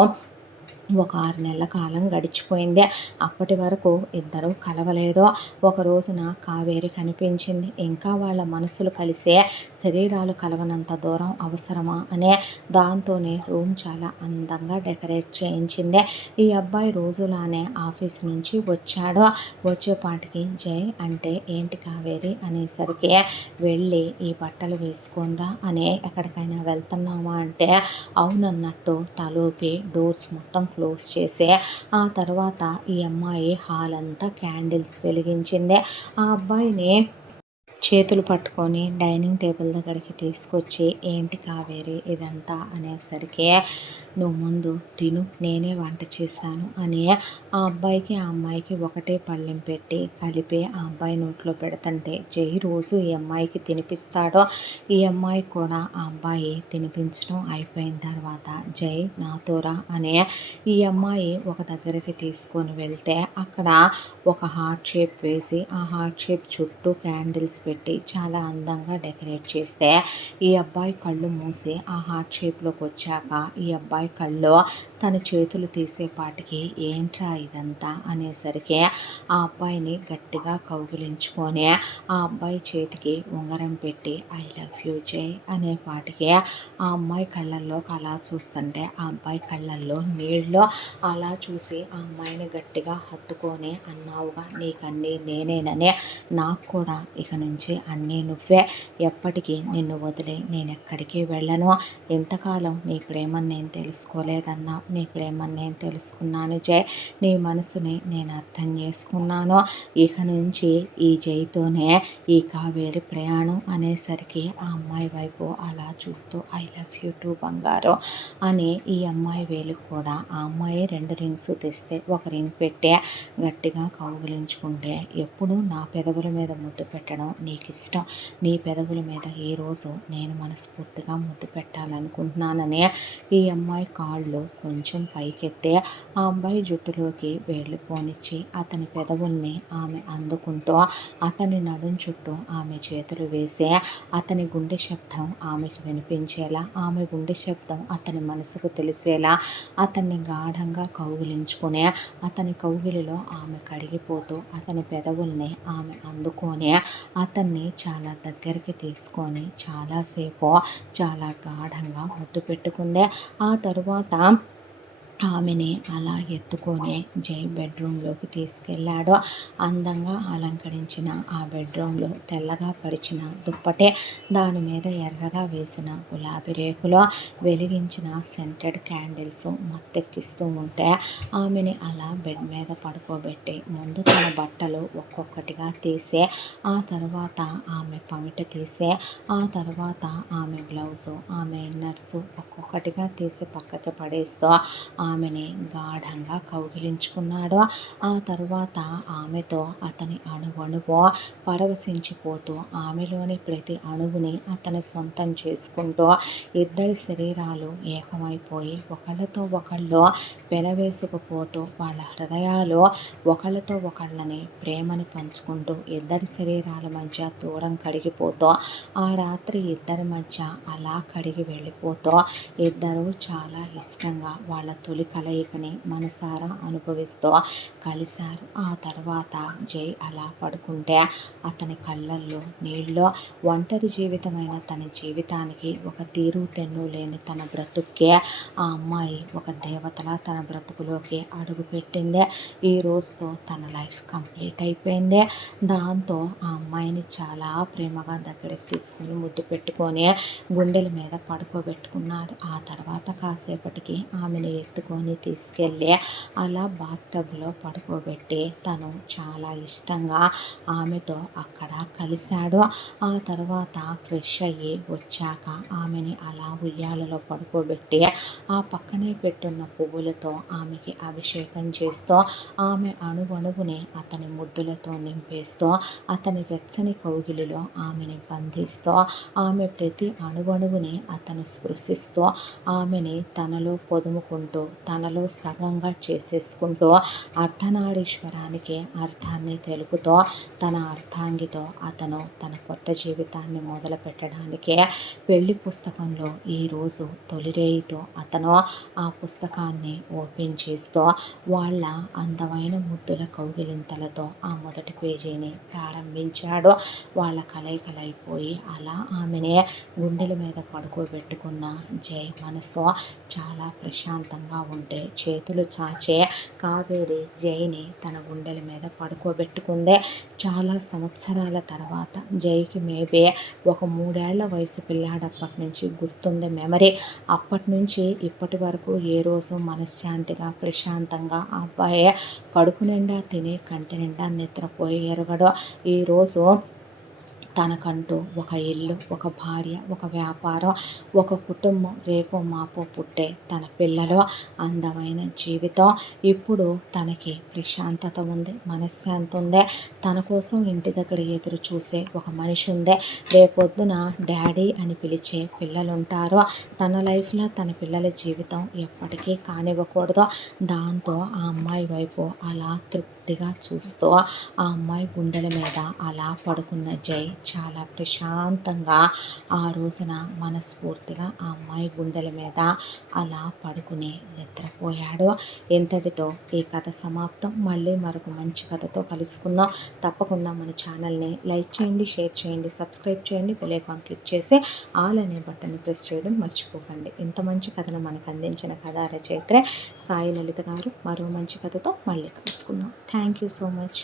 ఒక 6 నెలల కాలం గడిచిపోయింది. అప్పటి వరకు ఇద్దరూ కలవలేదు. ఒక రోజున కావేరి కనిపించింది. ఇంకా వాళ్ళ మనసులు కలిసే శరీరాలు కలవనంత దూరం అవసరమా అనే దాంతోనే రూమ్ చాలా అందంగా డెకరేట్ చేయించింది. ఈ అబ్బాయి రోజులానే ఆఫీస్ నుంచి వచ్చాడు. వచ్చేపాటికి జై అంటే ఏంటి కావేరి అనేసరికి వెళ్ళి ఈ బట్టలు వేసుకోనరా అని ఎక్కడికైనా వెళ్తున్నామా అంటే అవునన్నట్టు తలూపి డోర్స్ మొత్తం క్లోజ్ చేసి ఆ తర్వాత ఈ అమ్మాయి హాల్ అంతా క్యాండిల్స్ వెలిగించింది. ఆ అబ్బాయిని చేతులు పట్టుకొని డైనింగ్ టేబుల్ దగ్గరికి తీసుకొచ్చి ఏంటి కావేరి ఇదంతా అనేసరికి నువ్వు ముందు తిను నేనే వంట చేశాను అని ఆ అబ్బాయికి ఆ అమ్మాయికి ఒకటే పళ్ళెం పెట్టి కలిపి ఆ అబ్బాయి నోట్లో పెడుతుంటే జై రోజు ఈ అమ్మాయికి తినిపిస్తాడో ఈ అమ్మాయి కూడా ఆ అబ్బాయి తినిపించడం అయిపోయిన తర్వాత జై నాతోరా అని ఈ అమ్మాయి ఒక దగ్గరికి తీసుకొని వెళ్తే అక్కడ ఒక హార్ట్ షేప్ వేసి ఆ హార్ట్ షేప్ చుట్టూ క్యాండిల్స్ పెట్టి చాలా అందంగా డెకరేట్ చేస్తే ఈ అబ్బాయి కళ్ళు మూసి ఆ హార్ట్ షేప్లోకి వచ్చాక ఈ అబ్బాయి కళ్ళు తన చేతులు తీసేపాటికి ఏంట్రా ఇదంతా అనేసరికి ఆ అబ్బాయిని గట్టిగా కౌగిలించుకొని ఆ అబ్బాయి చేతికి ఉంగరం పెట్టి ఐ లవ్ యూ జై అనేపాటికి ఆ అమ్మాయి కళ్ళల్లోకి అలా చూస్తుంటే ఆ అబ్బాయి కళ్ళల్లో నీళ్ళు అలా చూసి ఆ అమ్మాయిని గట్టిగా హత్తుకొని అన్నావుగా నీకన్నీ నేనేనని నాకు కూడా ఇక నుంచి అన్నీ నువ్వే ఎప్పటికీ నిన్ను వదిలి నేను ఎక్కడికి వెళ్ళను ఎంతకాలం నీ ప్రేమను నేను తెలుసుకోలేదన్నా నీ ప్రేమను నేను తెలుసుకున్నాను జై నీ మనసుని నేను అర్థం చేసుకున్నాను ఇక నుంచి ఈ జైతోనే ఈ కావేరి ప్రయాణం అనేసరికి ఆ అమ్మాయి వైపు అలా చూస్తూ ఐ లవ్ యూ టూ బంగారం అని ఈ అమ్మాయి వేలు కూడా ఆ అమ్మాయి 2 రింగ్స్ తెస్తే ఒక రింగ్ పెట్టే గట్టిగా కౌగిలించుకుంటే ఎప్పుడు నా పెదవుల మీద ముద్దు పెట్టడం నీకు ఇష్టం నీ పెదవుల మీద ఈ రోజు నేను మనస్ఫూర్తిగా ముద్దు పెట్టాలనుకుంటున్నానని ఈ అమ్మాయి కాళ్ళు కొంచెం పైకెత్తే ఆ అబ్బాయి జుట్టులోకి వేళ్ళు పోనిచ్చి అతని పెదవుల్ని ఆమె అందుకుంటూ అతని నడుం చుట్టూ ఆమె చేతులు వేసి అతని గుండె శబ్దం ఆమెకు వినిపించేలా ఆమె గుండె శబ్దం అతని మనసుకు తెలిసేలా అతన్ని గాఢంగా కౌగిలించుకుని అతని కౌగిలిలో ఆమె కడిగిపోతూ అతని పెదవుల్ని ఆమె అందుకొని అతన్ని చాలా దగ్గరికి తీసుకొని చాలాసేపు చాలా గాఢంగా ముద్దు పెట్టుకుంది. ఆ తరువాత ఆమెని అలా ఎత్తుకొని జై బెడ్రూమ్లోకి తీసుకెళ్ళాడు. అందంగా అలంకరించిన ఆ బెడ్రూమ్లో తెల్లగా పరిచిన దుప్పటే దాని మీద ఎర్రగా వేసిన గులాబీ రేకులో వెలిగించిన సెంటెడ్ క్యాండిల్స్ మత్తెక్కిస్తూ ఉంటే ఆమెని అలా బెడ్ మీద పడుకోబెట్టి ముందు తన బట్టలు ఒక్కొక్కటిగా తీసి ఆ తర్వాత ఆమె పమిట తీసి ఆ తర్వాత ఆమె బ్లౌజు ఆమె ఇన్నర్సు ఒక్కొక్కటిగా తీసి పక్కకి పడేస్తూ ఆమెని గాఢంగా కౌగిలించుకున్నాడు. ఆ తరువాత ఆమెతో అతని అణువణువు పరవశించిపోతూ ఆమెలోని ప్రతి అణువుని అతని సొంతం చేసుకుంటూ ఇద్దరి శరీరాలు ఏకమైపోయి ఒకళ్ళతో ఒకళ్ళు పెనవేసుకుపోతూ వాళ్ళ హృదయాలు ఒకళ్ళతో ఒకళ్ళని ప్రేమని పంచుకుంటూ ఇద్దరి శరీరాల మధ్య దూరం కడిగిపోతూ ఆ రాత్రి ఇద్దరి మధ్య అలా కడిగి వెళ్ళిపోతూ ఇద్దరు చాలా ఇష్టంగా వాళ్ళ తొలి కలయికని మనసారా అనుభవిస్తూ కలిశారు. ఆ తర్వాత జై అలా పడుకుంటే అతని కళ్ళల్లో నీళ్ళు ఒంటరి జీవితమైన తన జీవితానికి ఒక తీరు తెన్ను లేని తన బ్రతుక్కే ఆ అమ్మాయి ఒక దేవతలా తన బ్రతుకులోకి అడుగుపెట్టింది. ఈ రోజుతో తన లైఫ్ కంప్లీట్ అయిపోయింది. దాంతో ఆ అమ్మాయిని చాలా ప్రేమగా దగ్గరికి తీసుకుని ముద్దు పెట్టుకొని గుండెల మీద పడుకోబెట్టుకున్నాడు. ఆ తర్వాత కాసేపటికి ఆమెను ఎత్తుకొని తీసుకెళ్ళి అలా బాత్టబ్లో పడుకోబెట్టి తను చాలా ఇష్టంగా ఆమెతో అక్కడ కలిశాడు. ఆ తర్వాత ఫ్రెష్ అయ్యి వచ్చాక ఆమెని అలా ఉయ్యాలలో పడుకోబెట్టి ఆ పక్కనే పెట్టున్న పువ్వులతో ఆమెకి అభిషేకం చేస్తూ ఆమె అణువణువుని అతని ముద్దులతో నింపేస్తూ అతని వెచ్చని కౌగిలిలో ఆమెని బంధిస్తూ ఆమె ప్రతి అణువణువుని అతను స్పృశిస్తూ ఆమెని తనలో పొదుముకుంటూ తనలో సగంగా చేసేసుకుంటూ అర్ధనారీశ్వరానికి అర్థాన్ని తెలుపుతూ తన అర్థాంగితో అతను తన కొత్త జీవితాన్ని మొదలు పెట్టడానికి పెళ్లి పుస్తకంలో ఈరోజు తొలిరేయితో అతను ఆ పుస్తకాన్ని ఓపెన్ చేస్తూ వాళ్ళ అందమైన ముద్దుల కౌగిలింతలతో ఆ మొదటి పేజీని ప్రారంభించాడు. వాళ్ళ కలయికలైపోయి అలా ఆమెని గుండెల మీద పడుకోబెట్టుకున్న జై మనసు చాలా ప్రశాంతంగా ఉంటే చేతులు చాచే కావేరి జైని తన గుండెల మీద పడుకోబెట్టుకుందే. చాలా సంవత్సరాల తర్వాత జైకి మేబీ ఒక 3 ఏళ్ల వయసు పిల్లాడప్పటి నుంచి గుర్తుంది మెమరీ. అప్పటి నుంచి ఇప్పటి వరకు ఏ రోజు మనశ్శాంతిగా ప్రశాంతంగా ఆ అబ్బాయి కడుపు నిండా తిని కంటి నిండా నిద్రపోయి ఎరగడు. ఈరోజు తనకంటూ ఒక ఇల్లు, ఒక భార్య, ఒక వ్యాపారం, ఒక కుటుంబం, రేపో మాపో పుట్టే తన పిల్లలు, అందమైన జీవితం. ఇప్పుడు తనకి ప్రశాంతత ఉంది, మనశ్శాంతి ఉంది. తన కోసం ఇంటి దగ్గర ఎదురు చూసే ఒక మనిషి ఉంది. రేపొద్దున డాడీ అని పిలిచే పిల్లలు ఉంటారు. తన లైఫ్లో తన పిల్లల జీవితం ఎప్పటికీ కానివ్వకూడదు. దాంతో ఆ అమ్మాయి వైపు అలా తృప్తిగా చూస్తూ ఆ అమ్మాయి గుండెల మీద అలా పడుకున్న జై చాలా ప్రశాంతంగా ఆ రోజున మనస్ఫూర్తిగా ఆ అమ్మాయి గుండెల మీద అలా పడుకుని నిద్రపోయాడు. ఇంతటితో ఈ కథ సమాప్తం. మళ్ళీ మరొక మంచి కథతో కలుసుకుందాం. తప్పకుండా మన ఛానల్ని లైక్ చేయండి, షేర్ చేయండి, సబ్స్క్రైబ్ చేయండి, బెల్ ఐకాన్ క్లిక్ చేసి ఆల్ అనే బటన్ని ప్రెస్ చేయడం మర్చిపోకండి. ఇంత మంచి కథను మనకు అందించిన కథా రచయిత్రి సాయి లలిత గారు. మరో మంచి కథతో మళ్ళీ కలుసుకుందాం. Thank you so much.